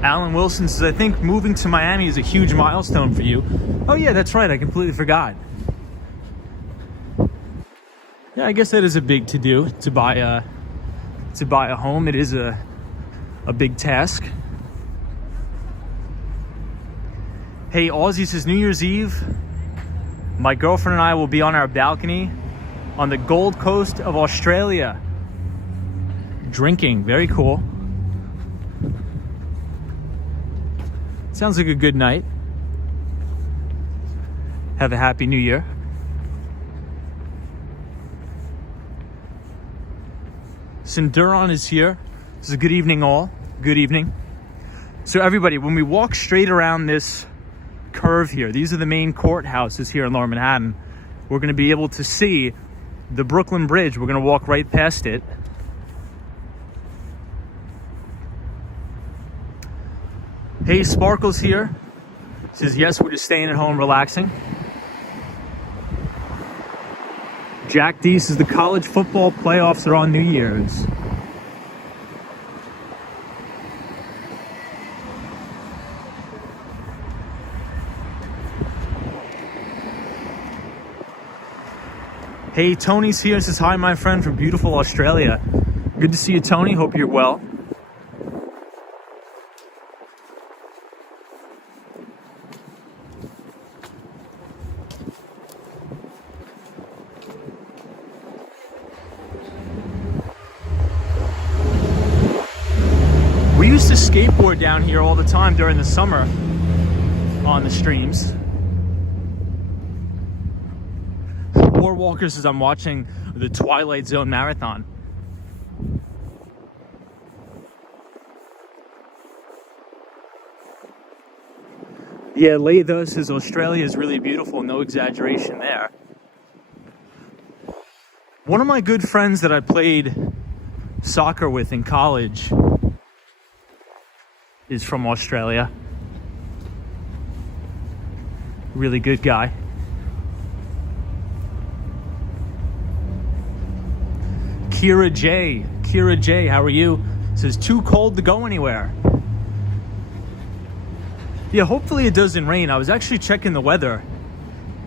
Alan Wilson says, I think moving to Miami is a huge milestone for you. Oh yeah, that's right. I completely forgot. Yeah, I guess that is a big to-do, to buy a home. It is a big task. Hey, Aussie says, New Year's Eve, my girlfriend and I will be on our balcony on the Gold Coast of Australia. Drinking, very cool. Sounds like a good night. Have a happy new year. Cinduron is here. This is a good evening all. Good evening. So everybody, when we walk straight around this curve here, these are the main courthouses here in Lower Manhattan. We're going to be able to see the Brooklyn Bridge. We're going to walk right past it. Hey, Sparkle's here. Says, yes, we're just staying at home, relaxing. Jack D says, the college football playoffs are on New Year's. Hey, Tony's here. Says, hi, my friend from beautiful Australia. Good to see you, Tony. Hope you're well. skateboard down here all the time during the summer on the streams. More walkers as I'm watching the Twilight Zone Marathon. Yeah, Latha says Australia is really beautiful, no exaggeration there. One of my good friends that I played soccer with in college is from Australia. Really good guy. Kira J, how are you? Says too cold to go anywhere. Yeah, hopefully it doesn't rain. I was actually checking the weather.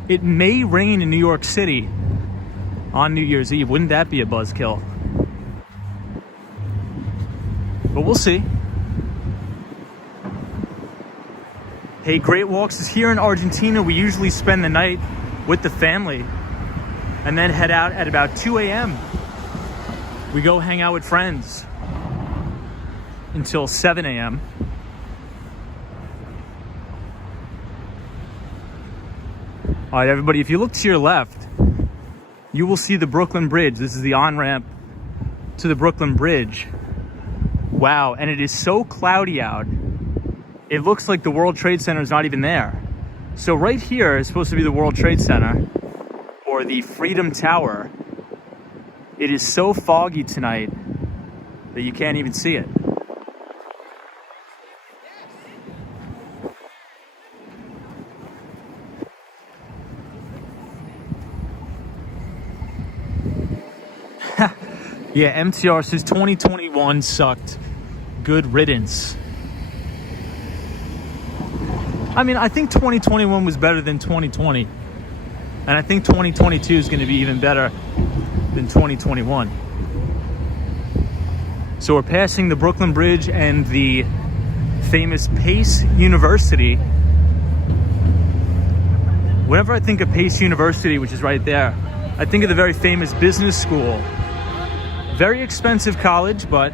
It may rain in New York City on New Year's Eve. Wouldn't that be a buzzkill? But we'll see. Hey, Great Walks is here in Argentina. We usually spend the night with the family and then head out at about 2 a.m. We go hang out with friends until 7 a.m. All right, everybody, if you look to your left, you will see the Brooklyn Bridge. This is the on-ramp to the Brooklyn Bridge. Wow, and it is so cloudy out. It looks like the World Trade Center is not even there. So right here is supposed to be the World Trade Center or the Freedom Tower. It is so foggy tonight that you can't even see it. Yeah, MTR says 2021 sucked. Good riddance. I mean, I think 2021 was better than 2020. And I think 2022 is going to be even better than 2021. So we're passing the Brooklyn Bridge and the famous Pace University. Whenever I think of Pace University, which is right there, I think of the very famous business school. Very expensive college, but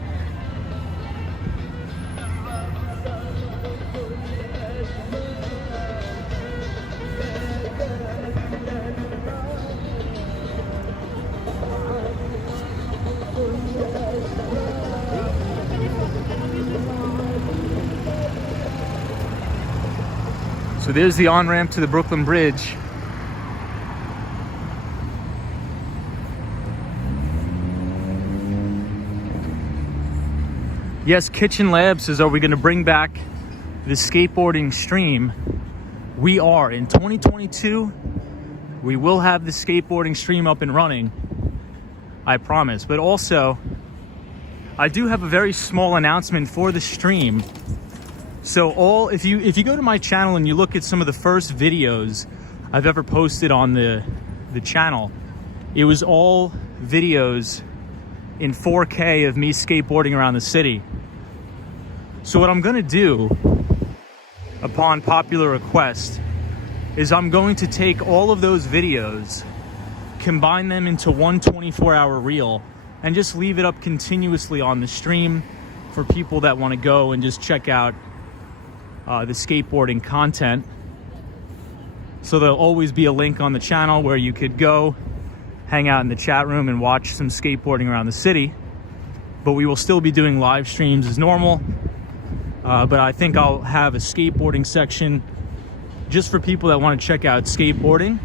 so there's the on-ramp to the Brooklyn Bridge. Yes, Kitchen Lab says, are we going to bring back the skateboarding stream? We are. In 2022, we will have the skateboarding stream up and running. I promise. But also, I do have a very small announcement for the stream. So if you go to my channel and you look at some of the first videos I've ever posted on the channel, it was all videos in 4K of me skateboarding around the city. So what I'm gonna do, upon popular request, is I'm going to take all of those videos, combine them into one 24-hour reel, and just leave it up continuously on the stream for people that want to go and just check out the skateboarding content. So there'll always be a link on the channel where you could go hang out in the chat room and watch some skateboarding around the city. But we will still be doing live streams as normal. But I think I'll have a skateboarding section just for people that want to check out skateboarding.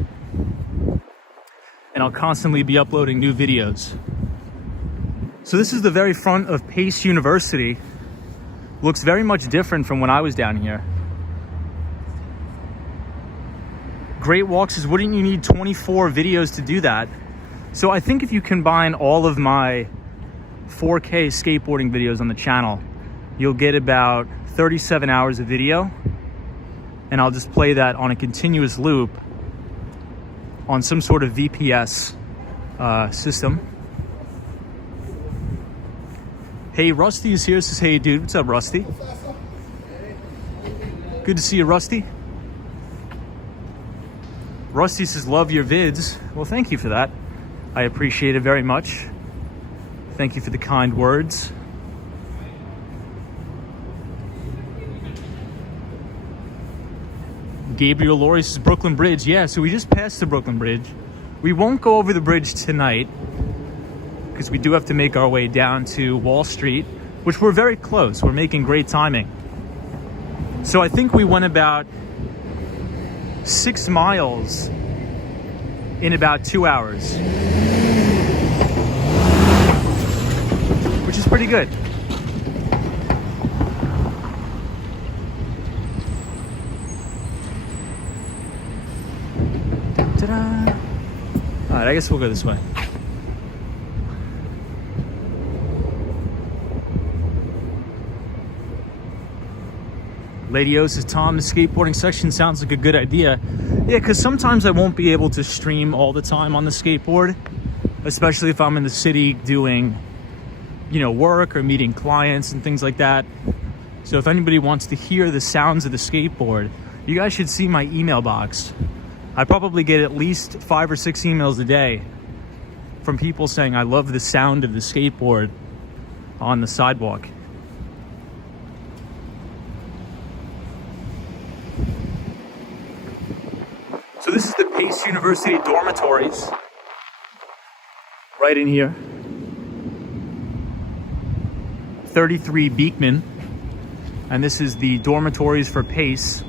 And I'll constantly be uploading new videos. So this is the very front of Pace University. Looks very much different from when I was down here. Great Walks says, wouldn't you need 24 videos to do that? So I think if you combine all of my 4K skateboarding videos on the channel, you'll get about 37 hours of video, and I'll just play that on a continuous loop on some sort of VPS system. Hey, Rusty is here. Says, hey, dude. What's up, Rusty? Good to see you, Rusty. Rusty says, love your vids. Well, thank you for that. I appreciate it very much. Thank you for the kind words. Gabriel Laurie says Brooklyn Bridge. Yeah, so we just passed the Brooklyn Bridge. We won't go over the bridge tonight because we do have to make our way down to Wall Street, which we're very close. We're making great timing. So I think we went about 6 miles in about 2 hours, which is pretty good. Ta-da. All right, I guess we'll go this way. Lady O says, Tom, the skateboarding section sounds like a good idea. Yeah, because sometimes I won't be able to stream all the time on the skateboard, especially if I'm in the city doing, work or meeting clients and things like that. So if anybody wants to hear the sounds of the skateboard, you guys should see my email box. I probably get at least 5 or 6 emails a day from people saying, I love the sound of the skateboard on the sidewalk. So this is the Pace University dormitories, right in here. 33 Beekman, and this is the dormitories for Pace.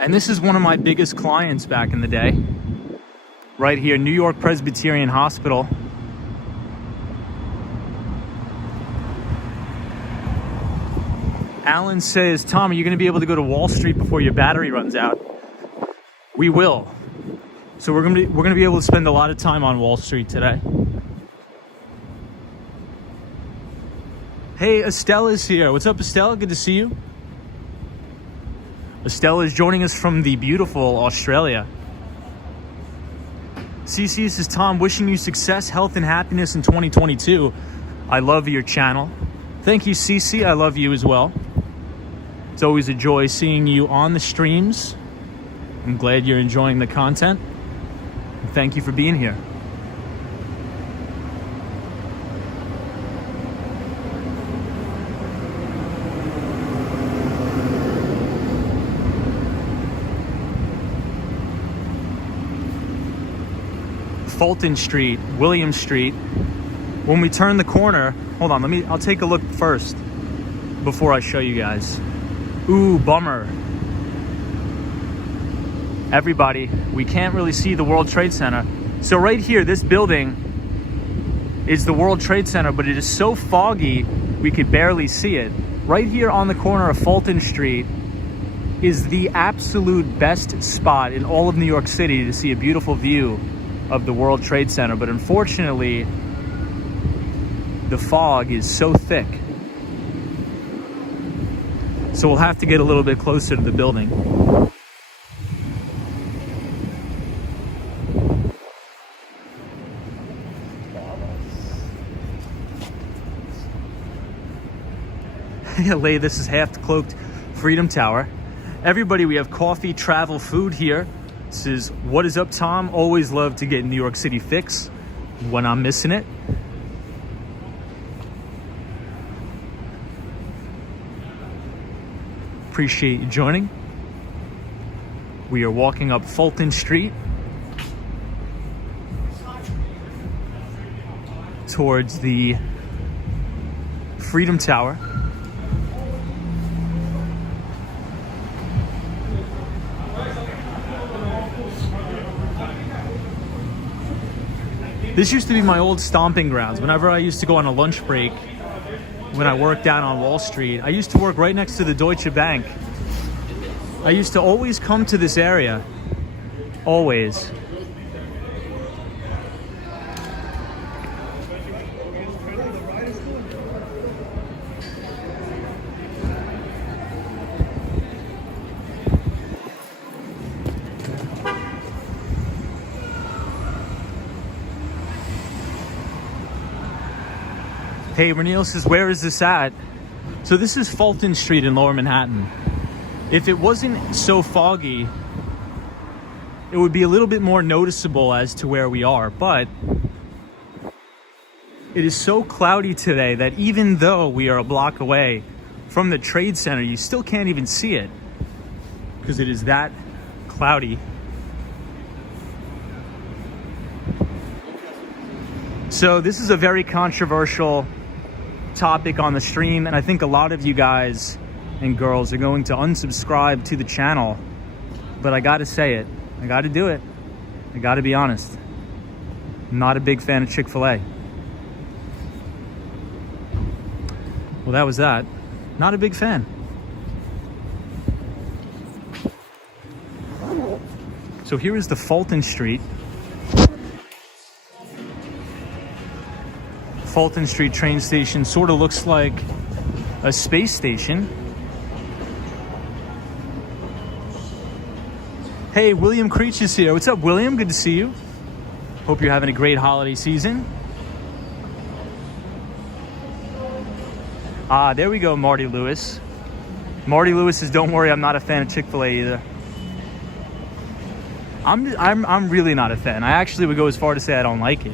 And this is one of my biggest clients back in the day. Right here, New York Presbyterian Hospital. Alan says, Tom, are you going to be able to go to Wall Street before your battery runs out? We will. So we're going to be able to spend a lot of time on Wall Street today. Hey, Estelle is here. What's up, Estelle? Good to see you. Estelle is joining us from the beautiful Australia. CC says, Tom, wishing you success, health, and happiness in 2022. I love your channel. Thank you, CC. I love you as well. It's always a joy seeing you on the streams. I'm glad you're enjoying the content. And thank you for being here. Fulton Street, William Street. When we turn the corner, hold on, I'll take a look first before I show you guys. Ooh, bummer. Everybody, we can't really see the World Trade Center. So right here, this building is the World Trade Center, but it is so foggy, we could barely see it. Right here on the corner of Fulton Street is the absolute best spot in all of New York City to see a beautiful view of the World Trade Center. But unfortunately, the fog is so thick. So we'll have to get a little bit closer to the building. Lay, this is half cloaked Freedom Tower. Everybody, we have coffee, travel, food here. This is What is up, Tom? Always love to get New York City fix when I'm missing it. Appreciate you joining. We are walking up Fulton Street towards the Freedom Tower. This used to be my old stomping grounds. Whenever I used to go on a lunch break, when I worked down on Wall Street, I used to work right next to the Deutsche Bank. I used to always come to this area. Always. Hey, Reneel says, where is this at? So this is Fulton Street in Lower Manhattan. If it wasn't so foggy, it would be a little bit more noticeable as to where we are, but It is so cloudy today that even though we are a block away from the trade center, you still can't even see it because it is that cloudy. So this is a very controversial topic on the stream, and I think a lot of you guys and girls are going to unsubscribe to the channel, but I gotta say it. I gotta do it. I gotta be honest. I'm not a big fan of Chick-fil-A. Well, that was that. Not a big fan. So here is the Fulton Street. Fulton Street train station sort of looks like a space station. Hey, William Creech is here. What's up, William? Good to see you. Hope you're having a great holiday season. There we go, Marty Lewis. Marty Lewis says, don't worry, I'm not a fan of Chick-fil-A either. I'm really not a fan. I actually would go as far to say I don't like it.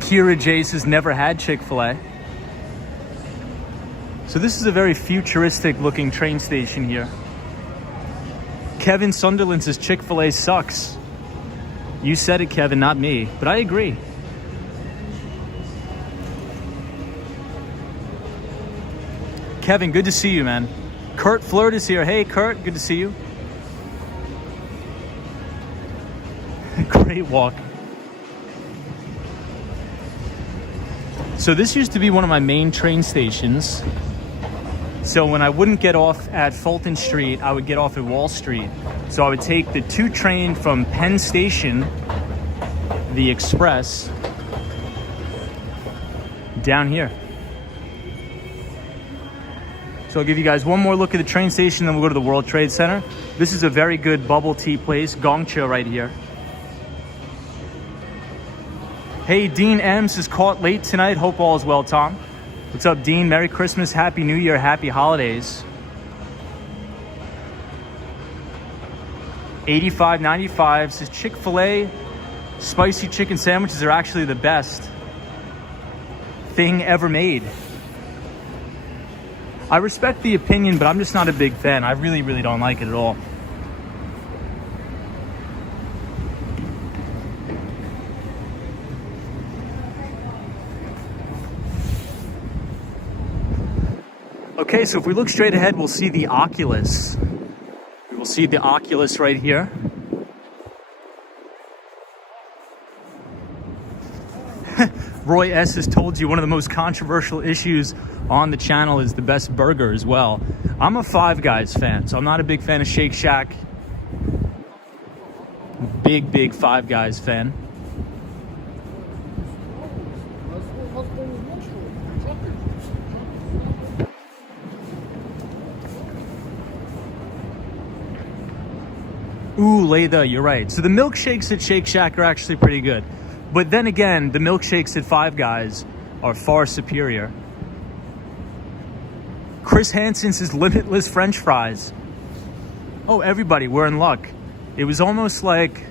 Kira Jace has never had Chick-fil-A. So this is a very futuristic looking train station here. Kevin Sunderland says Chick-fil-A sucks. You said it, Kevin, not me, but I agree. Kevin, good to see you, man. Kurt Flirt is here. Hey, Kurt, good to see you. Great walk. So this used to be one of my main train stations. So when I wouldn't get off at Fulton Street, I would get off at Wall Street. So I would take the 2 train from Penn Station, the Express, down here. So I'll give you guys one more look at the train station, then we'll go to the World Trade Center. This is a very good bubble tea place, Gongcha right here. Hey, Dean Ems is caught late tonight. Hope all is well, Tom. What's up, Dean? Merry Christmas, Happy New Year, Happy Holidays. 85.95 says Chick-fil-A spicy chicken sandwiches are actually the best thing ever made. I respect the opinion, but I'm just not a big fan. I really, really don't like it at all. Okay, so if we look straight ahead, we'll see the Oculus. We will see the Oculus right here. Roy S. has told you one of the most controversial issues on the channel is the best burger as well. I'm a Five Guys fan, so I'm not a big fan of Shake Shack. Big Five Guys fan. Ooh, Layda, you're right. So the milkshakes at Shake Shack are actually pretty good. But then again, the milkshakes at Five Guys are far superior. Chris Hansen says limitless French fries. Oh, everybody, we're in luck. It was almost like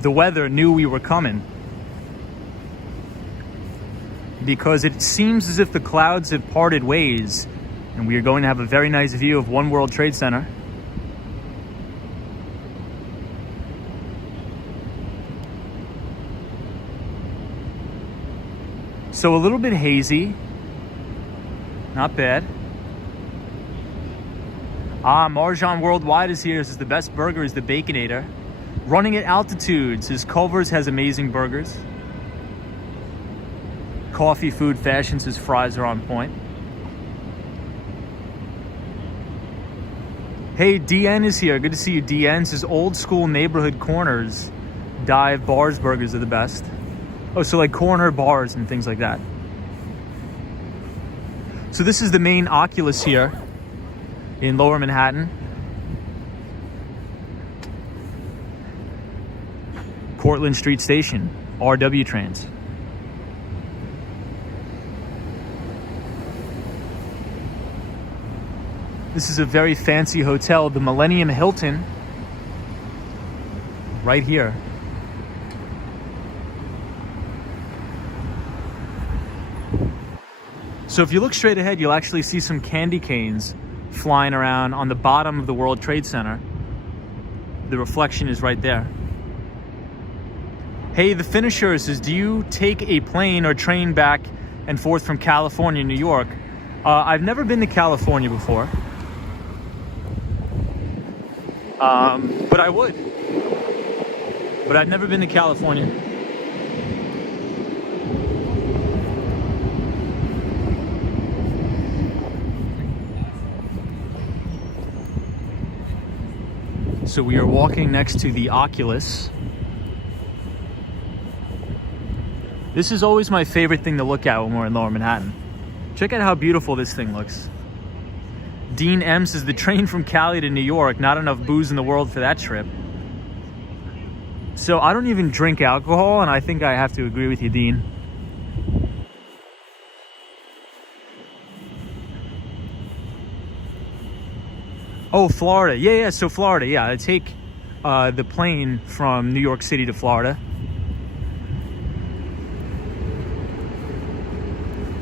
the weather knew we were coming. Because it seems as if the clouds have parted ways and we are going to have a very nice view of One World Trade Center. So a little bit hazy, not bad. Marjan Worldwide is here. Says the best burger is the Baconator. Running at altitude says Culver's has amazing burgers. Coffee, food, fashion says fries are on point. Hey, DN is here. Good to see you, DN. Says old school neighborhood corners, dive bars, burgers are the best. Oh, so like corner bars and things like that. So this is the main Oculus here in Lower Manhattan. Cortlandt Street Station, RW trains. This is a very fancy hotel, the Millennium Hilton, right here. So if you look straight ahead, you'll actually see some candy canes flying around on the bottom of the World Trade Center. The reflection is right there. Hey, the finisher says, do you take a plane or train back and forth from California, New York? I've never been to California before. But I would. But I've never been to California. So we are walking next to the Oculus. This is always my favorite thing to look at when we're in Lower Manhattan. Check out how beautiful this thing looks. Dean M says, the train from Cali to New York, not enough booze in the world for that trip. So I don't even drink alcohol, and I think I have to agree with you, Dean. Oh, Florida. Yeah, so Florida, yeah. I take the plane from New York City to Florida.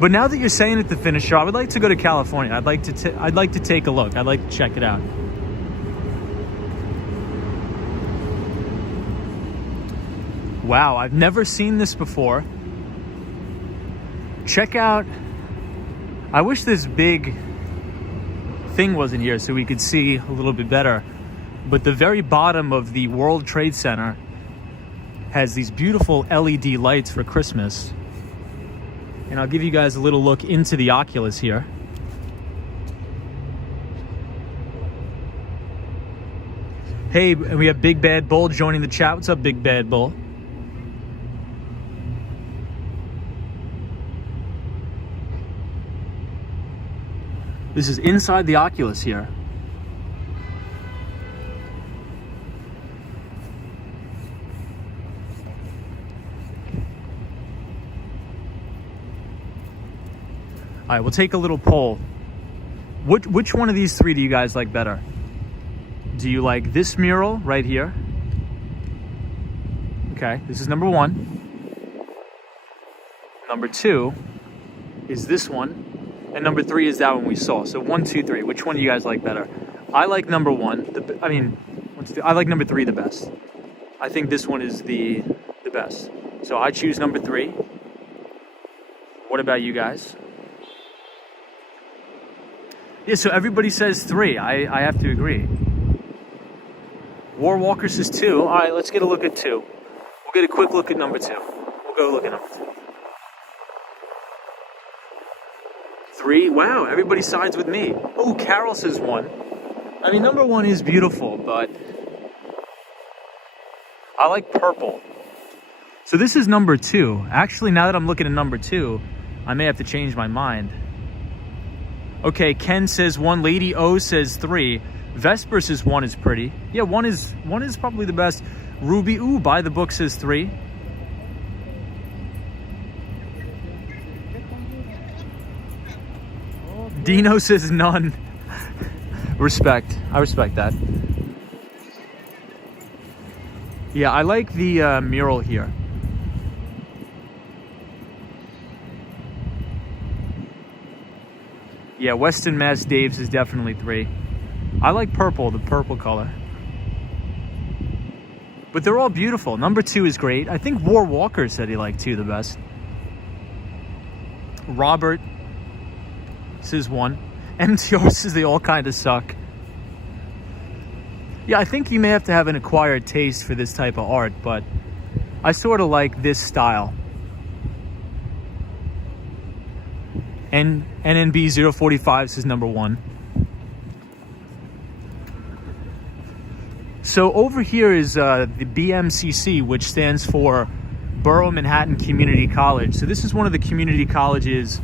But now that you're saying it, the finisher, I would like to go to California. I'd like to take a look. I'd like to check it out. Wow, I've never seen this before. Check out. I wish this big thing wasn't here so we could see a little bit better. But the very bottom of the World Trade Center has these beautiful LED lights for Christmas. And I'll give you guys a little look into the Oculus here. Hey, we have Big Bad Bull joining the chat. What's up, Big Bad Bull? This is inside the Oculus here. All right, we'll take a little poll. Which one of these three do you guys like better? Do you like this mural right here? Okay, this is number one. Number two is this one. And number three is that one we saw. So 1, 2, 3. Which one do you guys like better? I like number one. I like number three the best. I think this one is the best. So I choose number three. What about you guys? Yeah, so everybody says three. I have to agree. War Walker says two. All right, let's get a look at two. We'll get a quick look at number two. We'll go look at number two. Three. Wow, everybody sides with me. Oh, Carol says one. I mean, number one is beautiful, but I like purple. So this is number two. Actually, now that I'm looking at number two, I may have to change my mind. Okay, Ken says one. Lady O says three. Vesper says one is pretty. Yeah, one is probably the best. Ruby Ooh, buy the book says three. Dino says none. Respect. I respect that. Yeah, I like the mural here. Yeah, Weston Mass Dave's is definitely three. I like purple, the purple color. But they're all beautiful. Number two is great. I think War Walker said he liked two the best. Robert says one. MTR says they all kind of suck. Yeah, I think you may have to have an acquired taste for this type of art, but I sort of like this style. And NNB 045 says number one. So over here is the BMCC, which stands for Borough Manhattan Community College. So this is one of the community colleges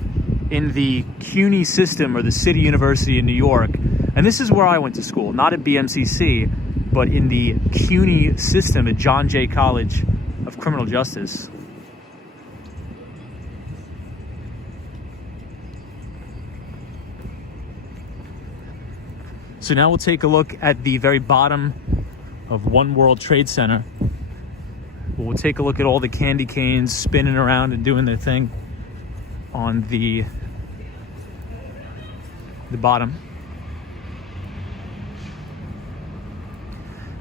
in the CUNY system, or the City University in New York. And this is where I went to school, not at BMCC, but in the CUNY system at John Jay College of Criminal Justice. So now we'll take a look at the very bottom of One World Trade Center. We'll take a look at all the candy canes spinning around and doing their thing on the bottom.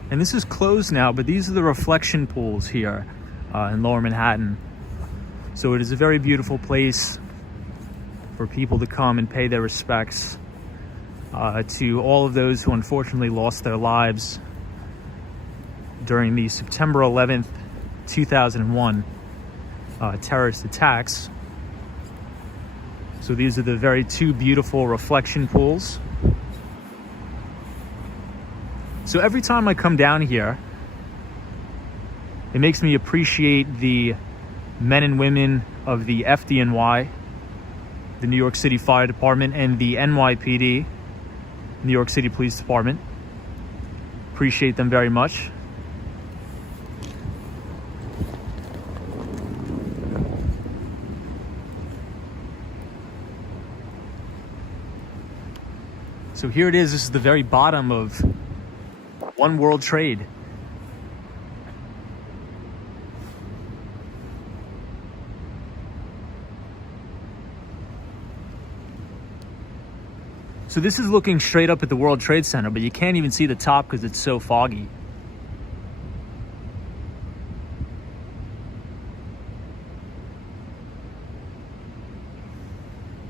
And this is closed now, but these are the reflection pools here in Lower Manhattan. So it is a very beautiful place for people to come and pay their respects to all of those who unfortunately lost their lives during the September 11th, 2001 terrorist attacks. So these are the very two beautiful reflection pools. So every time I come down here, it makes me appreciate the men and women of the FDNY, the New York City Fire Department, and the NYPD, New York City Police Department. Appreciate them very much. So here it is. This is the very bottom of One World Trade. So this is looking straight up at the World Trade Center, but you can't even see the top because it's so foggy.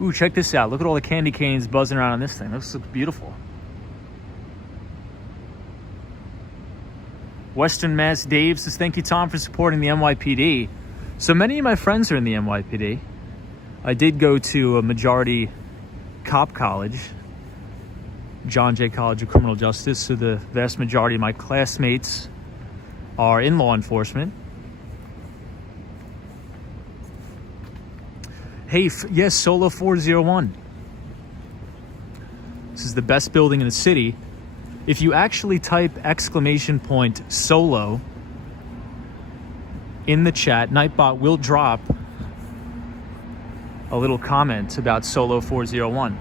Ooh, check this out. Look at all the candy canes buzzing around on this thing. This looks beautiful. Western Mass Dave says, thank you, Tom, for supporting the NYPD. So many of my friends are in the NYPD. I did go to a majority cop college, John Jay College of Criminal Justice. So the vast majority of my classmates are in law enforcement. Hey, yes, Solo 401. This is the best building in the city. If you actually type !solo in the chat, Nightbot will drop a little comment about Solo 401.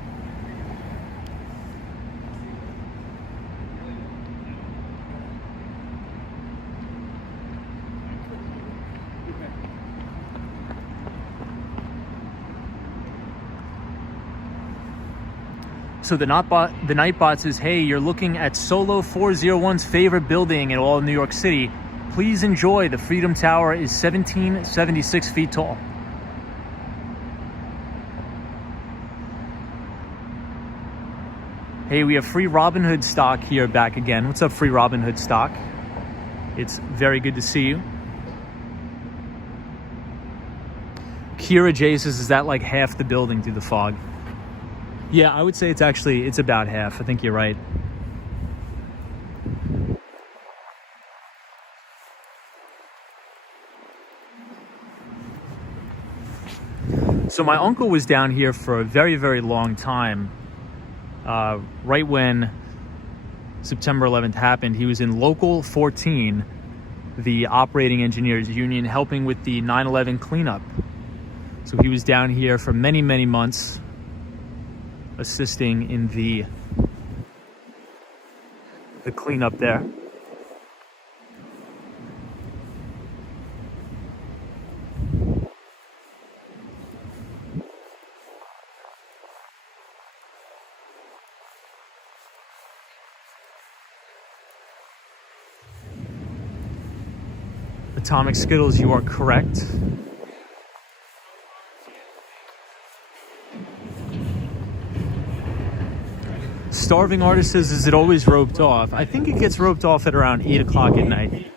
So the Nightbot says, hey, you're looking at Solo 401's favorite building in all of New York City. Please enjoy. The Freedom Tower is 1776 feet tall. Hey, we have Free Robinhood stock here back again. What's up, Free Robinhood stock? It's very good to see you. Kira J says, is that like half the building through the fog? Yeah, I would say it's about half. I think you're right. So my uncle was down here for a very, very long time. Right when September 11th happened, he was in Local 14, the operating engineers union, helping with the 9/11 cleanup. So he was down here for many, many months, assisting in the cleanup there. Atomic Skittles, you are correct. Starving Artist says, is it always roped off? I think it gets roped off at around 8 o'clock at night.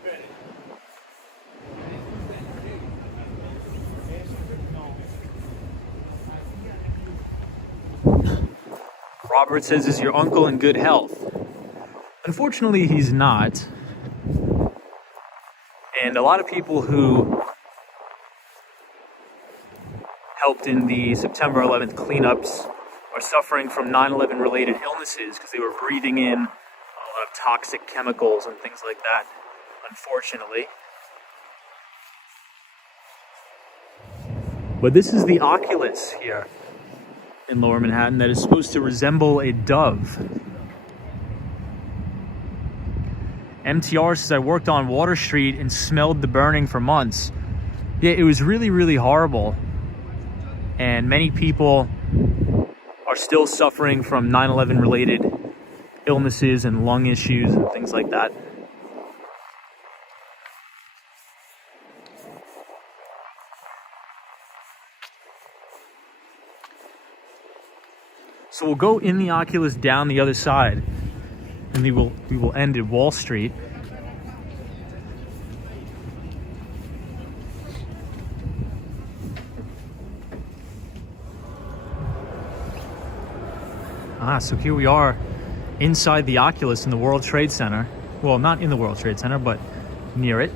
Robert says, is your uncle in good health? Unfortunately, he's not. And a lot of people who helped in the September 11th cleanups are suffering from 9/11 related illnesses because they were breathing in a lot of toxic chemicals and things like that, unfortunately. But this is the Oculus here in Lower Manhattan that is supposed to resemble a dove. MTR says, I worked on Water Street and smelled the burning for months. Yeah, it was really, really horrible. And many people are still suffering from 9/11 related illnesses and lung issues and things like that. So we'll go in the Oculus down the other side, and we will end at Wall Street. So here we are inside the Oculus in the World Trade Center. Well, not in the World Trade Center, but near it.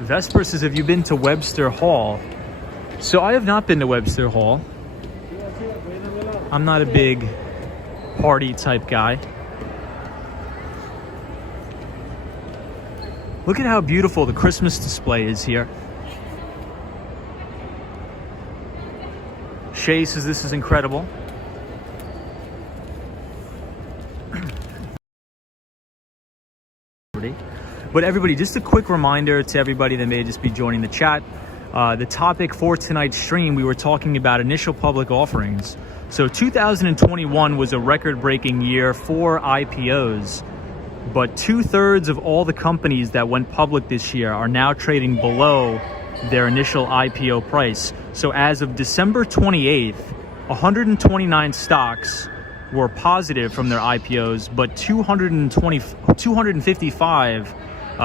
Vesper says, have you been to Webster Hall? So I have not been to Webster Hall. I'm not a big party type guy. Look at how beautiful the Christmas display is here. Shay says this is incredible. But everybody, just a quick reminder to everybody that may just be joining the chat. The topic for tonight's stream, we were talking about initial public offerings. So 2021 was a record-breaking year for IPOs, but 2/3 of all the companies that went public this year are now trading below their initial IPO price. So as of December 28th, 129 stocks were positive from their IPOs, but 255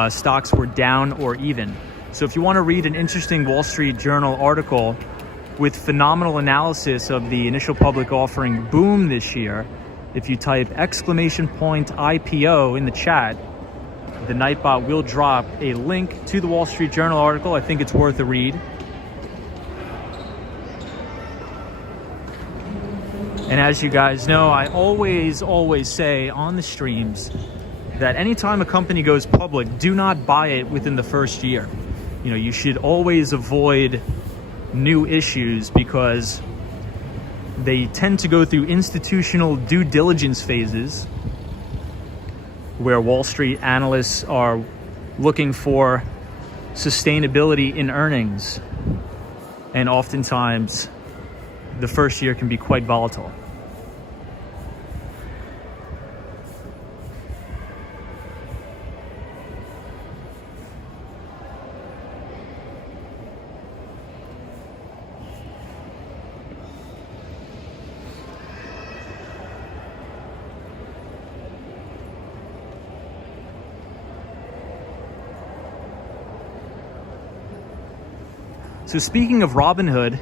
stocks were down or even. So if you want to read an interesting Wall Street Journal article with phenomenal analysis of the initial public offering boom this year, if you type IPO in the chat, the Nightbot will drop a link to the Wall Street Journal article. I think it's worth a read. And as you guys know, I always say on the streams that anytime a company goes public, do not buy it within the first year. You know, you should always avoid new issues because they tend to go through institutional due diligence phases where Wall Street analysts are looking for sustainability in earnings. And oftentimes, the first year can be quite volatile. So speaking of Robinhood,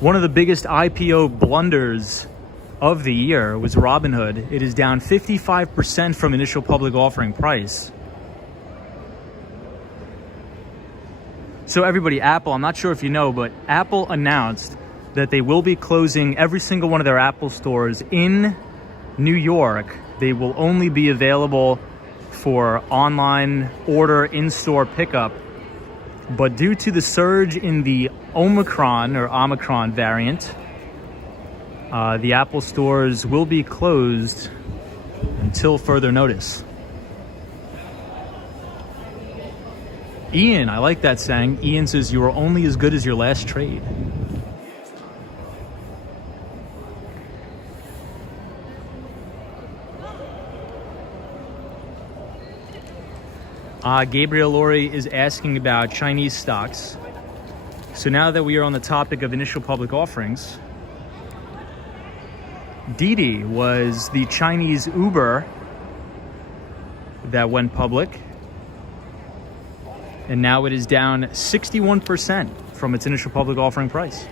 one of the biggest IPO blunders of the year was Robinhood. It is down 55% from initial public offering price. So everybody, Apple, I'm not sure if you know, but Apple announced that they will be closing every single one of their Apple stores in New York. They will only be available for online order, in-store pickup. But due to the surge in the Omicron variant, the Apple stores will be closed until further notice. Ian, I like that saying. Ian says, you are only as good as your last trade. Gabriel Laurie is asking about Chinese stocks. So now that we are on the topic of initial public offerings, Didi was the Chinese Uber that went public, and now it is down 61% from its initial public offering price.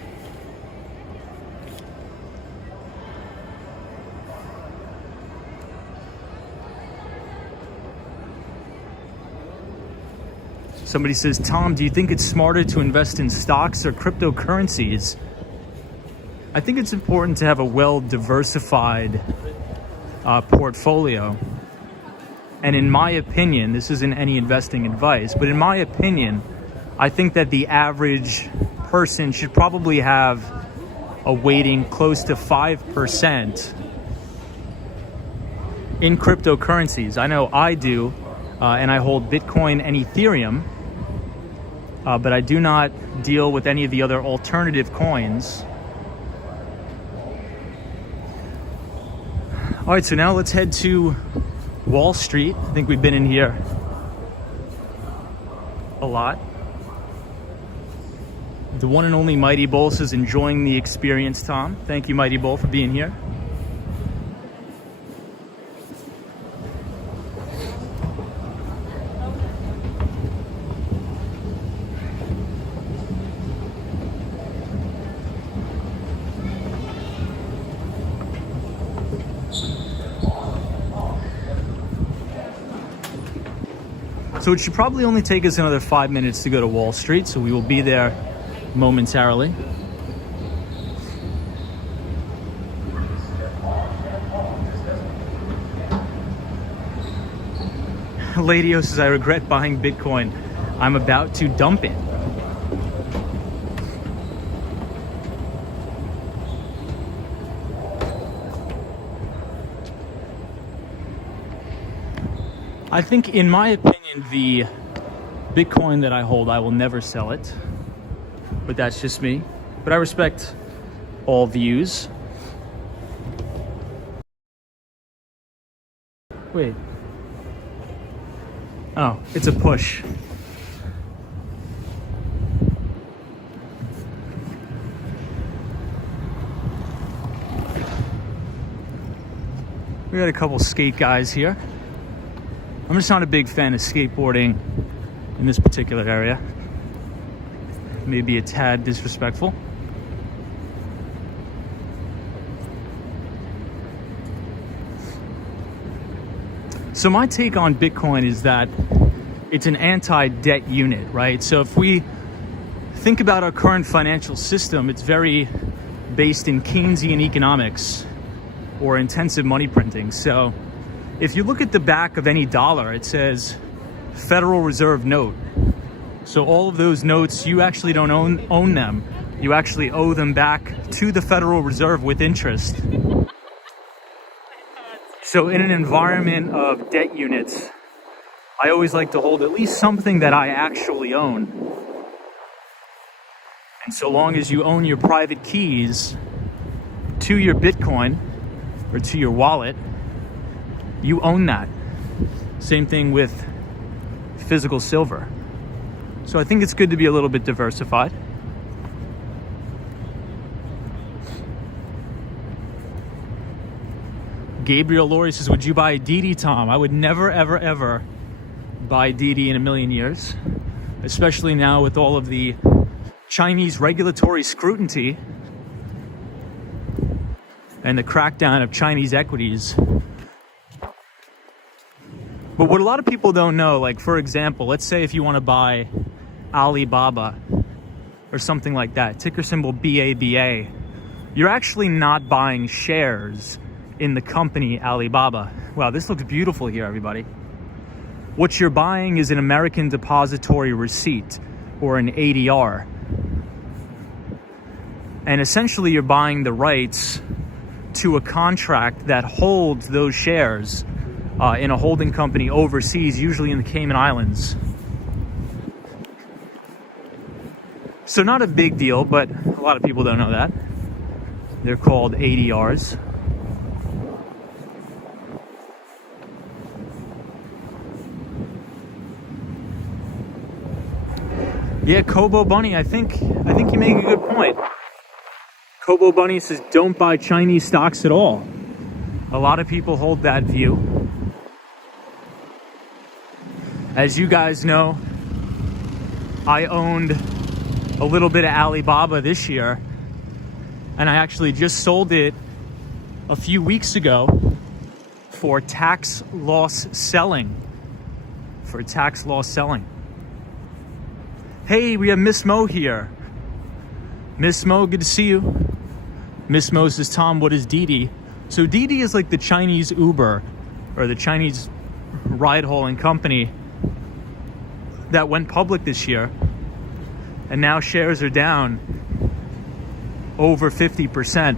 Somebody says, Tom, do you think it's smarter to invest in stocks or cryptocurrencies? I think it's important to have a well-diversified portfolio. And in my opinion, this isn't any investing advice, but in my opinion, I think that the average person should probably have a weighting close to 5% in cryptocurrencies. I know I do, and I hold Bitcoin and Ethereum, but I do not deal with any of the other alternative coins. All right, so now let's head to Wall Street. I think we've been in here a lot. The one and only Mighty Bull is enjoying the experience, Tom. Thank you, Mighty Bull, for being here. So it should probably only take us another 5 minutes to go to Wall Street, so we will be there momentarily. Ladio says, I regret buying Bitcoin. I'm about to dump it. I think, in my opinion, the Bitcoin that I hold, I will never sell it. But that's just me. But I respect all views. Wait. Oh, it's a push. We got a couple skate guys here. I'm just not a big fan of skateboarding in this particular area. Maybe a tad disrespectful. So my take on Bitcoin is that it's an anti-debt unit, right? So if we think about our current financial system, it's very based in Keynesian economics or intensive money printing. So if you look at the back of any dollar, it says Federal Reserve note. So all of those notes, you actually don't own them. You actually owe them back to the Federal Reserve with interest. So in an environment of debt units, I always like to hold at least something that I actually own. And so long as you own your private keys to your Bitcoin or to your wallet, you own that. Same thing with physical silver. So I think it's good to be a little bit diversified. Gabriel Laurie says, would you buy DD, Tom? I would never, ever, ever buy DD in a million years, especially now with all of the Chinese regulatory scrutiny and the crackdown of Chinese equities. But what a lot of people don't know, like for example, let's say if you want to buy Alibaba or something like that, ticker symbol BABA, you're actually not buying shares in the company Alibaba. Wow, this looks beautiful here, everybody. What you're buying is an American depository receipt or an ADR. And essentially you're buying the rights to a contract that holds those shares in a holding company overseas, usually in the Cayman Islands. So not a big deal, but a lot of people don't know that. They're called ADRs. Yeah, Kobo Bunny, I think you make a good point. Kobo Bunny says, don't buy Chinese stocks at all. A lot of people hold that view. As you guys know, I owned a little bit of Alibaba this year, and I actually just sold it a few weeks ago for tax loss selling. Hey, we have Miss Mo here. Miss Mo, good to see you. Miss Mo says, Tom, what is DD? So DD is like the Chinese Uber or the Chinese ride hauling company that went public this year, and now shares are down over 50%.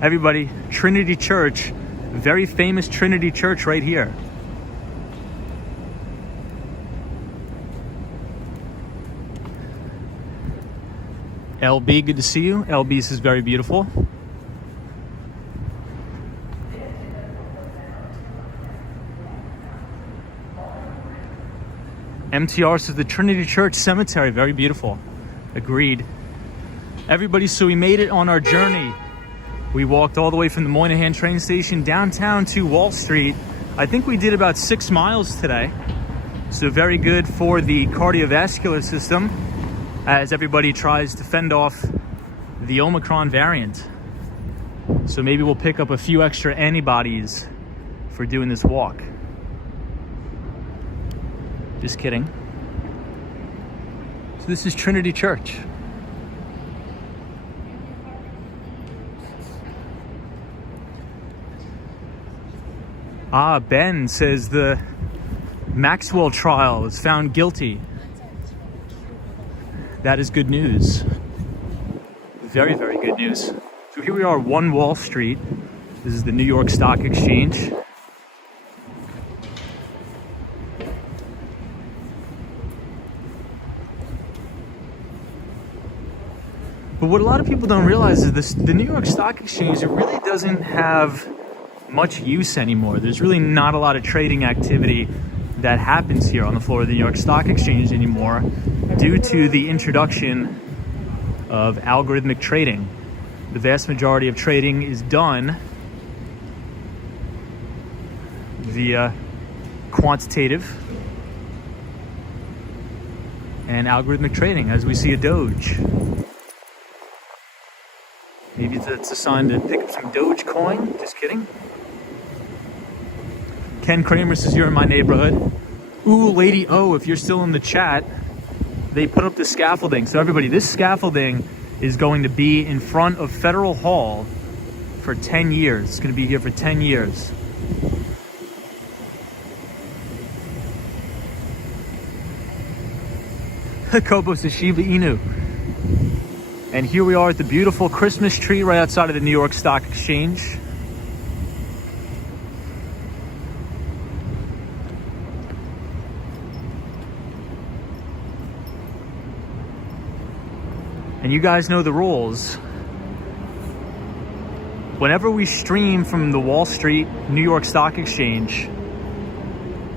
Everybody, Trinity Church, very famous Trinity Church right here. LB, good to see you. LB's is very beautiful. MTR says the Trinity Church Cemetery, very beautiful. Agreed. Everybody, so we made it on our journey. We walked all the way from the Moynihan train station downtown to Wall Street. I think we did about 6 miles today. So very good for the cardiovascular system as everybody tries to fend off the Omicron variant. So maybe we'll pick up a few extra antibodies for doing this walk. Just kidding. So this is Trinity Church. Ben says the Maxwell trial is found guilty. That is good news. Very, very good news. So here we are, 1 Wall Street. This is the New York Stock Exchange. But what a lot of people don't realize is this: the New York Stock Exchange, it really doesn't have much use anymore. There's really not a lot of trading activity that happens here on the floor of the New York Stock Exchange anymore due to the introduction of algorithmic trading. The vast majority of trading is done via quantitative and algorithmic trading, as we see a Doge. Maybe it's a sign to pick up some Dogecoin. Just kidding. Ken Kramer says you're in my neighborhood. Ooh, Lady O, if you're still in the chat, they put up the scaffolding. So everybody, this scaffolding is going to be in front of Federal Hall for 10 years. It's going to be here for 10 years. Kobo says Shiba Inu. And here we are at the beautiful Christmas tree right outside of the New York Stock Exchange. And you guys know the rules. Whenever we stream from the Wall Street New York Stock Exchange,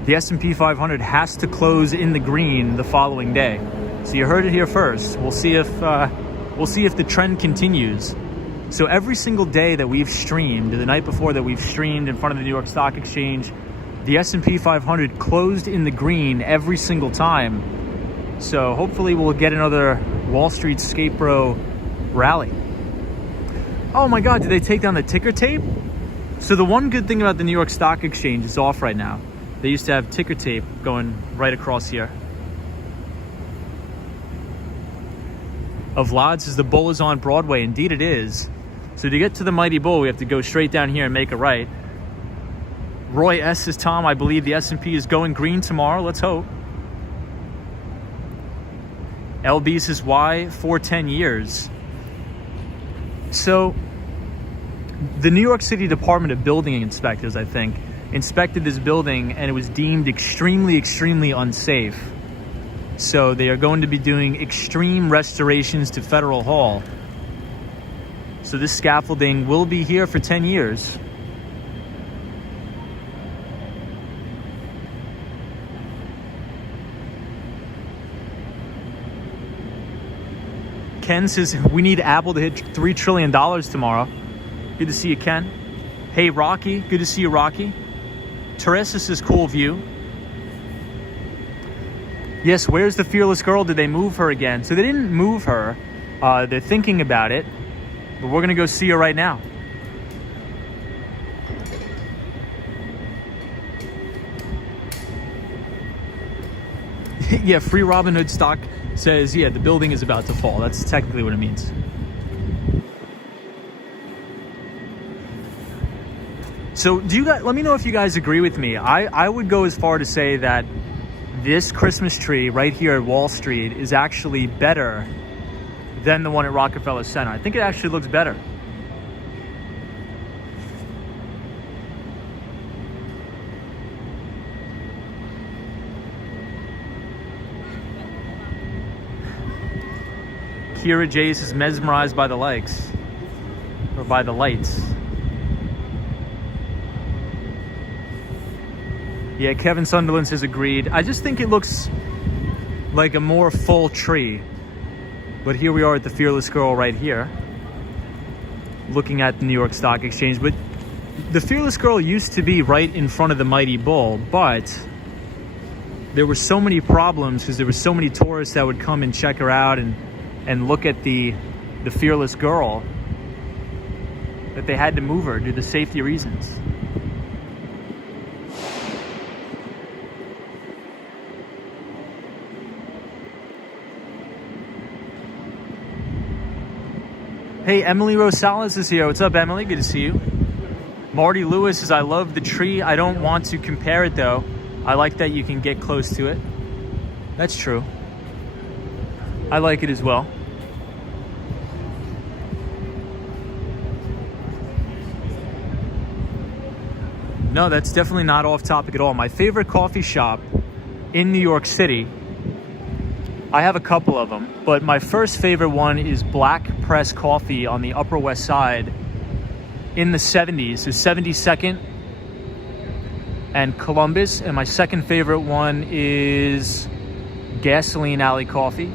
the S&P 500 has to close in the green the following day. So you heard it here first. We'll see if the trend continues. So every single day that we've streamed, the night before that we've streamed in front of the New York Stock Exchange, the S&P 500 closed in the green every single time. So hopefully we'll get another Wall Street Scape-Bro rally. Oh my God, did they take down the ticker tape? So the one good thing about the New York Stock Exchange is off right now. They used to have ticker tape going right across here. Vlad says the bull is on Broadway. Indeed it is. So to get to the Mighty Bull, we have to go straight down here and make a right. Roy S says, Tom, I believe the S&P is going green tomorrow. Let's hope. LB says, why for 10 years? So the New York City Department of Building Inspectors, I think, inspected this building and it was deemed extremely, extremely unsafe. So they are going to be doing extreme restorations to Federal Hall. So this scaffolding will be here for 10 years. Ken says, we need Apple to hit $3 trillion tomorrow. Good to see you, Ken. Hey, Rocky. Good to see you, Rocky. Teresa says, cool view. Yes, where's the fearless girl? Did they move her again? So they didn't move her. They're thinking about it. But we're going to go see her right now. Yeah, Free Robinhood stock says, yeah, the building is about to fall. That's technically what it means. So do you guys, let me know if you guys agree with me. I would go as far to say that this Christmas tree right here at Wall Street is actually better than the one at Rockefeller Center. I think it actually looks better. Kira Jace is mesmerized by the lights, or by the lights. Yeah, Kevin Sunderland has agreed. I just think it looks like a more full tree. But here we are at the Fearless Girl right here, looking at the New York Stock Exchange. But the Fearless Girl used to be right in front of the Mighty Bull, but there were so many problems because there were so many tourists that would come and check her out and look at the Fearless Girl that they had to move her due to safety reasons. Hey, Emily Rosales is here. What's up, Emily? Good to see you. Marty Lewis says, I love the tree. I don't want to compare it, though. I like that you can get close to it. That's true. I like it as well. No, that's definitely not off topic at all. My favorite coffee shop in New York City, I have a couple of them, but my first favorite one is Black Press Coffee on the Upper West Side in the 70s, so 72nd and Columbus. And my second favorite one is Gasoline Alley Coffee.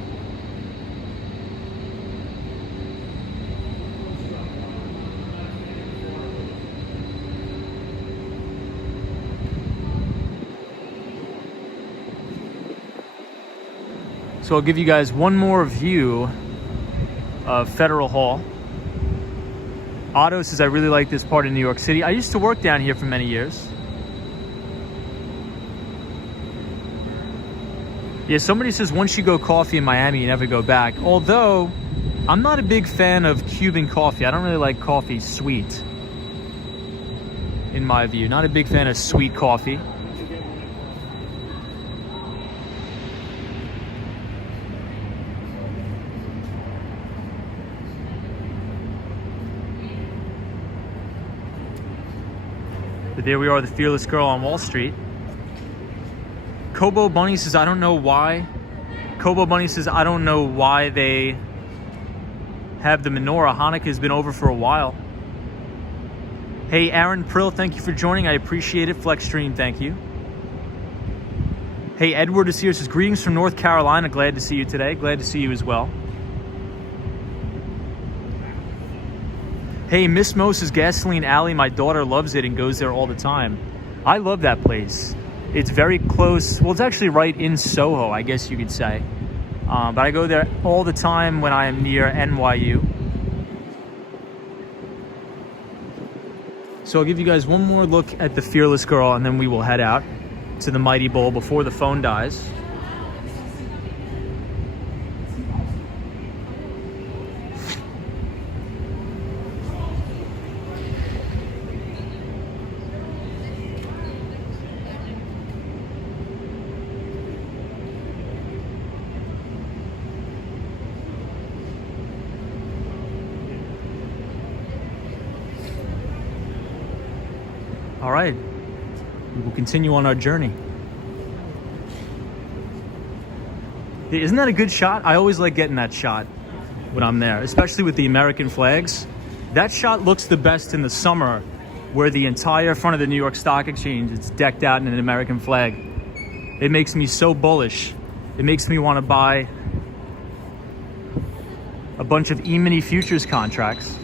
So I'll give you guys one more view of Federal Hall. Otto says, I really like this part of New York City. I used to work down here for many years. Yeah, somebody says once you go coffee in Miami, you never go back. Although, I'm not a big fan of Cuban coffee. I don't really like coffee sweet, in my view. Not a big fan of sweet coffee. But there we are, the Fearless Girl on Wall Street. Kobo Bunny says, I don't know why. Kobo Bunny says, I don't know why they have the menorah. Hanukkah has been over for a while. Hey, Aaron Prill, thank you for joining. I appreciate it. Flexstream, thank you. Hey, Edward is here. Says, greetings from North Carolina. Glad to see you today. Glad to see you as well. Hey, Miss Mo says, Gasoline Alley. My daughter loves it and goes there all the time. I love that place. It's very close. Well, it's actually right in Soho, I guess you could say. But I go there all the time when I am near NYU. So I'll give you guys one more look at the Fearless Girl, and then we will head out to the Mighty Bull before the phone dies. All right, we will continue on our journey. Isn't that a good shot? I always like getting that shot when I'm there, especially with the American flags. That shot looks the best in the summer, where the entire front of the New York Stock Exchange is decked out in an American flag. It makes me so bullish. It makes me want to buy a bunch of E-mini futures contracts.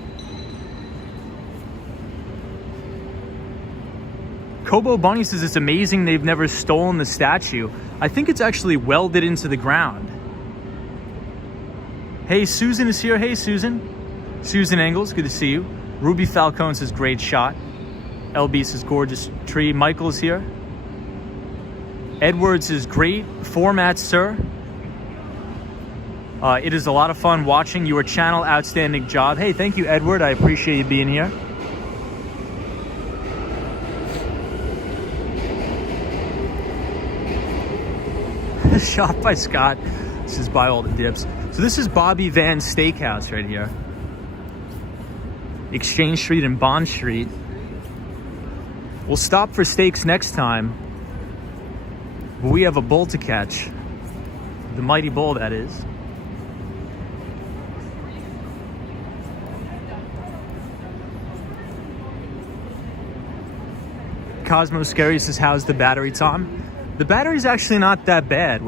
Kobo Bunny says it's amazing they've never stolen the statue. I think it's actually welded into the ground. Hey, Susan is here. Hey, Susan. Susan Engels, good to see you. Ruby Falcone says great shot. LB says gorgeous tree. Michael is here. Edwards is great format, sir. It is a lot of fun watching your channel. Outstanding job. Hey, thank you, Edward. I appreciate you being here. Shop by Scott. This is buy all the dips. So this is Bobby Van's Steakhouse right here. Exchange Street and Bond Street. We'll stop for steaks next time. But we have a bull to catch. The mighty bull, that is. Cosmo Scary says, how's the battery, Tom? The battery's actually not that bad.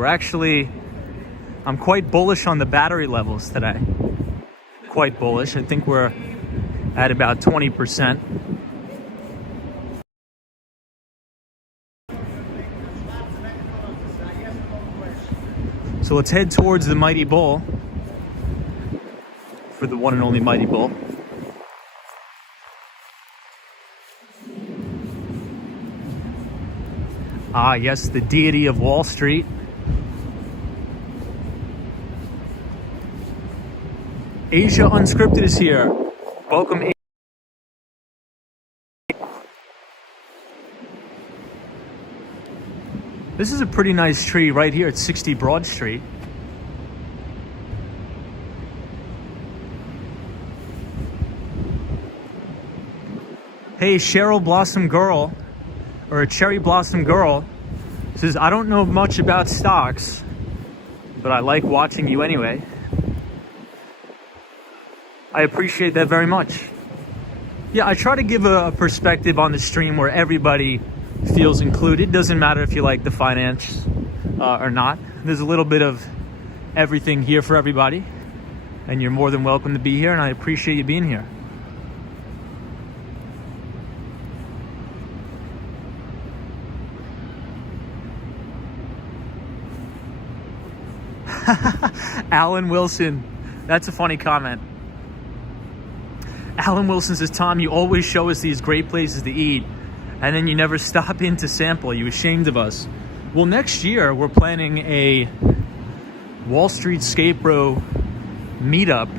I'm quite bullish on the battery levels today. Quite bullish. I think we're at about 20%. So let's head towards the Mighty Bull for the one and only Mighty Bull. Ah, yes, the deity of Wall Street. Asia Unscripted is here. Welcome. This is a pretty nice tree right here at 60 Broad Street. Hey, Cheryl Blossom Girl, or a Cherry Blossom Girl, says, I don't know much about stocks, but I like watching you anyway. I appreciate that very much. Yeah, I try to give a perspective on the stream where everybody feels included. Doesn't matter if you like the finance or not. There's a little bit of everything here for everybody, and you're more than welcome to be here, and I appreciate you being here. Alan Wilson, that's a funny comment. Alan Wilson says, Tom, you always show us these great places to eat, and then you never stop in to sample. Are you ashamed of us? Well, next year we're planning a Wall Street Scape-Row meetup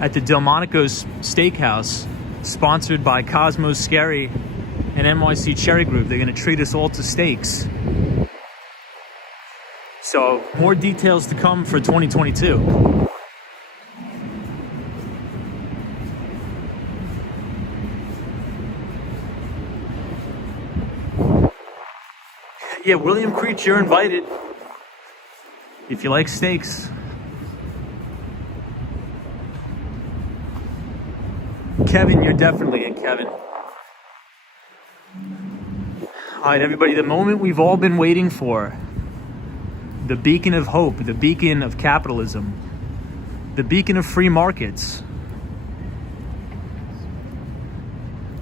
at the Delmonico's Steakhouse, sponsored by Cosmo Scary and NYC Cherry Group. They're going to treat us all to steaks. So more details to come for 2022. Yeah, William Creech, you're invited. If you like steaks. Kevin, you're definitely in, Kevin. All right, everybody, the moment we've all been waiting for. The beacon of hope, the beacon of capitalism, the beacon of free markets.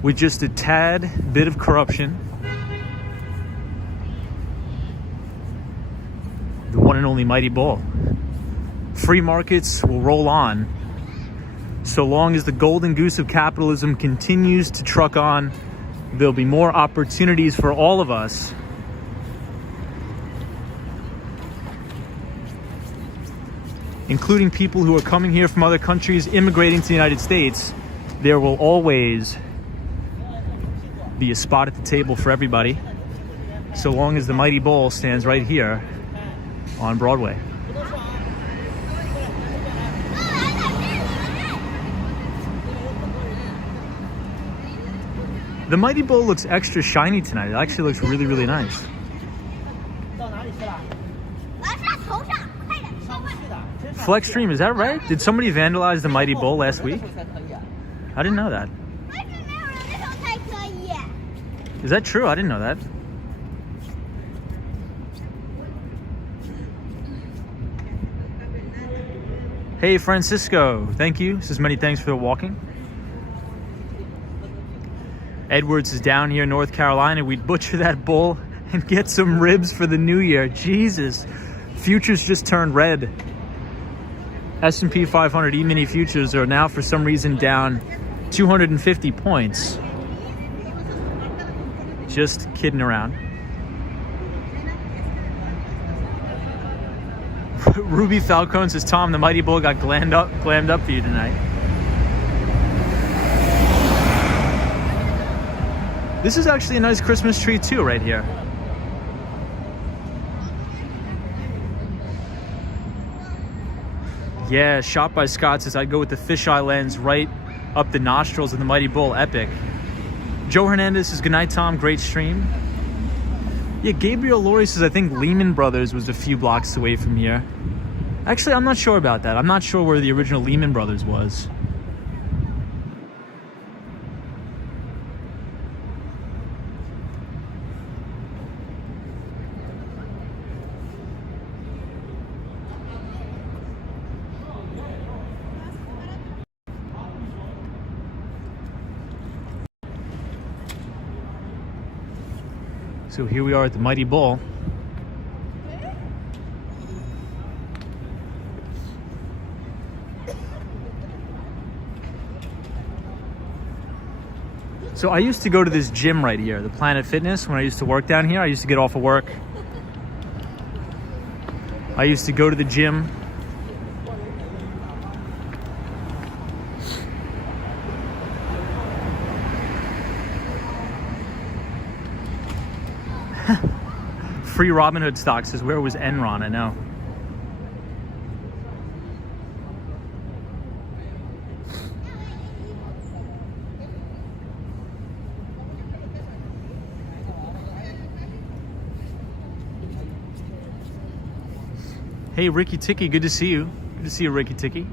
With just a tad bit of corruption. The one and only Mighty Bull. Free markets will roll on so long as the golden goose of capitalism continues to truck on. There'll be more opportunities for all of us, including people who are coming here from other countries, immigrating to the United States. There will always be a spot at the table for everybody, so long as the Mighty Bull stands right here on Broadway. The Mighty Bull looks extra shiny tonight. It actually looks really, really nice. Flex Stream, is that right? Did somebody vandalize the Mighty Bull last week? I didn't know that. Is that true? I didn't know that. Hey, Francisco, thank you. Says many thanks for the walking. Edwards is down here in North Carolina. We'd butcher that bull and get some ribs for the new year. Jesus. Futures just turned red. S&P 500 E-mini futures are now for some reason down 250 points. Just kidding around. Ruby Falcone says, Tom, the Mighty Bull got glammed up for you tonight. This is actually a nice Christmas tree too right here. Yeah, shot by Scott says I'd go with the fisheye lens right up the nostrils of the Mighty Bull. Epic. Joe Hernandez says, good night, Tom. Great stream. Yeah, Gabriel Laurie says, I think Lehman Brothers was a few blocks away from here. Actually, I'm not sure about that. I'm not sure where the original Lehman Brothers was. So here we are at the Mighty Bull. So I used to go to this gym right here, the Planet Fitness, when I used to work down here. I used to get off of work. I used to go to the gym. Free Robinhood stock says, where was Enron? I know. Hey, Ricky Ticky, good to see you. Good to see you, Ricky Ticky.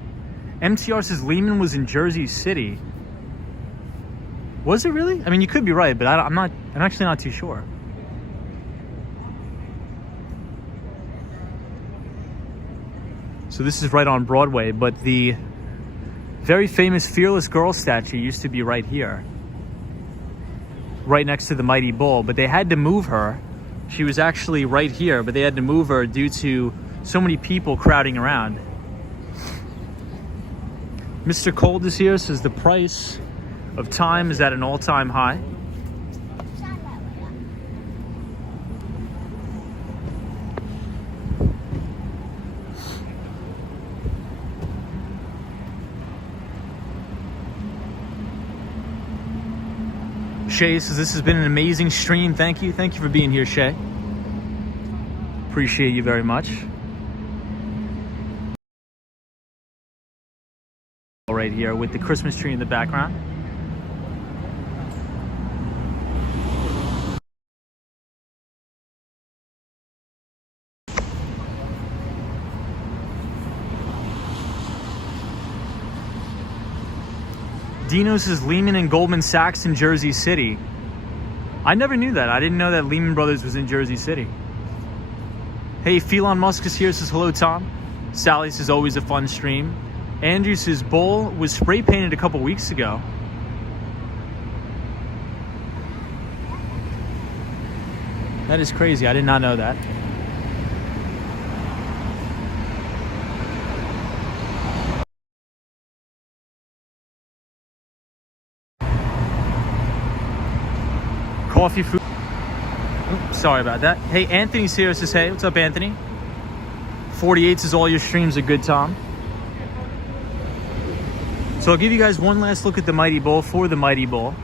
MTR says Lehman was in Jersey City. Was it really? I mean, you could be right, but I'm actually not too sure. So this is right on Broadway, but the very famous Fearless Girl statue used to be right here, right next to the Mighty Bull, but they had to move her. She was actually right here, but they had to move her due to so many people crowding around. Mr. Cold is here, says the price of time is at an all-time high. Shay says, this has been an amazing stream. Thank you. Thank you for being here, Shay. Appreciate you very much. Right here with the Christmas tree in the background. Dino says Lehman and Goldman Sachs in Jersey City. I never knew that. I didn't know that Lehman Brothers was in Jersey City. Hey, Felon Musk is here, says hello, Tom. Sally says always a fun stream. Andrew says Bull was spray painted a couple weeks ago. That is crazy. I did not know that. Coffee food. Oops, sorry about that. Hey, Anthony's here, says hey. What's up, Anthony? 48 says all your streams are good, Tom. So I'll give you guys one last look at the Mighty Bull for the Mighty Bull.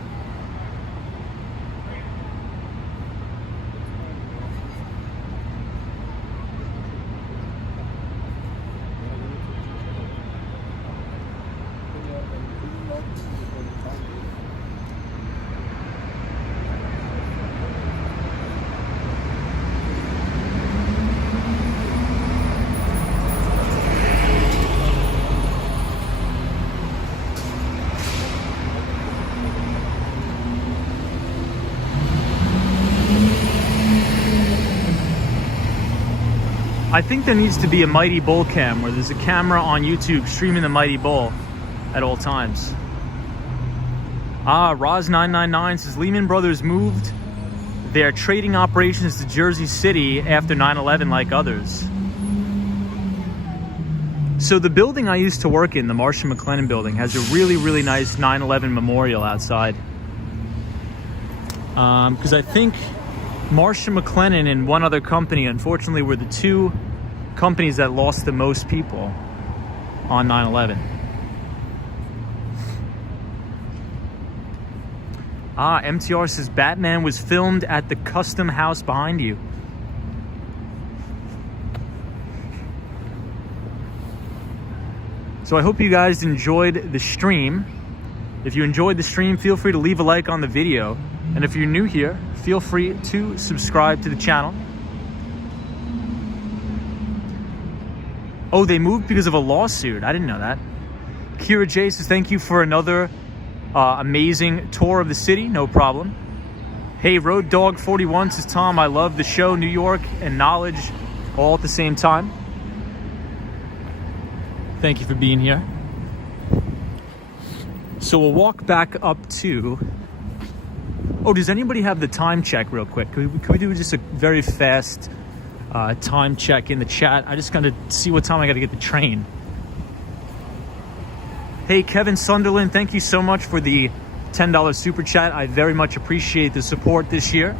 I think there needs to be a Mighty Bull cam where there's a camera on YouTube streaming the Mighty Bull at all times. Roz999 says Lehman Brothers moved their trading operations to Jersey City after 9/11 like others. So the building I used to work in, the Marsh & McLennan building, has a really, really nice 9/11 memorial outside. Because I think Marsh & McLennan and one other company, unfortunately, were the two companies that lost the most people on 9/11. MTR says Batman was filmed at the custom house behind you. So I hope you guys enjoyed the stream. If you enjoyed the stream, feel free to leave a like on the video. And if you're new here, feel free to subscribe to the channel. Oh, they moved because of a lawsuit. I didn't know that. Kira J says, thank you for another amazing tour of the city. No problem. Hey, Road Dog 41 says, Tom, I love the show, New York and knowledge all at the same time. Thank you for being here. So we'll walk back up to... Oh, does anybody have the time check real quick? Can we do just a very fast time check in the chat? I just got to see what time I got to get the train. Hey, Kevin Sunderland, thank you so much for the $10 super chat. I very much appreciate the support this year.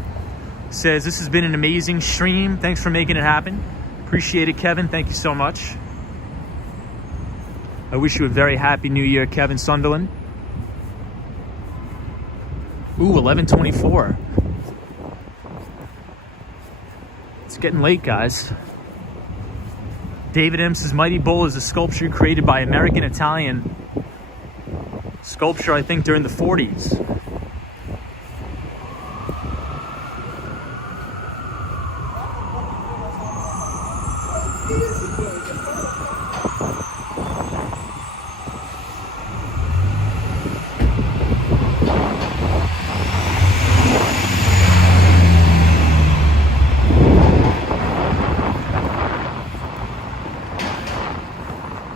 Says, this has been an amazing stream. Thanks for making it happen. Appreciate it, Kevin. Thank you so much. I wish you a very happy new year, Kevin Sunderland. Ooh, 11:24. It's getting late, guys. David M says, Mighty Bull is a sculpture created by American-Italian sculpture, I think, during the 40s.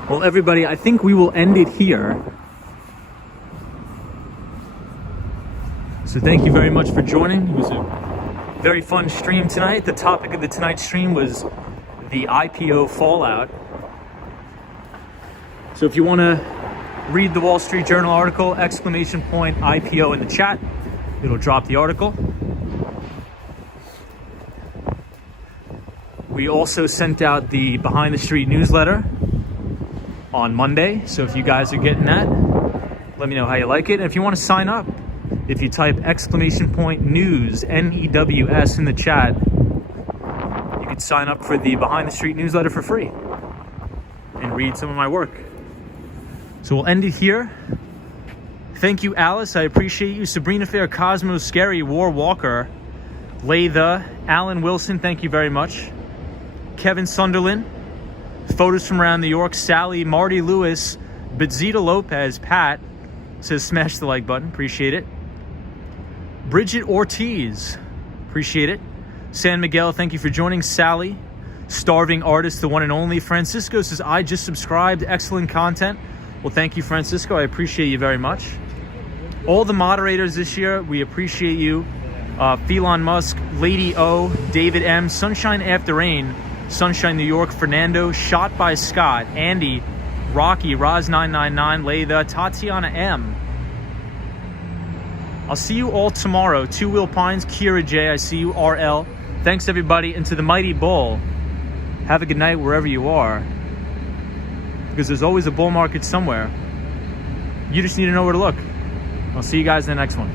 Well, everybody, I think we will end it here. So thank you very much for joining. It was a very fun stream tonight. The topic of the tonight's stream was the IPO fallout. So if you want to read the Wall Street Journal article, exclamation point IPO in the chat, it'll drop the article. We also sent out the Behind the Street newsletter on Monday. So if you guys are getting that, let me know how you like it. And if you want to sign up, if you type exclamation point news, NEWS in the chat, you can sign up for the Behind the Street newsletter for free and read some of my work. So we'll end it here. Thank you, Alice. I appreciate you. Sabrina Fair, Cosmo, Scary, War Walker, Latha, Alan Wilson, thank you very much. Kevin Sunderland, photos from around New York, Sally, Marty Lewis, Bezita Lopez, Pat says smash the like button, appreciate it. Bridget Ortiz, appreciate it. San Miguel, thank you for joining. Sally, Starving Artist, the one and only. Francisco says, I just subscribed, excellent content. Well, thank you, Francisco, I appreciate you very much. All the moderators this year, we appreciate you. Phelon Musk, Lady O, David M, Sunshine After Rain, Sunshine New York, Fernando, Shot by Scott, Andy, Rocky, Roz999, Latha, Tatiana M. I'll see you all tomorrow. Two Wheel Pines, Kira J, I see you, RL. Thanks everybody, and to the Mighty Bull, have a good night wherever you are, because there's always a bull market somewhere. You just need to know where to look. I'll see you guys in the next one.